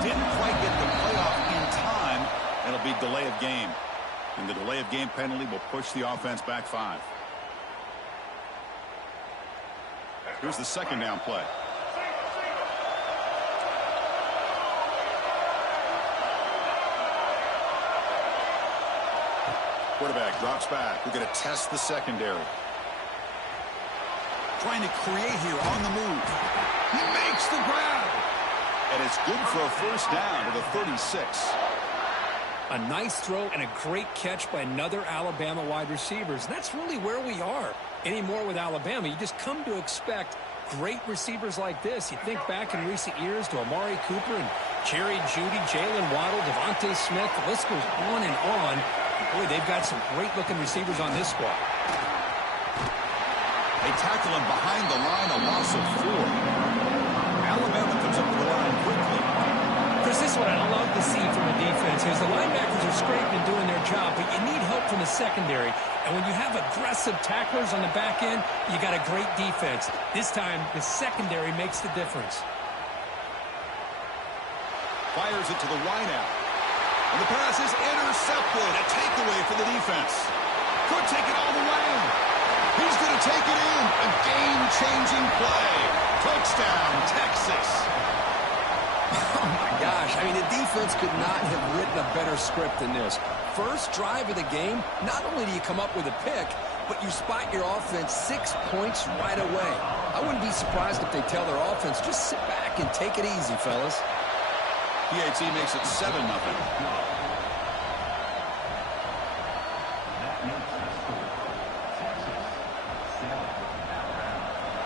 Didn't quite get the playoff in time. It'll be delay of game. And the delay of game penalty will push the offense back 5. Here's the second down play. Quarterback drops back. We're going to test the secondary. Trying to create here on the move. He makes the grab. And it's good for a first down to the 36. A nice throw and a great catch by another Alabama wide receivers. That's really where we are. Anymore with Alabama, you just come to expect great receivers like this. You think back in recent years to Amari Cooper and Jerry Jeudy, Jalen Waddle, Devontae Smith. The list goes on and on. Boy, they've got some great-looking receivers on this squad. They tackle him behind the line, a loss of 4. Alabama comes up with the line quickly. Chris, this is what I love to see from the defense is the linebackers are scraping and doing their job, but you need help from the secondary. And when you have aggressive tacklers on the back end, you got a great defense. This time, the secondary makes the difference. Fires it to the wideout. And the pass is intercepted. A takeaway for the defense. Could take it all the way. He's going to take it in. A game-changing play. Touchdown, Texas. Oh, my gosh. I mean, the defense could not have written a better script than this. First drive of the game, not only do you come up with a pick, but you spot your offense 6 points right away. I wouldn't be surprised if they tell their offense, just sit back and take it easy, fellas. PAT makes it 7-0.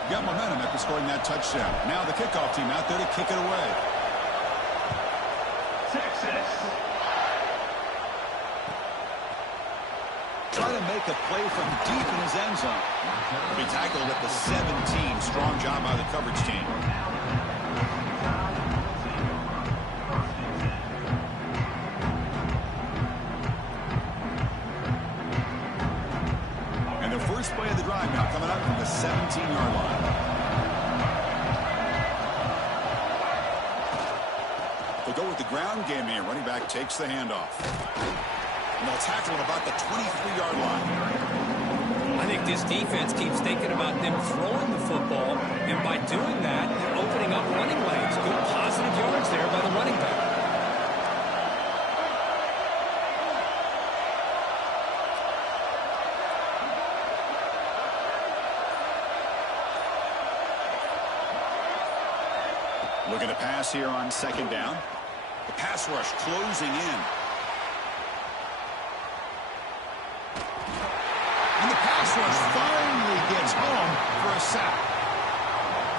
Got momentum after scoring that touchdown. Now the kickoff team out there to kick it away. Texas. Try to make a play from deep in his end zone. He'll be tackled at the 17. Strong job by the coverage team. First play of the drive now coming up from the 17-yard line. They'll go with the ground game here. Running back takes the handoff. And they'll tackle at about the 23-yard line. I think this defense keeps thinking about them throwing the football, and by doing that, they're opening up running lanes. Good positive yards there by the running back. Looking to pass here on second down. The pass rush closing in. And the pass rush finally gets home for a sack.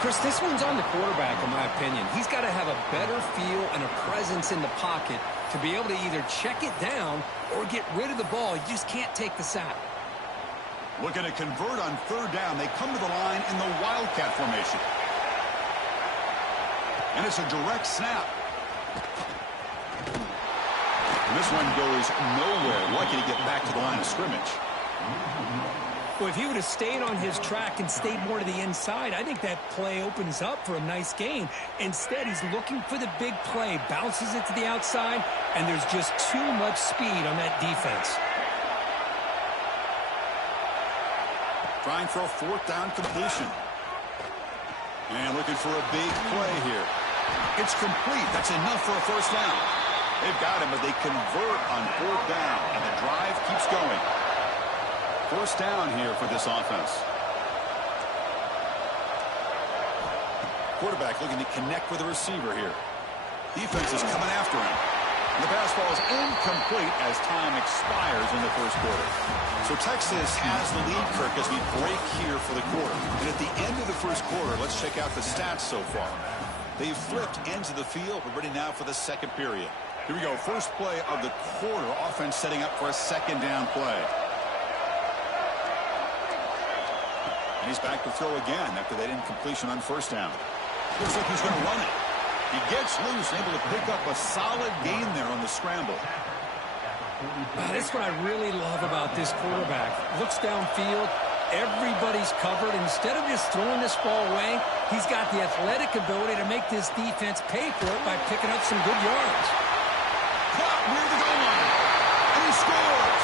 Chris, this one's on the quarterback, in my opinion. He's got to have a better feel and a presence in the pocket to be able to either check it down or get rid of the ball. You just can't take the sack. Looking to convert on third down. They come to the line in the Wildcat formation. And it's a direct snap. And this one goes nowhere. Lucky to get back to the line of scrimmage. Well, if he would have stayed on his track and stayed more to the inside, I think that play opens up for a nice gain. Instead, he's looking for the big play, bounces it to the outside, and there's just too much speed on that defense. Trying for a fourth down completion. And looking for a big play here. It's complete. That's enough for a first down. They've got him, but they convert on fourth down, and the drive keeps going. First down here for this offense. Quarterback looking to connect with the receiver here. Defense is coming after him. And the pass ball is incomplete as time expires in the first quarter. So Texas has the lead, Kirk, as we break here for the quarter. And at the end of the first quarter, let's check out the stats so far. They've flipped ends of the field. We're ready now for the second period. Here we go. First play of the quarter. Offense setting up for a second down play. And he's back to throw again after that incompletion on first down. Looks like he's going to run it. He gets loose, able to pick up a solid gain there on the scramble. That's what I really love about this quarterback. Looks downfield. Everybody's covered. Instead of just throwing this ball away, he's got the athletic ability to make this defense pay for it by picking up some good yards. Caught near the goal line. And he scores.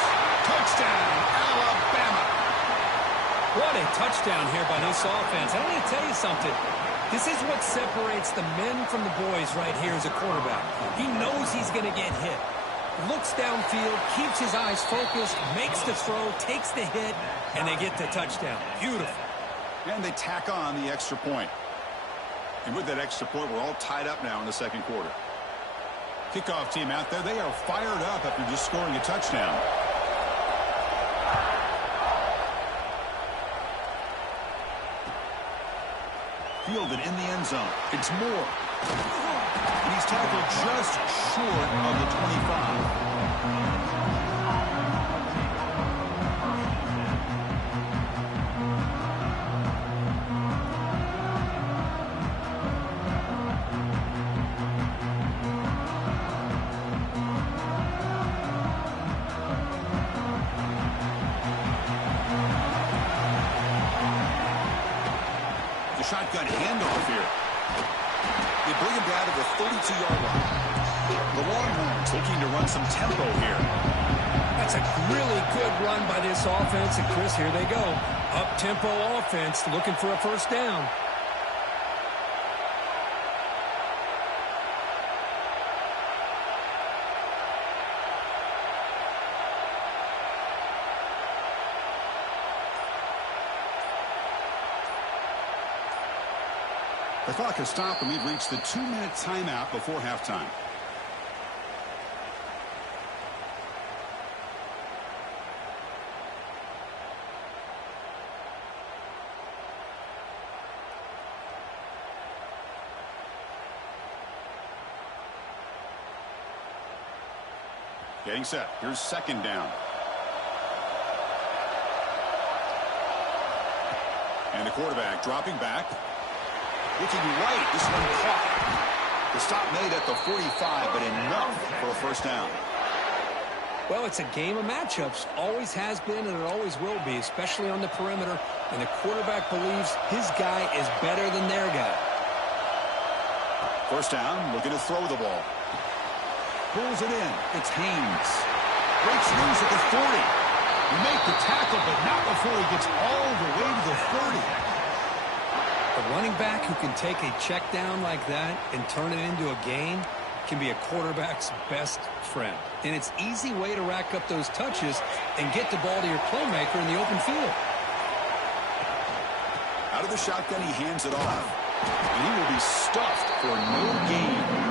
Touchdown, Alabama. What a touchdown here by this offense. I'm going to tell you something. This is what separates the men from the boys right here as a quarterback. He knows he's going to get hit. Looks downfield, keeps his eyes focused, makes the throw, takes the hit, and they get the touchdown. Beautiful. And they tack on the extra point. And with that extra point, we're all tied up now in the second quarter. Kickoff team out there, they are fired up after just scoring a touchdown. Fielded in the end zone. It's Moore. And he's tackled just short of the 25. Shotgun handoff here. They bring him down to the 32-yard line. The Longhorns looking to run some tempo here. That's a really good run by this offense. And, Chris, here they go. Up-tempo offense looking for a first down. The clock has stopped, and we've reached the 2-minute timeout before halftime. Getting set. Here's second down. And the quarterback dropping back. Looking right, this one caught. The stop made at the 45, but enough for a first down. Well, it's a game of matchups. Always has been, and it always will be, especially on the perimeter. And the quarterback believes his guy is better than their guy. First down, looking to throw the ball. Pulls it in. It's Haynes. Breaks loose at the 40. Make the tackle, but not before he gets all the way to the 30. A running back who can take a check down like that and turn it into a gain can be a quarterback's best friend. And it's an easy way to rack up those touches and get the ball to your playmaker in the open field. Out of the shotgun, he hands it off. And he will be stuffed for no gain.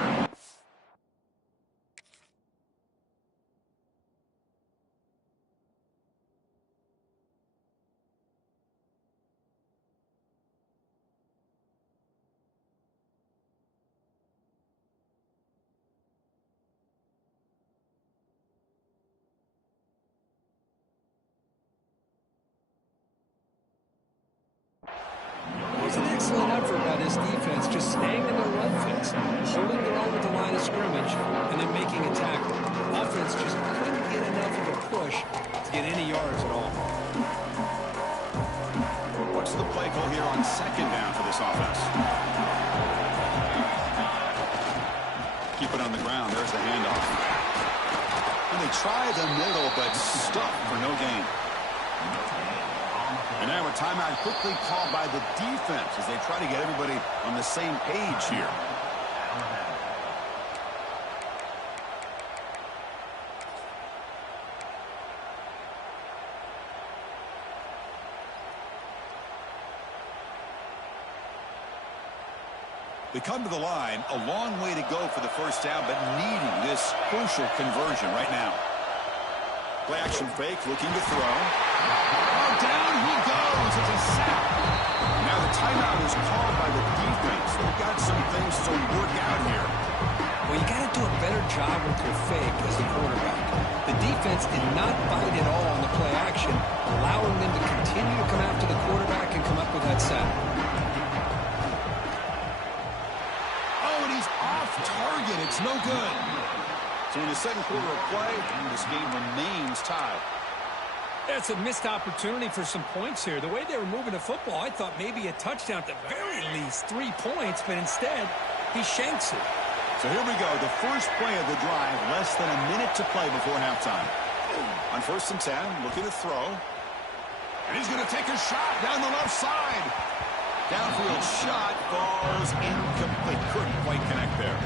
excellent effort by this defense, just staying in their run fits, holding their own with the line of scrimmage, and then making a tackle. Offense just couldn't get enough of a push to get any yards at all. What's the play call here on second down for this offense? Keep it on the ground. There's the handoff. And they try the middle, but stuck for no gain. And now a timeout quickly called by the defense as they try to get everybody on the same page here. They come to the line, a long way to go for the first down, but needing this crucial conversion right now. Play action fake, looking to throw. Oh, down he goes. It's a sack. Now the timeout is called by the defense. They've got some things to work out here. Well, you got to do a better job with your fake as a quarterback. The defense did not bite at all on the play action, allowing them to continue to come after the quarterback and come up with that sack. Target, it's no good. So in the second quarter of play, this game remains tied. That's a missed opportunity for some points here. The way they were moving the football, I thought maybe a touchdown at the very least, 3 points, but instead, he shanks it. So here we go, the first play of the drive, less than a minute to play before halftime. On 1st and 10, looking to throw. And he's going to take a shot down the left side. Downfield shot falls incomplete. Couldn't quite connect there.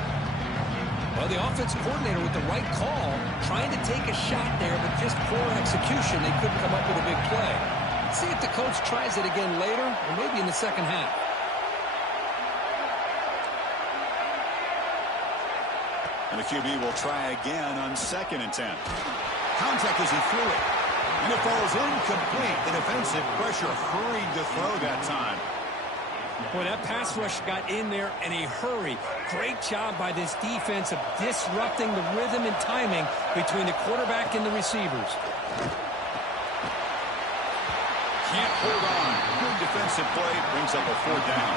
Well, the offensive coordinator with the right call, trying to take a shot there, but just poor execution. They couldn't come up with a big play. Let's see if the coach tries it again later, or maybe in the second half. And the QB will try again on 2nd and 10. Contact as he threw it. And it falls incomplete. The defensive pressure hurried to throw that time. Boy, that pass rush got in there in a hurry. Great job by this defense of disrupting the rhythm and timing between the quarterback and the receivers. Can't hold on. Good defensive play brings up a 4th down.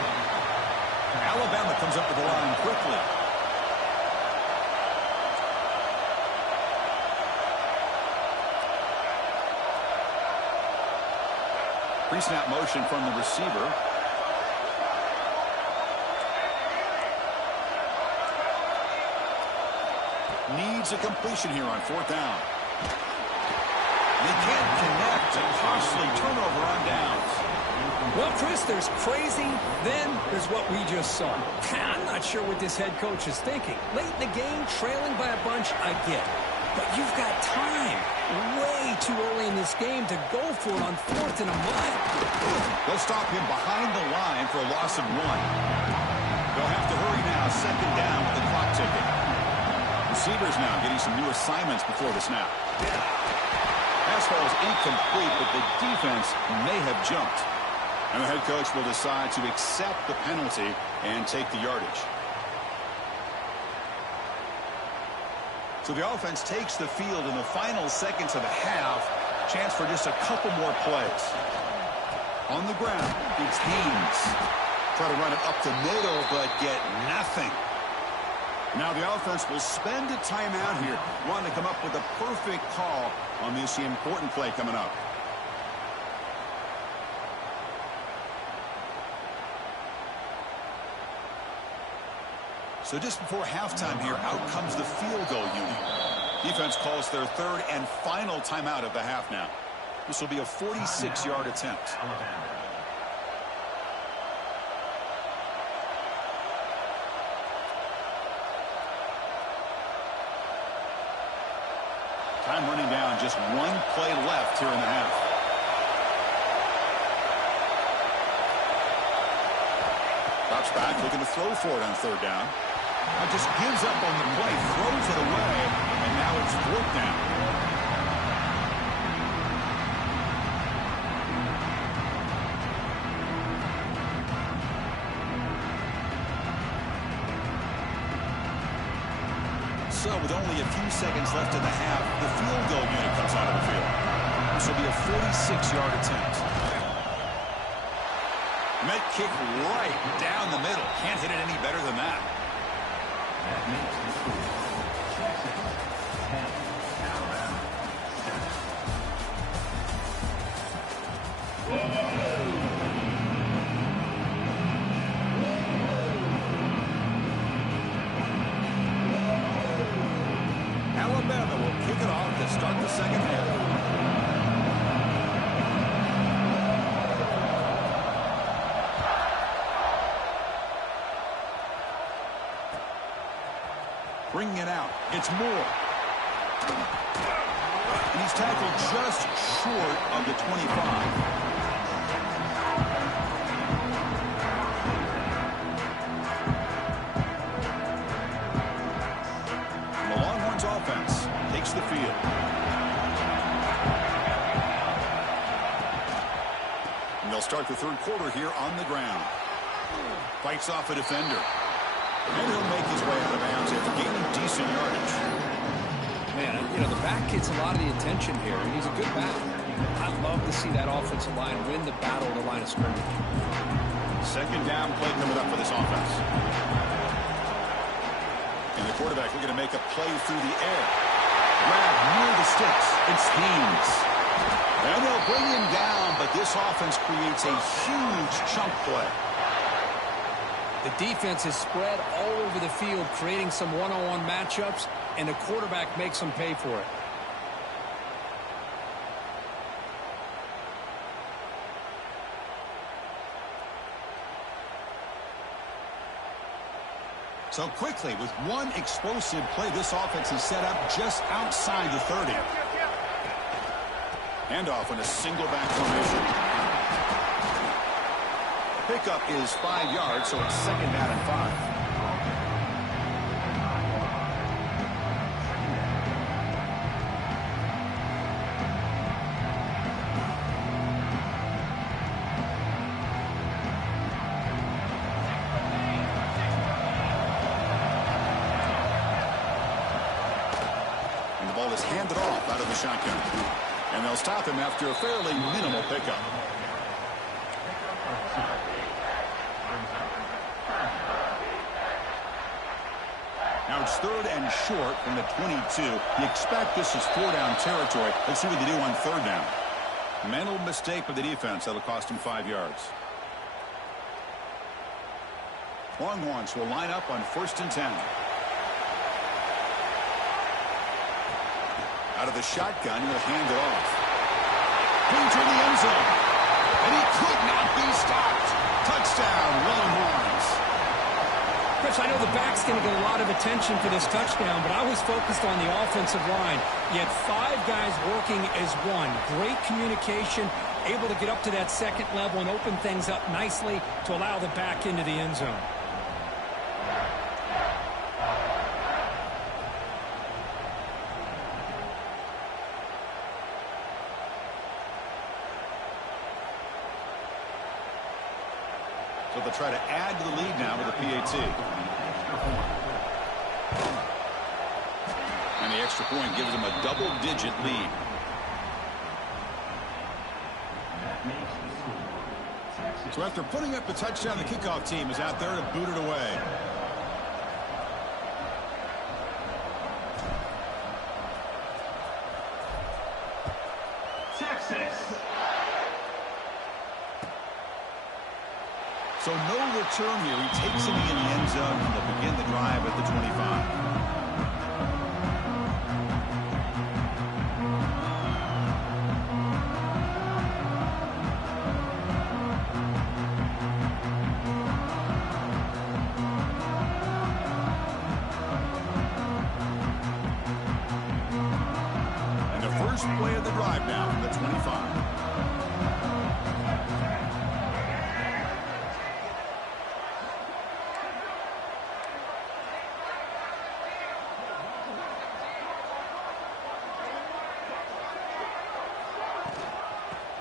Alabama comes up to the line quickly. Pre-snap motion from the receiver. Needs a completion here on 4th down. They can't connect. A costly turnover on downs. Well, Chris, there's crazy, then there's what we just saw. I'm not sure what this head coach is thinking. Late in the game, trailing by a bunch, I get it. But you've got time. Way too early in this game to go for it on 4th and a mile. They'll stop him behind the line for a loss of 1. They'll have to hurry now. 2nd down with the clock ticking. Receivers now getting some new assignments before the snap. Pass ball is incomplete, but the defense may have jumped. And the head coach will decide to accept the penalty and take the yardage. So the offense takes the field in the final seconds of the half. Chance for just a couple more plays. On the ground, it's Haynes. Try to run it up the middle, but get nothing. Now the offense will spend a timeout here, wanting to come up with a perfect call on this important play coming up. So just before halftime here, out comes the field goal unit. Defense calls their 3rd and final timeout of the half now. This will be a 46-yard attempt. Time running down, just 1 play left here in the half. Drops back, looking to throw for it on 3rd down. Now just gives up on the play, throws it away, and now it's 4th down. So with only a few seconds left in the half, the field goal unit comes onto the field. This will be a 46-yard attempt. Met kick right down the middle. Can't hit it any better than that. Alabama will kick it off to start the second half. Bringing it out. It's Moore. And he's tackled just short of the 25. And the Longhorns offense takes the field. And they'll start the third quarter here on the ground. Fights off a defender. And he'll make his way out of bounds after gaining decent yardage. Man, you know, the back gets a lot of the attention here, and he's a good back. I'd love to see that offensive line win the battle at the line of scrimmage. Second down play coming up for this offense. And the quarterback looking to make a play through the air. Grab near the sticks. It's Haynes. And they'll bring him down, but this offense creates a huge chunk play. The defense is spread all over the field, creating some one-on-one matchups, and the quarterback makes them pay for it. So quickly, with one explosive play, this offense is set up just outside the 30. Handoff in a single back formation. Pickup is 5 yards, so it's second down and 5. And the ball is handed off out of the shotgun. And they'll stop him after a fairly minimal pickup. Now it's third and short from the 22. You expect this is 4-down territory. Let's see what they do on third down. Mental mistake by the defense. That'll cost him 5 yards. Longhorns will line up on 1st and 10. Out of the shotgun, he'll hand it off. Into the end zone. And he could not be stopped. Touchdown, Longhorns. Chris, I know the back's going to get a lot of attention for this touchdown, but I was focused on the offensive line. You had 5 guys working as one. Great communication, able to get up to that second level and open things up nicely to allow the back into the end zone. So they'll try to add to the lead now with a PAT. And the extra point gives them a double-digit lead. So after putting up the touchdown, the kickoff team is out there to boot it away. So no return here. He takes it in the end zone, and they'll begin the drive at the 25. And the first play of the drive now from the 25.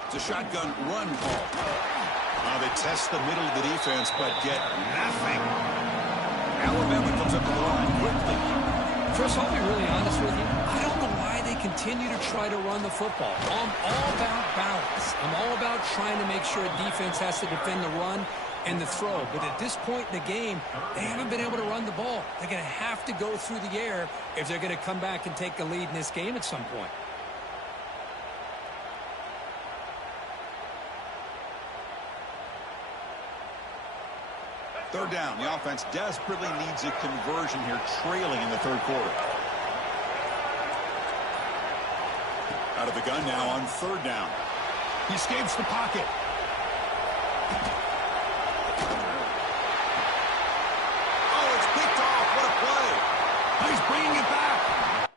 It's a shotgun run call. They test the middle of the defense, but get nothing. Alabama comes up to the line quickly. Chris, I'll be really honest with you. I don't know why they continue continue to try to run the football. I'm all about balance. I'm all about trying to make sure a defense has to defend the run and the throw. But at this point in the game, they haven't been able to run the ball. They're going to have to go through the air if they're going to come back and take the lead in this game at some point. Third down. The offense desperately needs a conversion here, trailing in the third quarter. Out of the gun now on third down. He escapes the pocket. Oh, it's picked off. What a play. He's bringing it back.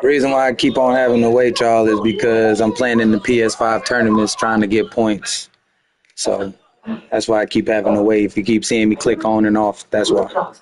The reason why I keep on having to wait, y'all, is because I'm playing in the PS5 tournaments trying to get points. So that's why I keep having to wait. If you keep seeing me click on and off, that's why.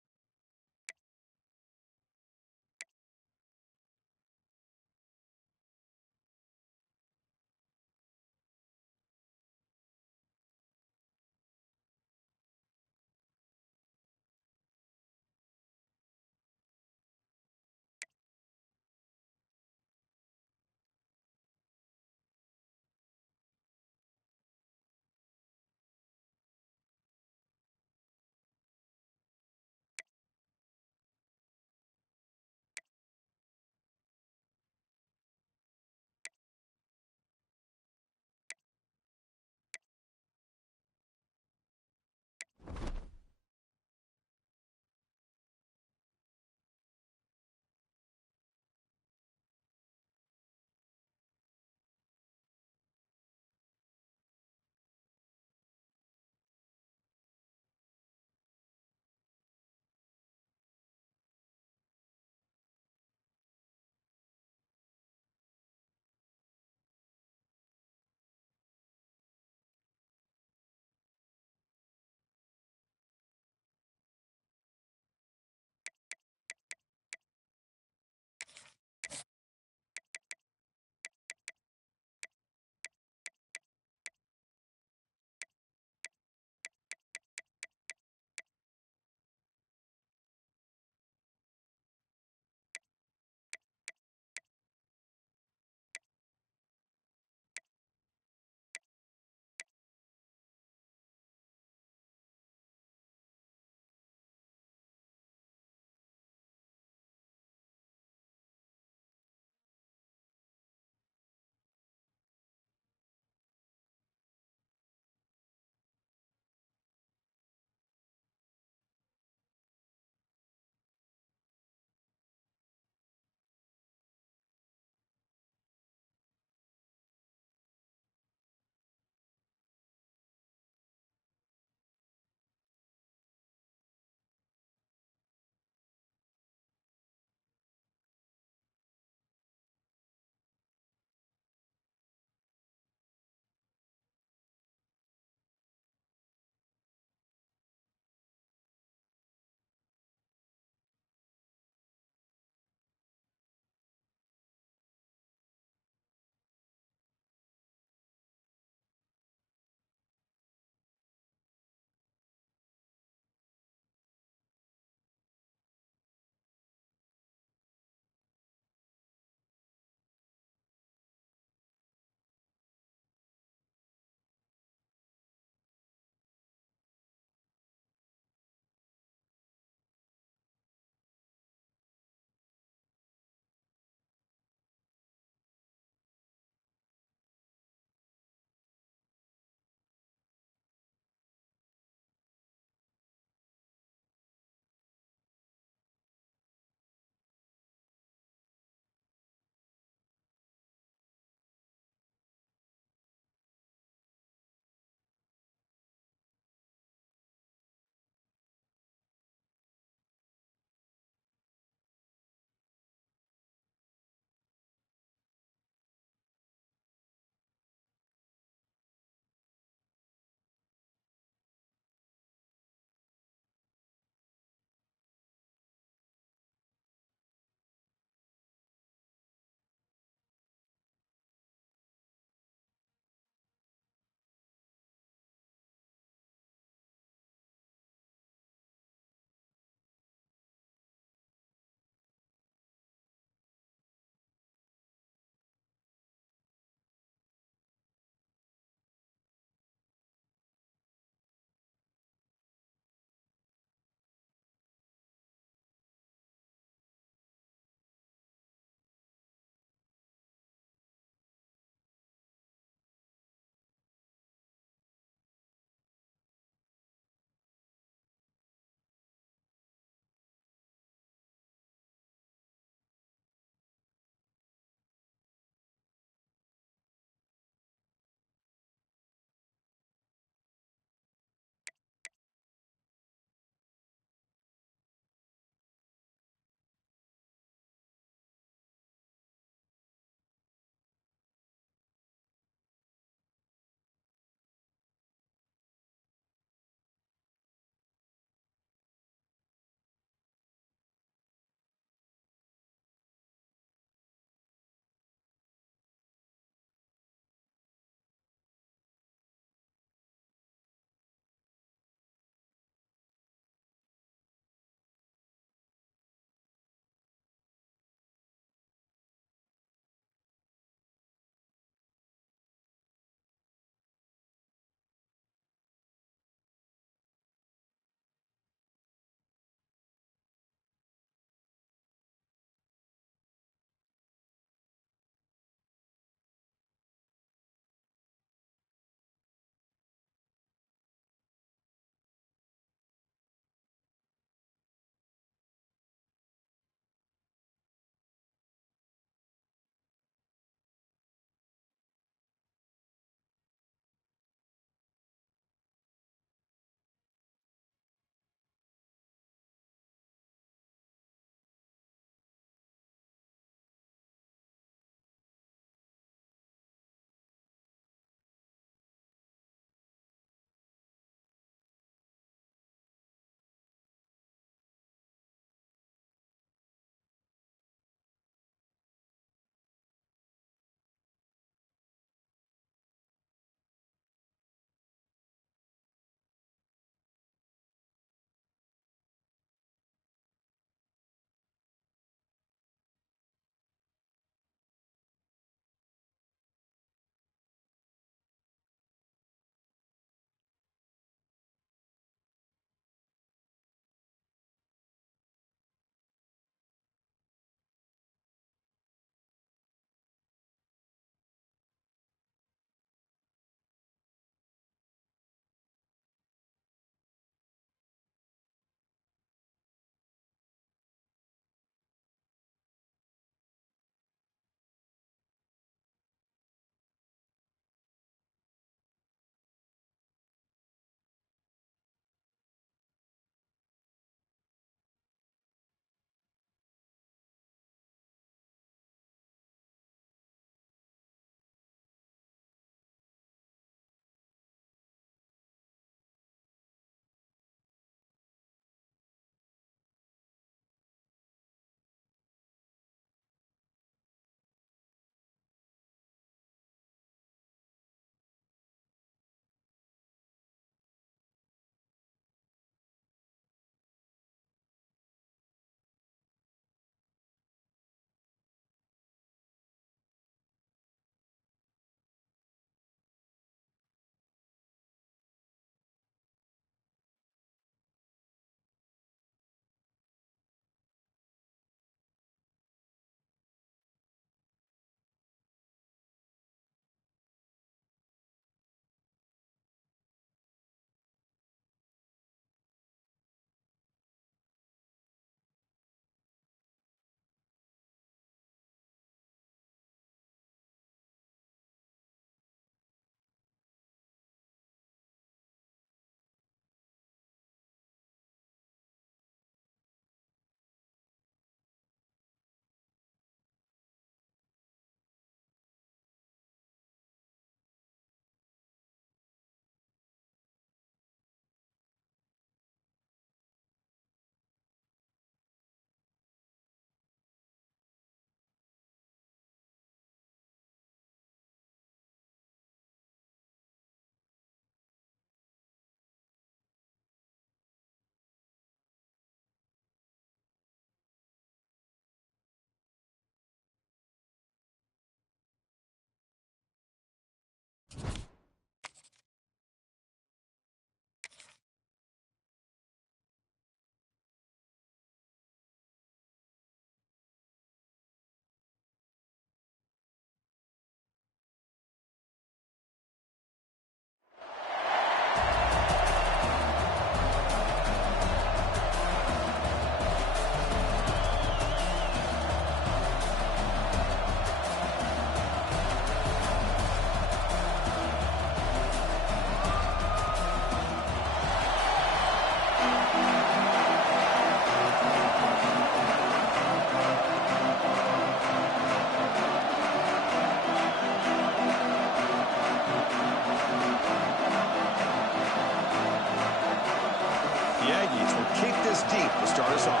The Aggies will kick this deep to start us off.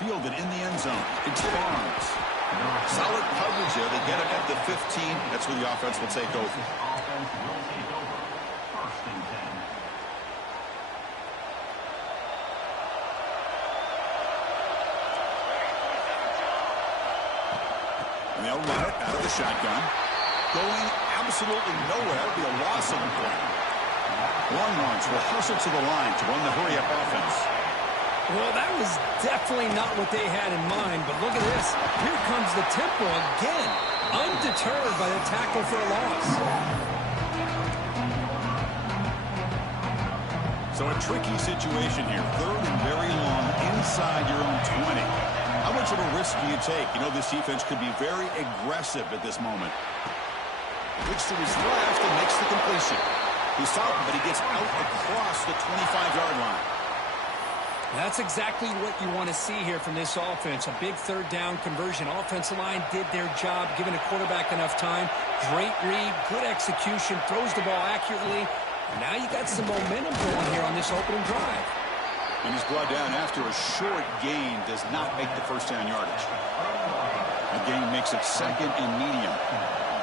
Fielded in the end zone. It's Barnes. Solid coverage there. They get it at the 15. That's where the offense will take over. And they'll run it out of the shotgun. Going absolutely nowhere. That would be a loss of a play. Longhorns will hustle to the line to run the hurry-up offense. Well, that was definitely not what they had in mind, but look at this. Here comes the tempo again, undeterred by the tackle for a loss. So a tricky situation here. Third and very long inside your own 20. How much of a risk do you take? You know this defense could be very aggressive at this moment. Looks to his left and makes the completion. He stopped him, but he gets out across the 25-yard line. That's exactly what you want to see here from this offense. A big third down conversion. Offensive line did their job, giving the quarterback enough time. Great read, good execution, throws the ball accurately. And now you got some momentum going here on this opening drive. And he's brought down after a short gain, does not make the first down yardage. The gain makes it second and medium.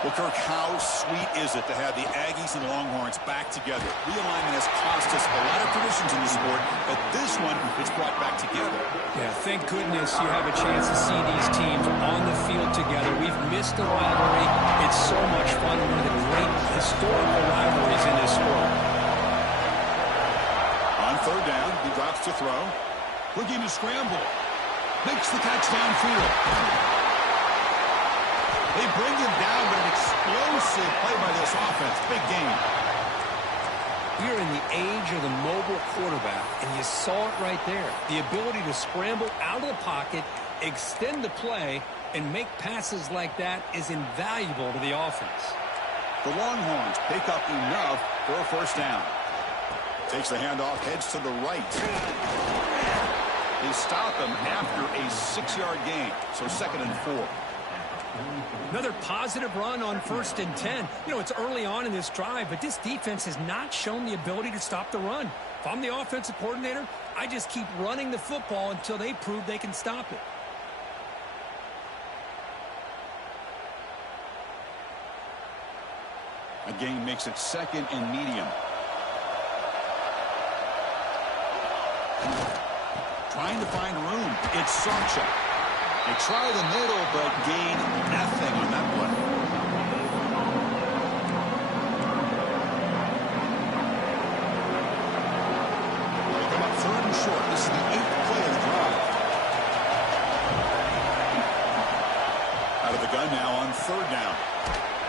Well, Kirk, how sweet is it to have the Aggies and Longhorns back together? Realignment has cost us a lot of traditions in the sport, but this one, it's brought back together. Yeah, thank goodness you have a chance to see these teams on the field together. We've missed the rivalry. It's so much fun. One of the great historical rivalries in this sport. On third down, he drops to throw. Looking to scramble. Makes the catch downfield. They bring him down, but an explosive play by this offense. Big game. We are in the age of the mobile quarterback, and you saw it right there. The ability to scramble out of the pocket, extend the play, and make passes like that is invaluable to the offense. The Longhorns pick up enough for a first down. Takes the handoff, heads to the right. They stop him after a 6-yard gain, so second and 4. Another positive run on 1st and 10. You know, it's early on in this drive, but this defense has not shown the ability to stop the run. If I'm the offensive coordinator, I just keep running the football until they prove they can stop it. A gain makes it second and medium. Trying to find room. It's Sancho. They try the middle, but gain nothing on that play. They come up third and short. This is the 8th play of the drive. Out of the gun now on third down.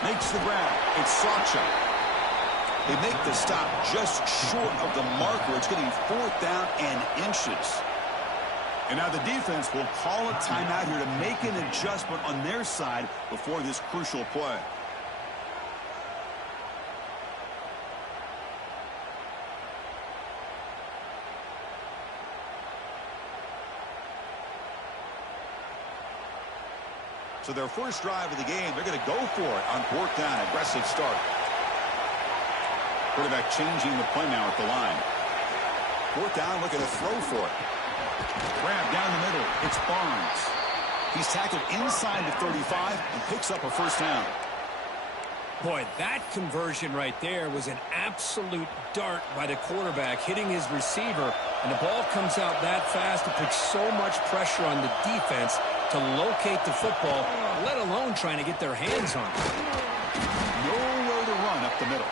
Makes the grab. It's Sancho. They make the stop just short of the marker. It's getting 4th down and inches. And now the defense will call a timeout here to make an adjustment on their side before this crucial play. So their first drive of the game, they're going to go for it on 4th down. Aggressive start. Quarterback changing the play now at the line. 4th down, looking to throw for it. Grab down the middle. It's Barnes. He's tackled inside the 35 and picks up a first down. Boy, that conversion right there was an absolute dart by the quarterback hitting his receiver, and the ball comes out that fast. It puts so much pressure on the defense to locate the football, let alone trying to get their hands on it. Nowhere to run up the middle.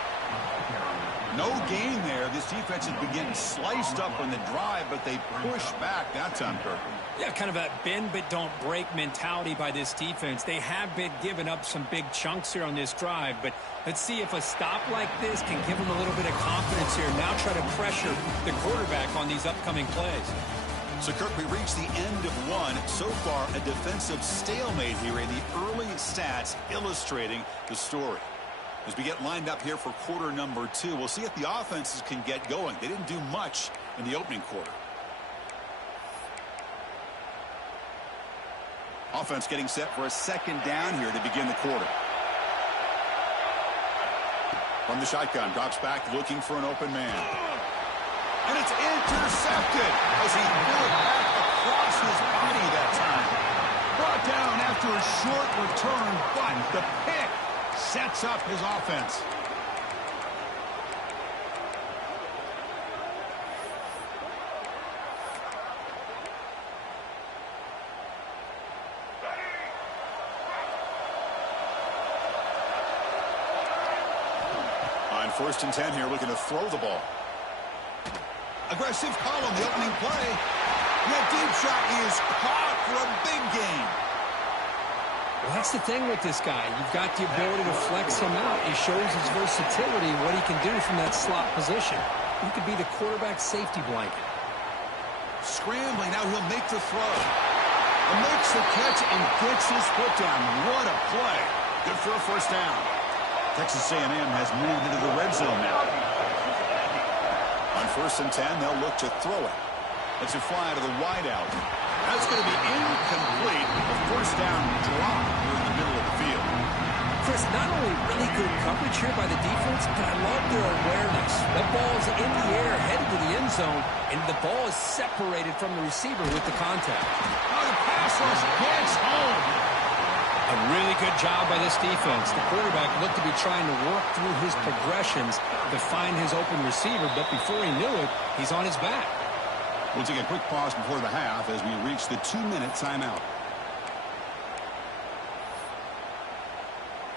No gain there. This defense has been getting sliced up on the drive, but they push back that time, Kirk. Yeah, kind of a bend but don't break mentality by this defense. They have been giving up some big chunks here on this drive, but let's see if a stop like this can give them a little bit of confidence here. Now try to pressure the quarterback on these upcoming plays. So, Kirk, we reached the end of one. So far, a defensive stalemate here in the early stats illustrating the story. As we get lined up here for quarter number 2, we'll see if the offenses can get going. They didn't do much in the opening quarter. Offense getting set for a second down here to begin the quarter. From the shotgun, drops back looking for an open man. And it's intercepted as he threw it back across his body that time. Brought down after a short return, but the pick sets up his offense. On 1st and 10 here, looking to throw the ball. Aggressive call on the opening play. That deep shot is caught for a big gain. Well, that's the thing with this guy. You've got the ability to flex him out. He shows his versatility, what he can do from that slot position. He could be the quarterback safety blanket. Scrambling, now he'll make the throw. And makes the catch and gets his foot down. What a play. Good for a first down. Texas A&M has moved into the red zone now. On 1st and 10, they'll look to throw it. It's a fly to the wideout. That's going to be incomplete. A first down drop here in the middle of the field. Chris, not only really good coverage here by the defense, but I love their awareness. That ball is in the air, headed to the end zone, and the ball is separated from the receiver with the contact. Oh, the pass rush gets home. A really good job by this defense. The quarterback looked to be trying to work through his progressions to find his open receiver, but before he knew it, he's on his back. We'll take a quick pause before the half as we reach the 2-minute timeout.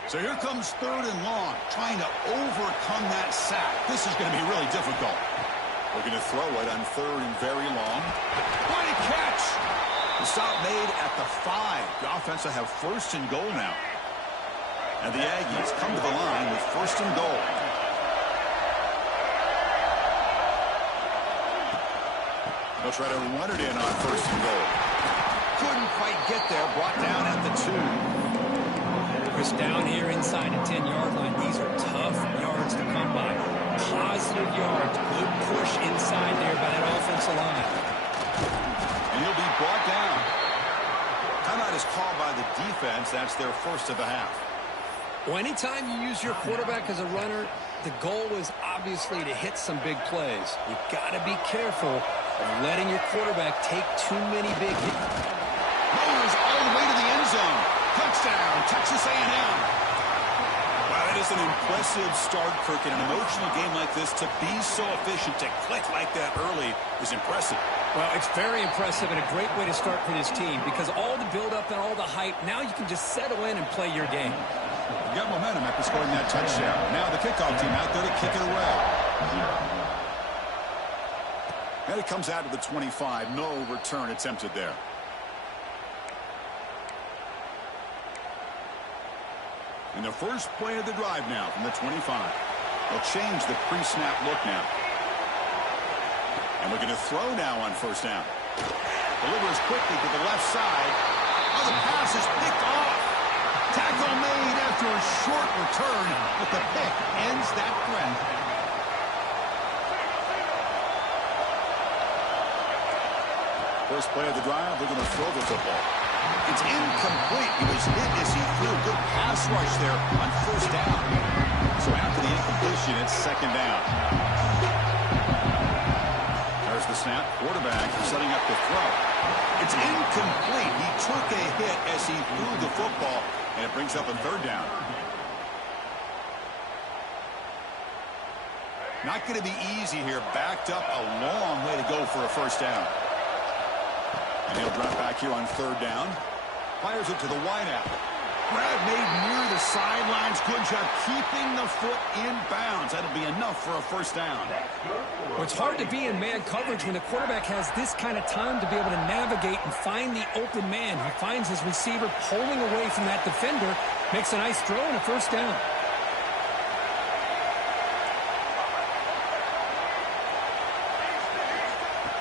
So here comes 3rd and long, trying to overcome that sack. This is going to be really difficult. We're going to throw it on 3rd and very long. What a catch! The stop made at the 5. The offense will have 1st and goal now. And the Aggies come to the line with 1st and goal. They'll try to run it in on 1st and goal. Couldn't quite get there. Brought down at the 2. Chris, down here inside the 10-yard line, these are tough yards to come by. Positive yards. Good push inside there by that offensive line. And he'll be brought down. Timeout is called by the defense. That's their first of the half. Well, anytime you use your quarterback as a runner, the goal is obviously to hit some big plays. You've got to be careful of letting your quarterback take too many big hits. Motors all the way to the end zone. Touchdown, Texas A&M. Wow, that is an impressive start, Kirk. In an emotional game like this, to be so efficient, to click like that early is impressive. Well, it's very impressive and a great way to start for this team because all the build-up and all the hype, now you can just settle in and play your game. You got momentum after scoring that touchdown. Now the kickoff team out there to kick it away. And it comes out to the 25. No return attempted there. And the first play of the drive now from the 25. They'll change the pre-snap look now. And we're going to throw now on 1st down. Delivers quickly to the left side. Oh, the pass is picked off. Tackle made after a short return, but the pick ends that threat. First play of the drive, they're going to throw the football. It's incomplete. He was hit as he threw a good pass rush there on 1st down. So after the incompletion, it's 2nd down. There's the snap. Quarterback setting up the throw. It's incomplete. He took a hit as he threw the football, and it brings up a 3rd down. Not going to be easy here. Backed up a long way to go for a 1st down. And he'll drop back here on 3rd down. Fires it to the wideout. Grab made near the sidelines. Good job keeping the foot in bounds. That'll be enough for a 1st down. Well, it's hard to be in man coverage when the quarterback has this kind of time to be able to navigate and find the open man. He finds his receiver pulling away from that defender, makes a nice throw and a 1st down.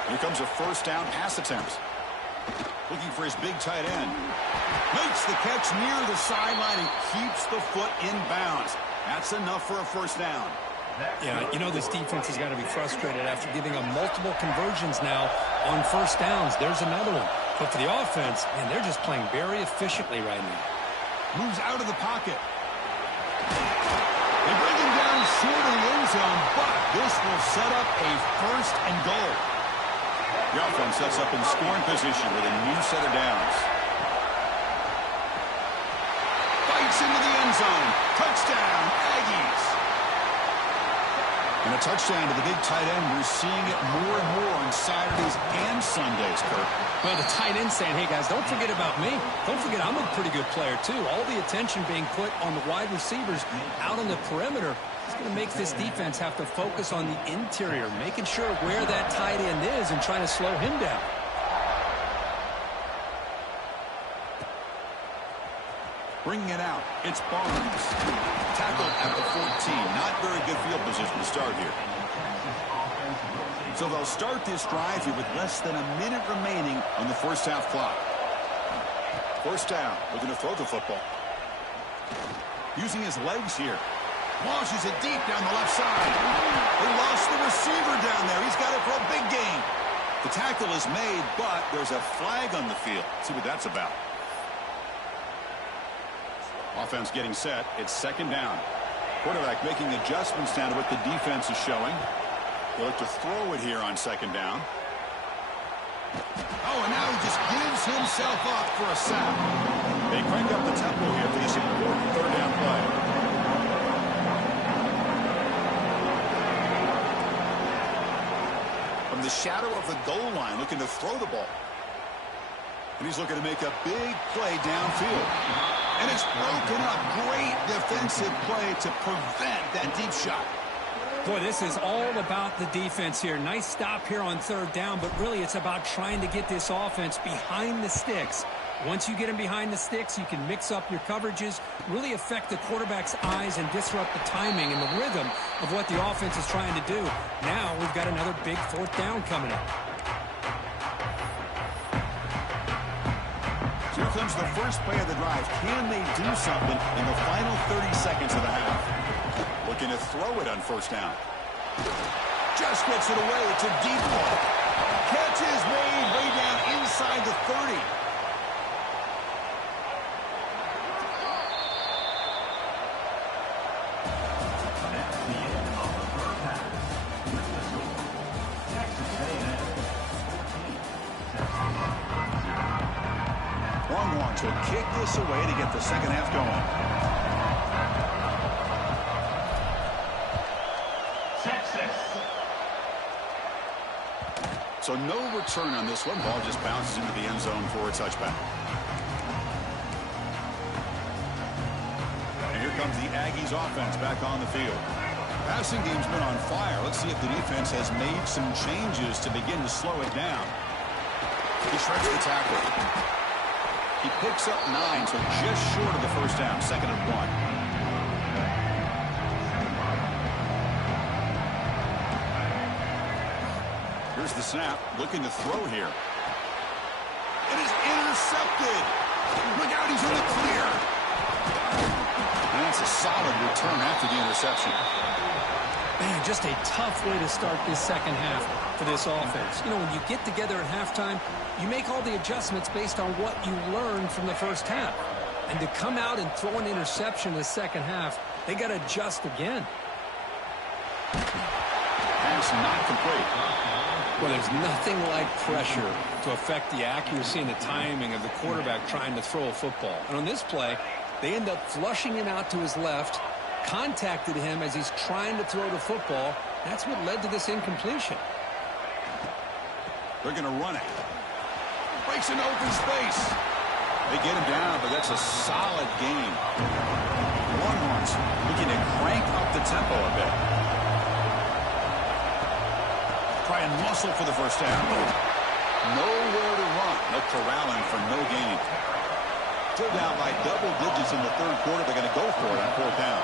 Here comes a 1st down pass attempt. Looking for his big tight end. Makes the catch near the sideline and keeps the foot in bounds. That's enough for a 1st down. Yeah, you know this defense has got to be frustrated after giving them multiple conversions now on 1st downs. There's another one. But for the offense, man, they're just playing very efficiently right now. Moves out of the pocket. They bring him down This will set up a 1st and goal. The offense sets up in scoring position with a new set of downs. Bites into the end zone. Touchdown, Aggies. And a touchdown to the big tight end. We're seeing it more and more on Saturdays and Sundays, Kirk. Well, the tight end saying, hey, guys, don't forget about me. Don't forget I'm a pretty good player, too. All the attention being put on the wide receivers out on the perimeter. It's going to make this defense have to focus on the interior, making sure where that tight end is and trying to slow him down. Bringing it out, it's Barnes. Tackled at the 14. Not very good field position to start here. So they'll start this drive here with less than a minute remaining on the 1st half clock. 1st down, looking to throw the football. Using his legs here. Launches it deep down the left side. They lost the receiver down there. He's got it for a big gain. The tackle is made, but there's a flag on the field. Let's see what that's about. Offense getting set. It's 2nd down. Quarterback making adjustments down to what the defense is showing. They'll look to throw it here on 2nd down. Oh, and now he just gives himself up for a sack. They crank up the tempo here for this important 3rd down play. From the shadow of the goal line, looking to throw the ball. And he's looking to make a big play downfield. And it's broken up. Great defensive play to prevent that deep shot. Boy, this is all about the defense here. Nice stop here on 3rd down, but really it's about trying to get this offense behind the sticks. Once you get them behind the sticks, you can mix up your coverages, really affect the quarterback's eyes and disrupt the timing and the rhythm of what the offense is trying to do. Now we've got another big 4th down coming up. Here comes the first play of the drive. Can they do something in the final 30 seconds of the half? Looking to throw it on 1st down. Just gets it away. It's a deep ball. Catch is made way down inside the 30. Longhorns will kick this away to get the 2nd half going. So no return on this one. Ball just bounces into the end zone for a touchback. And here comes the Aggies offense back on the field. Passing game's been on fire. Let's see if the defense has made some changes to begin to slow it down. He shreds the tackle. He picks up 9, so just short of the 1st down, 2nd and 1. Here's the snap, looking to throw here. It is intercepted. Look out, he's in the clear. And that's a solid return after the interception. Man, just a tough way to start this 2nd half for this offense. You know, when you get together at halftime, you make all the adjustments based on what you learned from the 1st half. And to come out and throw an interception in the 2nd half, they got to adjust again. Pass not complete. Well, there's nothing like pressure to affect the accuracy and the timing of the quarterback trying to throw a football. And on this play, they end up flushing him out to his left, contacted him as he's trying to throw the football. That's what led to this incompletion. They're going to run it. Breaks an open space. They get him down, but that's a solid gain. Longhorns looking to crank up the tempo a bit. Try and muscle for the 1st down. Nowhere to run. They'll corral him for no gain. Still down by double digits in the 3rd quarter. They're going to go for it on 4th down.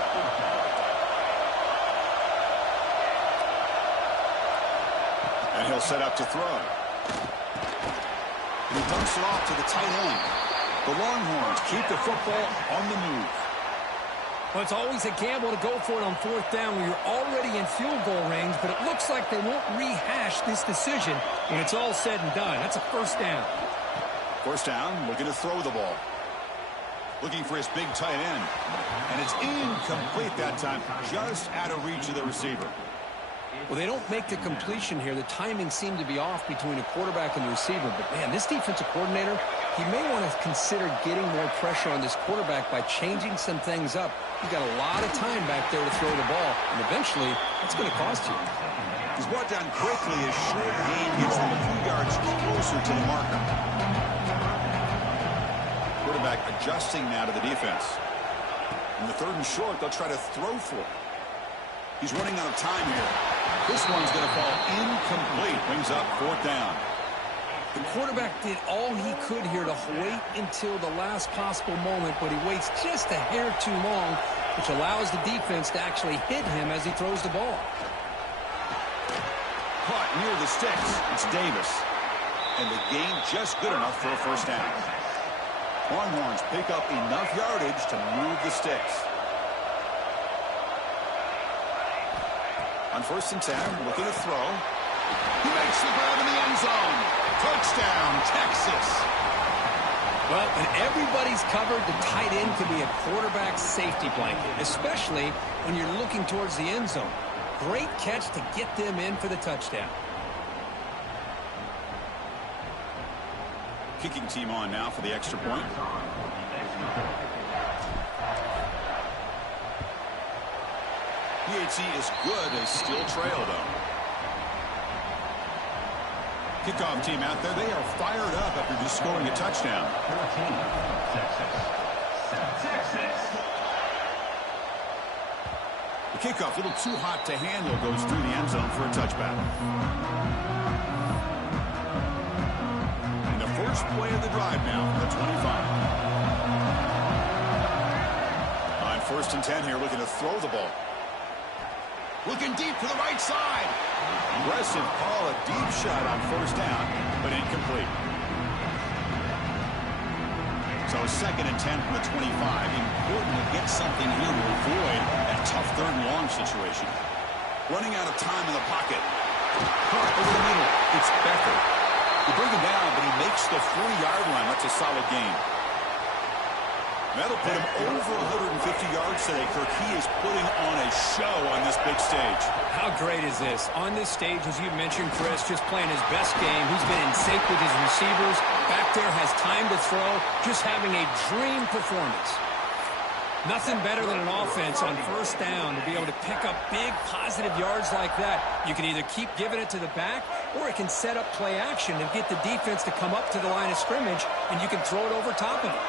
And he'll set up to throw. And he dumps it off to the tight end. The Longhorns keep the football on the move. Well, it's always a gamble to go for it on 4th down when you're already in field goal range, but it looks like they won't rehash this decision when it's all said and done. That's a 1st down. 1st down, looking to throw the ball. Looking for his big tight end. And it's incomplete that time, just out of reach of the receiver. Well, they don't make the completion here. The timing seemed to be off between the quarterback and the receiver. But, man, this defensive coordinator, he may want to consider getting more pressure on this quarterback by changing some things up. He's got a lot of time back there to throw the ball, and eventually that's going to cost you. He's brought down quickly as short gain gets them a few yards closer to the marker. Quarterback adjusting now to the defense. In the 3rd and short, they'll try to throw for it. He's running out of time here. This one's going to fall incomplete. Brings up 4th down. The quarterback did all he could here to wait until the last possible moment, but he waits just a hair too long, which allows the defense to actually hit him as he throws the ball. Caught near the sticks. It's Davis. And the gain just good enough for a 1st down. Longhorns pick up enough yardage to move the sticks. On 1st and 10, looking to throw. He makes the grab in the end zone. Touchdown, Texas. Well, when everybody's covered, the tight end can be a quarterback safety blanket, especially when you're looking towards the end zone. Great catch to get them in for the touchdown. Kicking team on now for the extra point. PAT is good. They still trail, though. Kickoff team out there. They are fired up after just scoring a touchdown. The kickoff, a little too hot to handle, goes through the end zone for a touchback. And the first play of the drive now from the 25. On 1st and 10 here, looking to throw the ball. Looking deep to the right side. Aggressive call, a deep shot on 1st down, but incomplete. So 2nd and 10 from the 25. Important to get something here to avoid that tough 3rd and long situation. Running out of time in the pocket. Caught over the middle. It's Becker. They bring him down, but he makes the 40-yard line. That's a solid gain. That'll put him over 150 yards today, Kirk. He is putting on a show on this big stage. How great is this? On this stage, as you mentioned, Chris, just playing his best game. He's been in sync with his receivers. Back there has time to throw. Just having a dream performance. Nothing better than an offense on 1st down to be able to pick up big positive yards like that. You can either keep giving it to the back, or it can set up play action and get the defense to come up to the line of scrimmage, and you can throw it over top of it.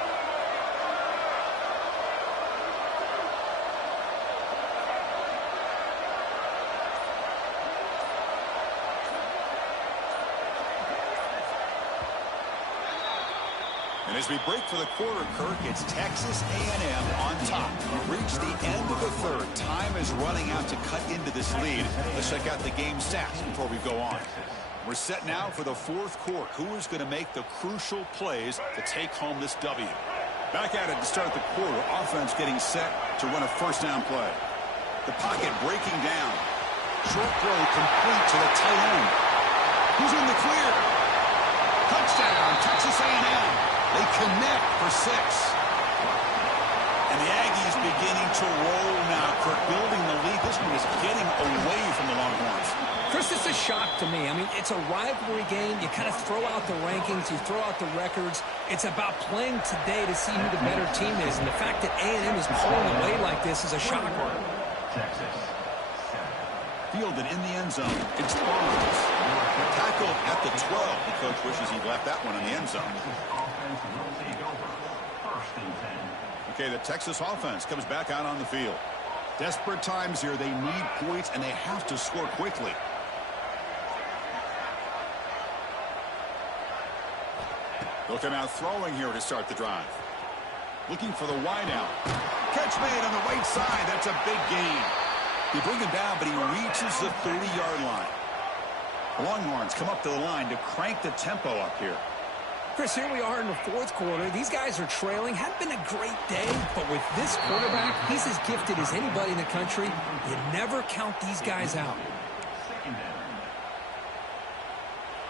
And as we break for the quarter, Kirk, it's Texas A&M on top. We reach the end of the 3rd. Time is running out to cut into this lead. Let's check out the game stats before we go on. We're set now for the 4th quarter. Who is going to make the crucial plays to take home this W? Back at it to start the quarter. Offense getting set to run a 1st down play. The pocket breaking down. Short throw complete to the tight end. Who's in the clear? Touchdown, Texas A&M. They connect for 6. And the Aggies beginning to roll now. Kirk building the lead. This one is getting away from the Longhorns. Chris, it's a shock to me. I mean, it's a rivalry game. You kind of throw out the rankings. You throw out the records. It's about playing today to see who the better team is. And the fact that A&M is pulling away like this is a shocker. Fielded in the end zone. It's Barnes. Tackled at the 12. The coach wishes he'd left that one in the end zone. Okay, the Texas offense comes back out on the field. Desperate times here. They need points, and they have to score quickly. They'll come out throwing here to start the drive. Looking for the wideout. Catch made on the right side. That's a big gain. They bring him down, but he reaches the 30-yard line. The Longhorns come up to the line to crank the tempo up here. Chris, here we are in the 4th quarter. These guys are trailing. Hadn't been a great day, but with this quarterback, he's as gifted as anybody in the country. You never count these guys out.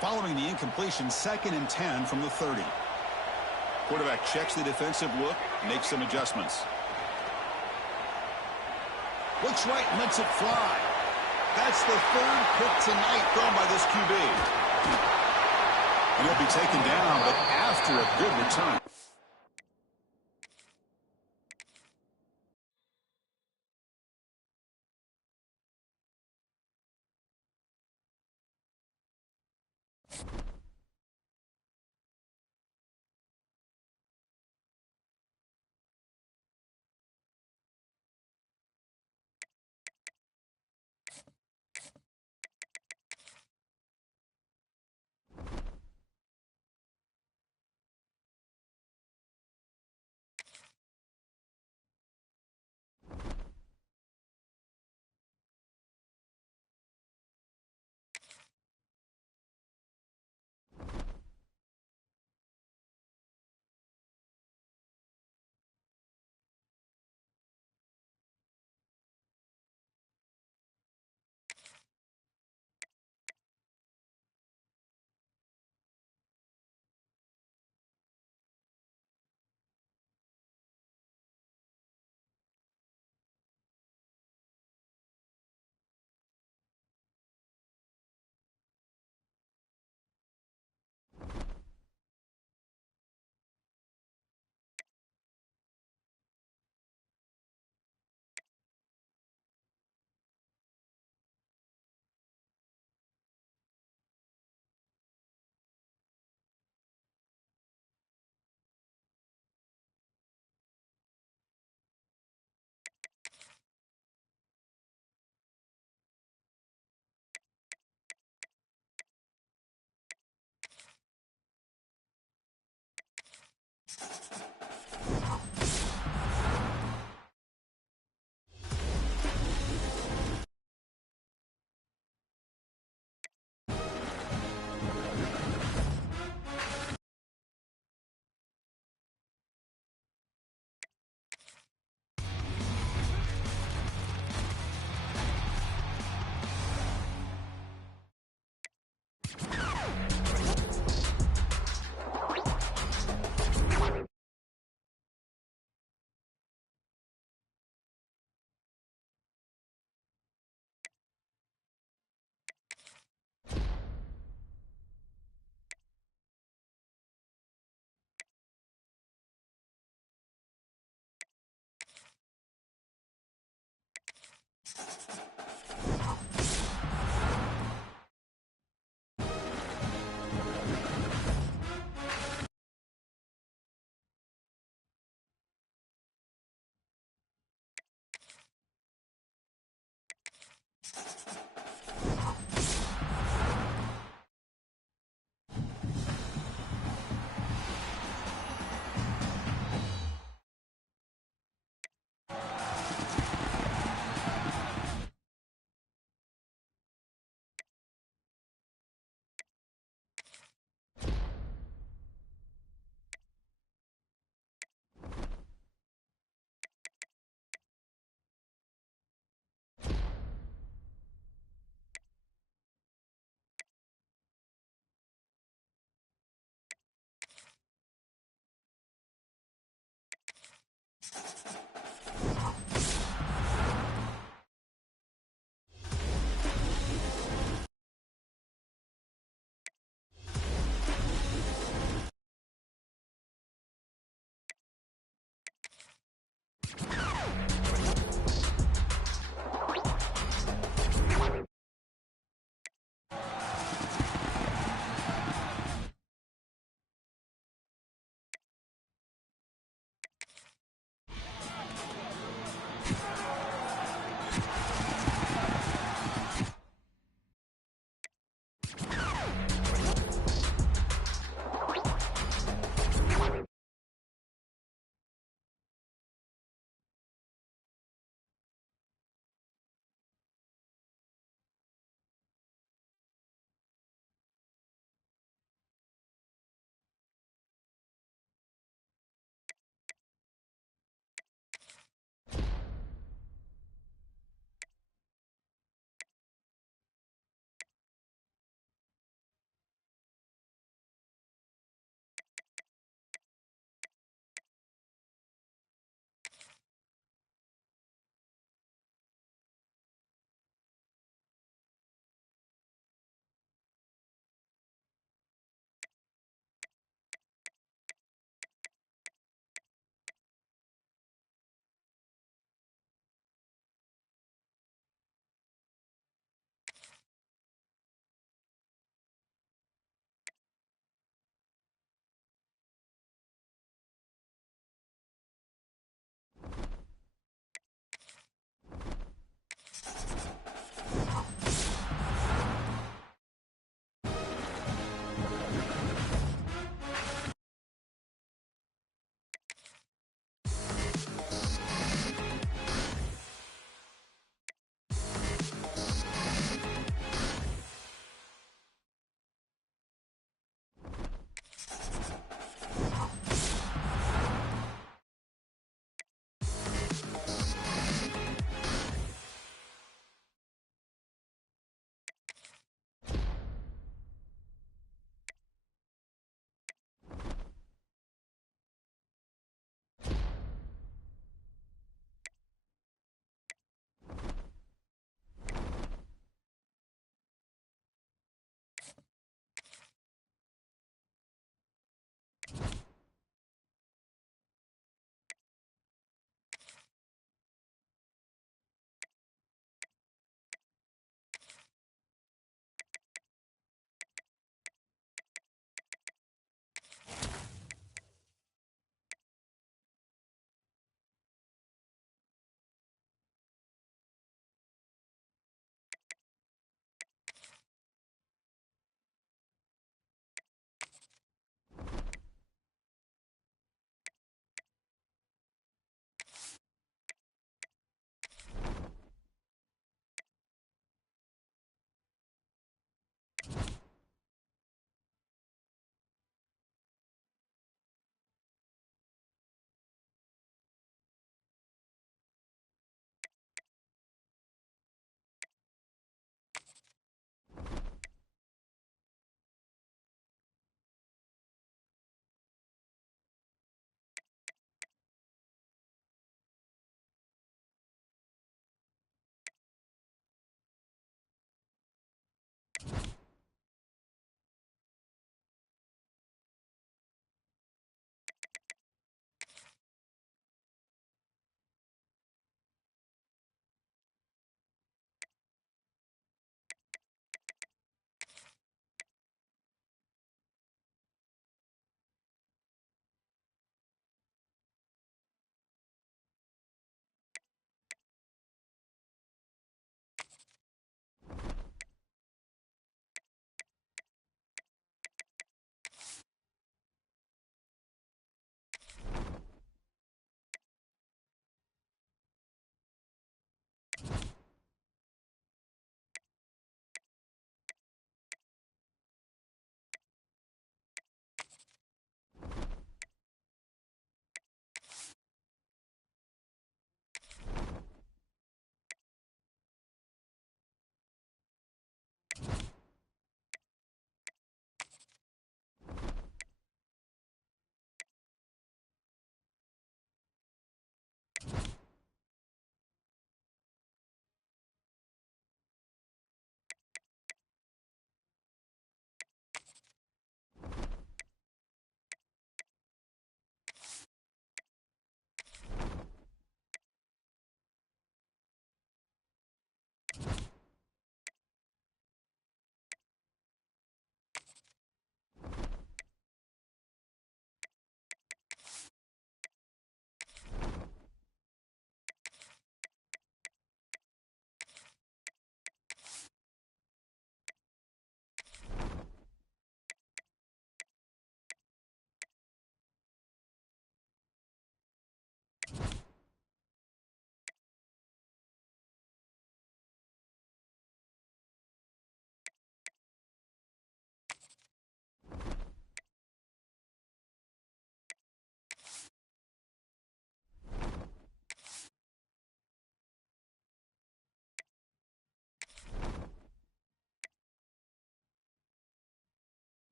Following the incompletion, 2nd and 10 from the 30. Quarterback checks the defensive look, makes some adjustments. Looks right and lets it fly. That's the third pick tonight thrown by this QB. And he'll be taken down, but after a good return.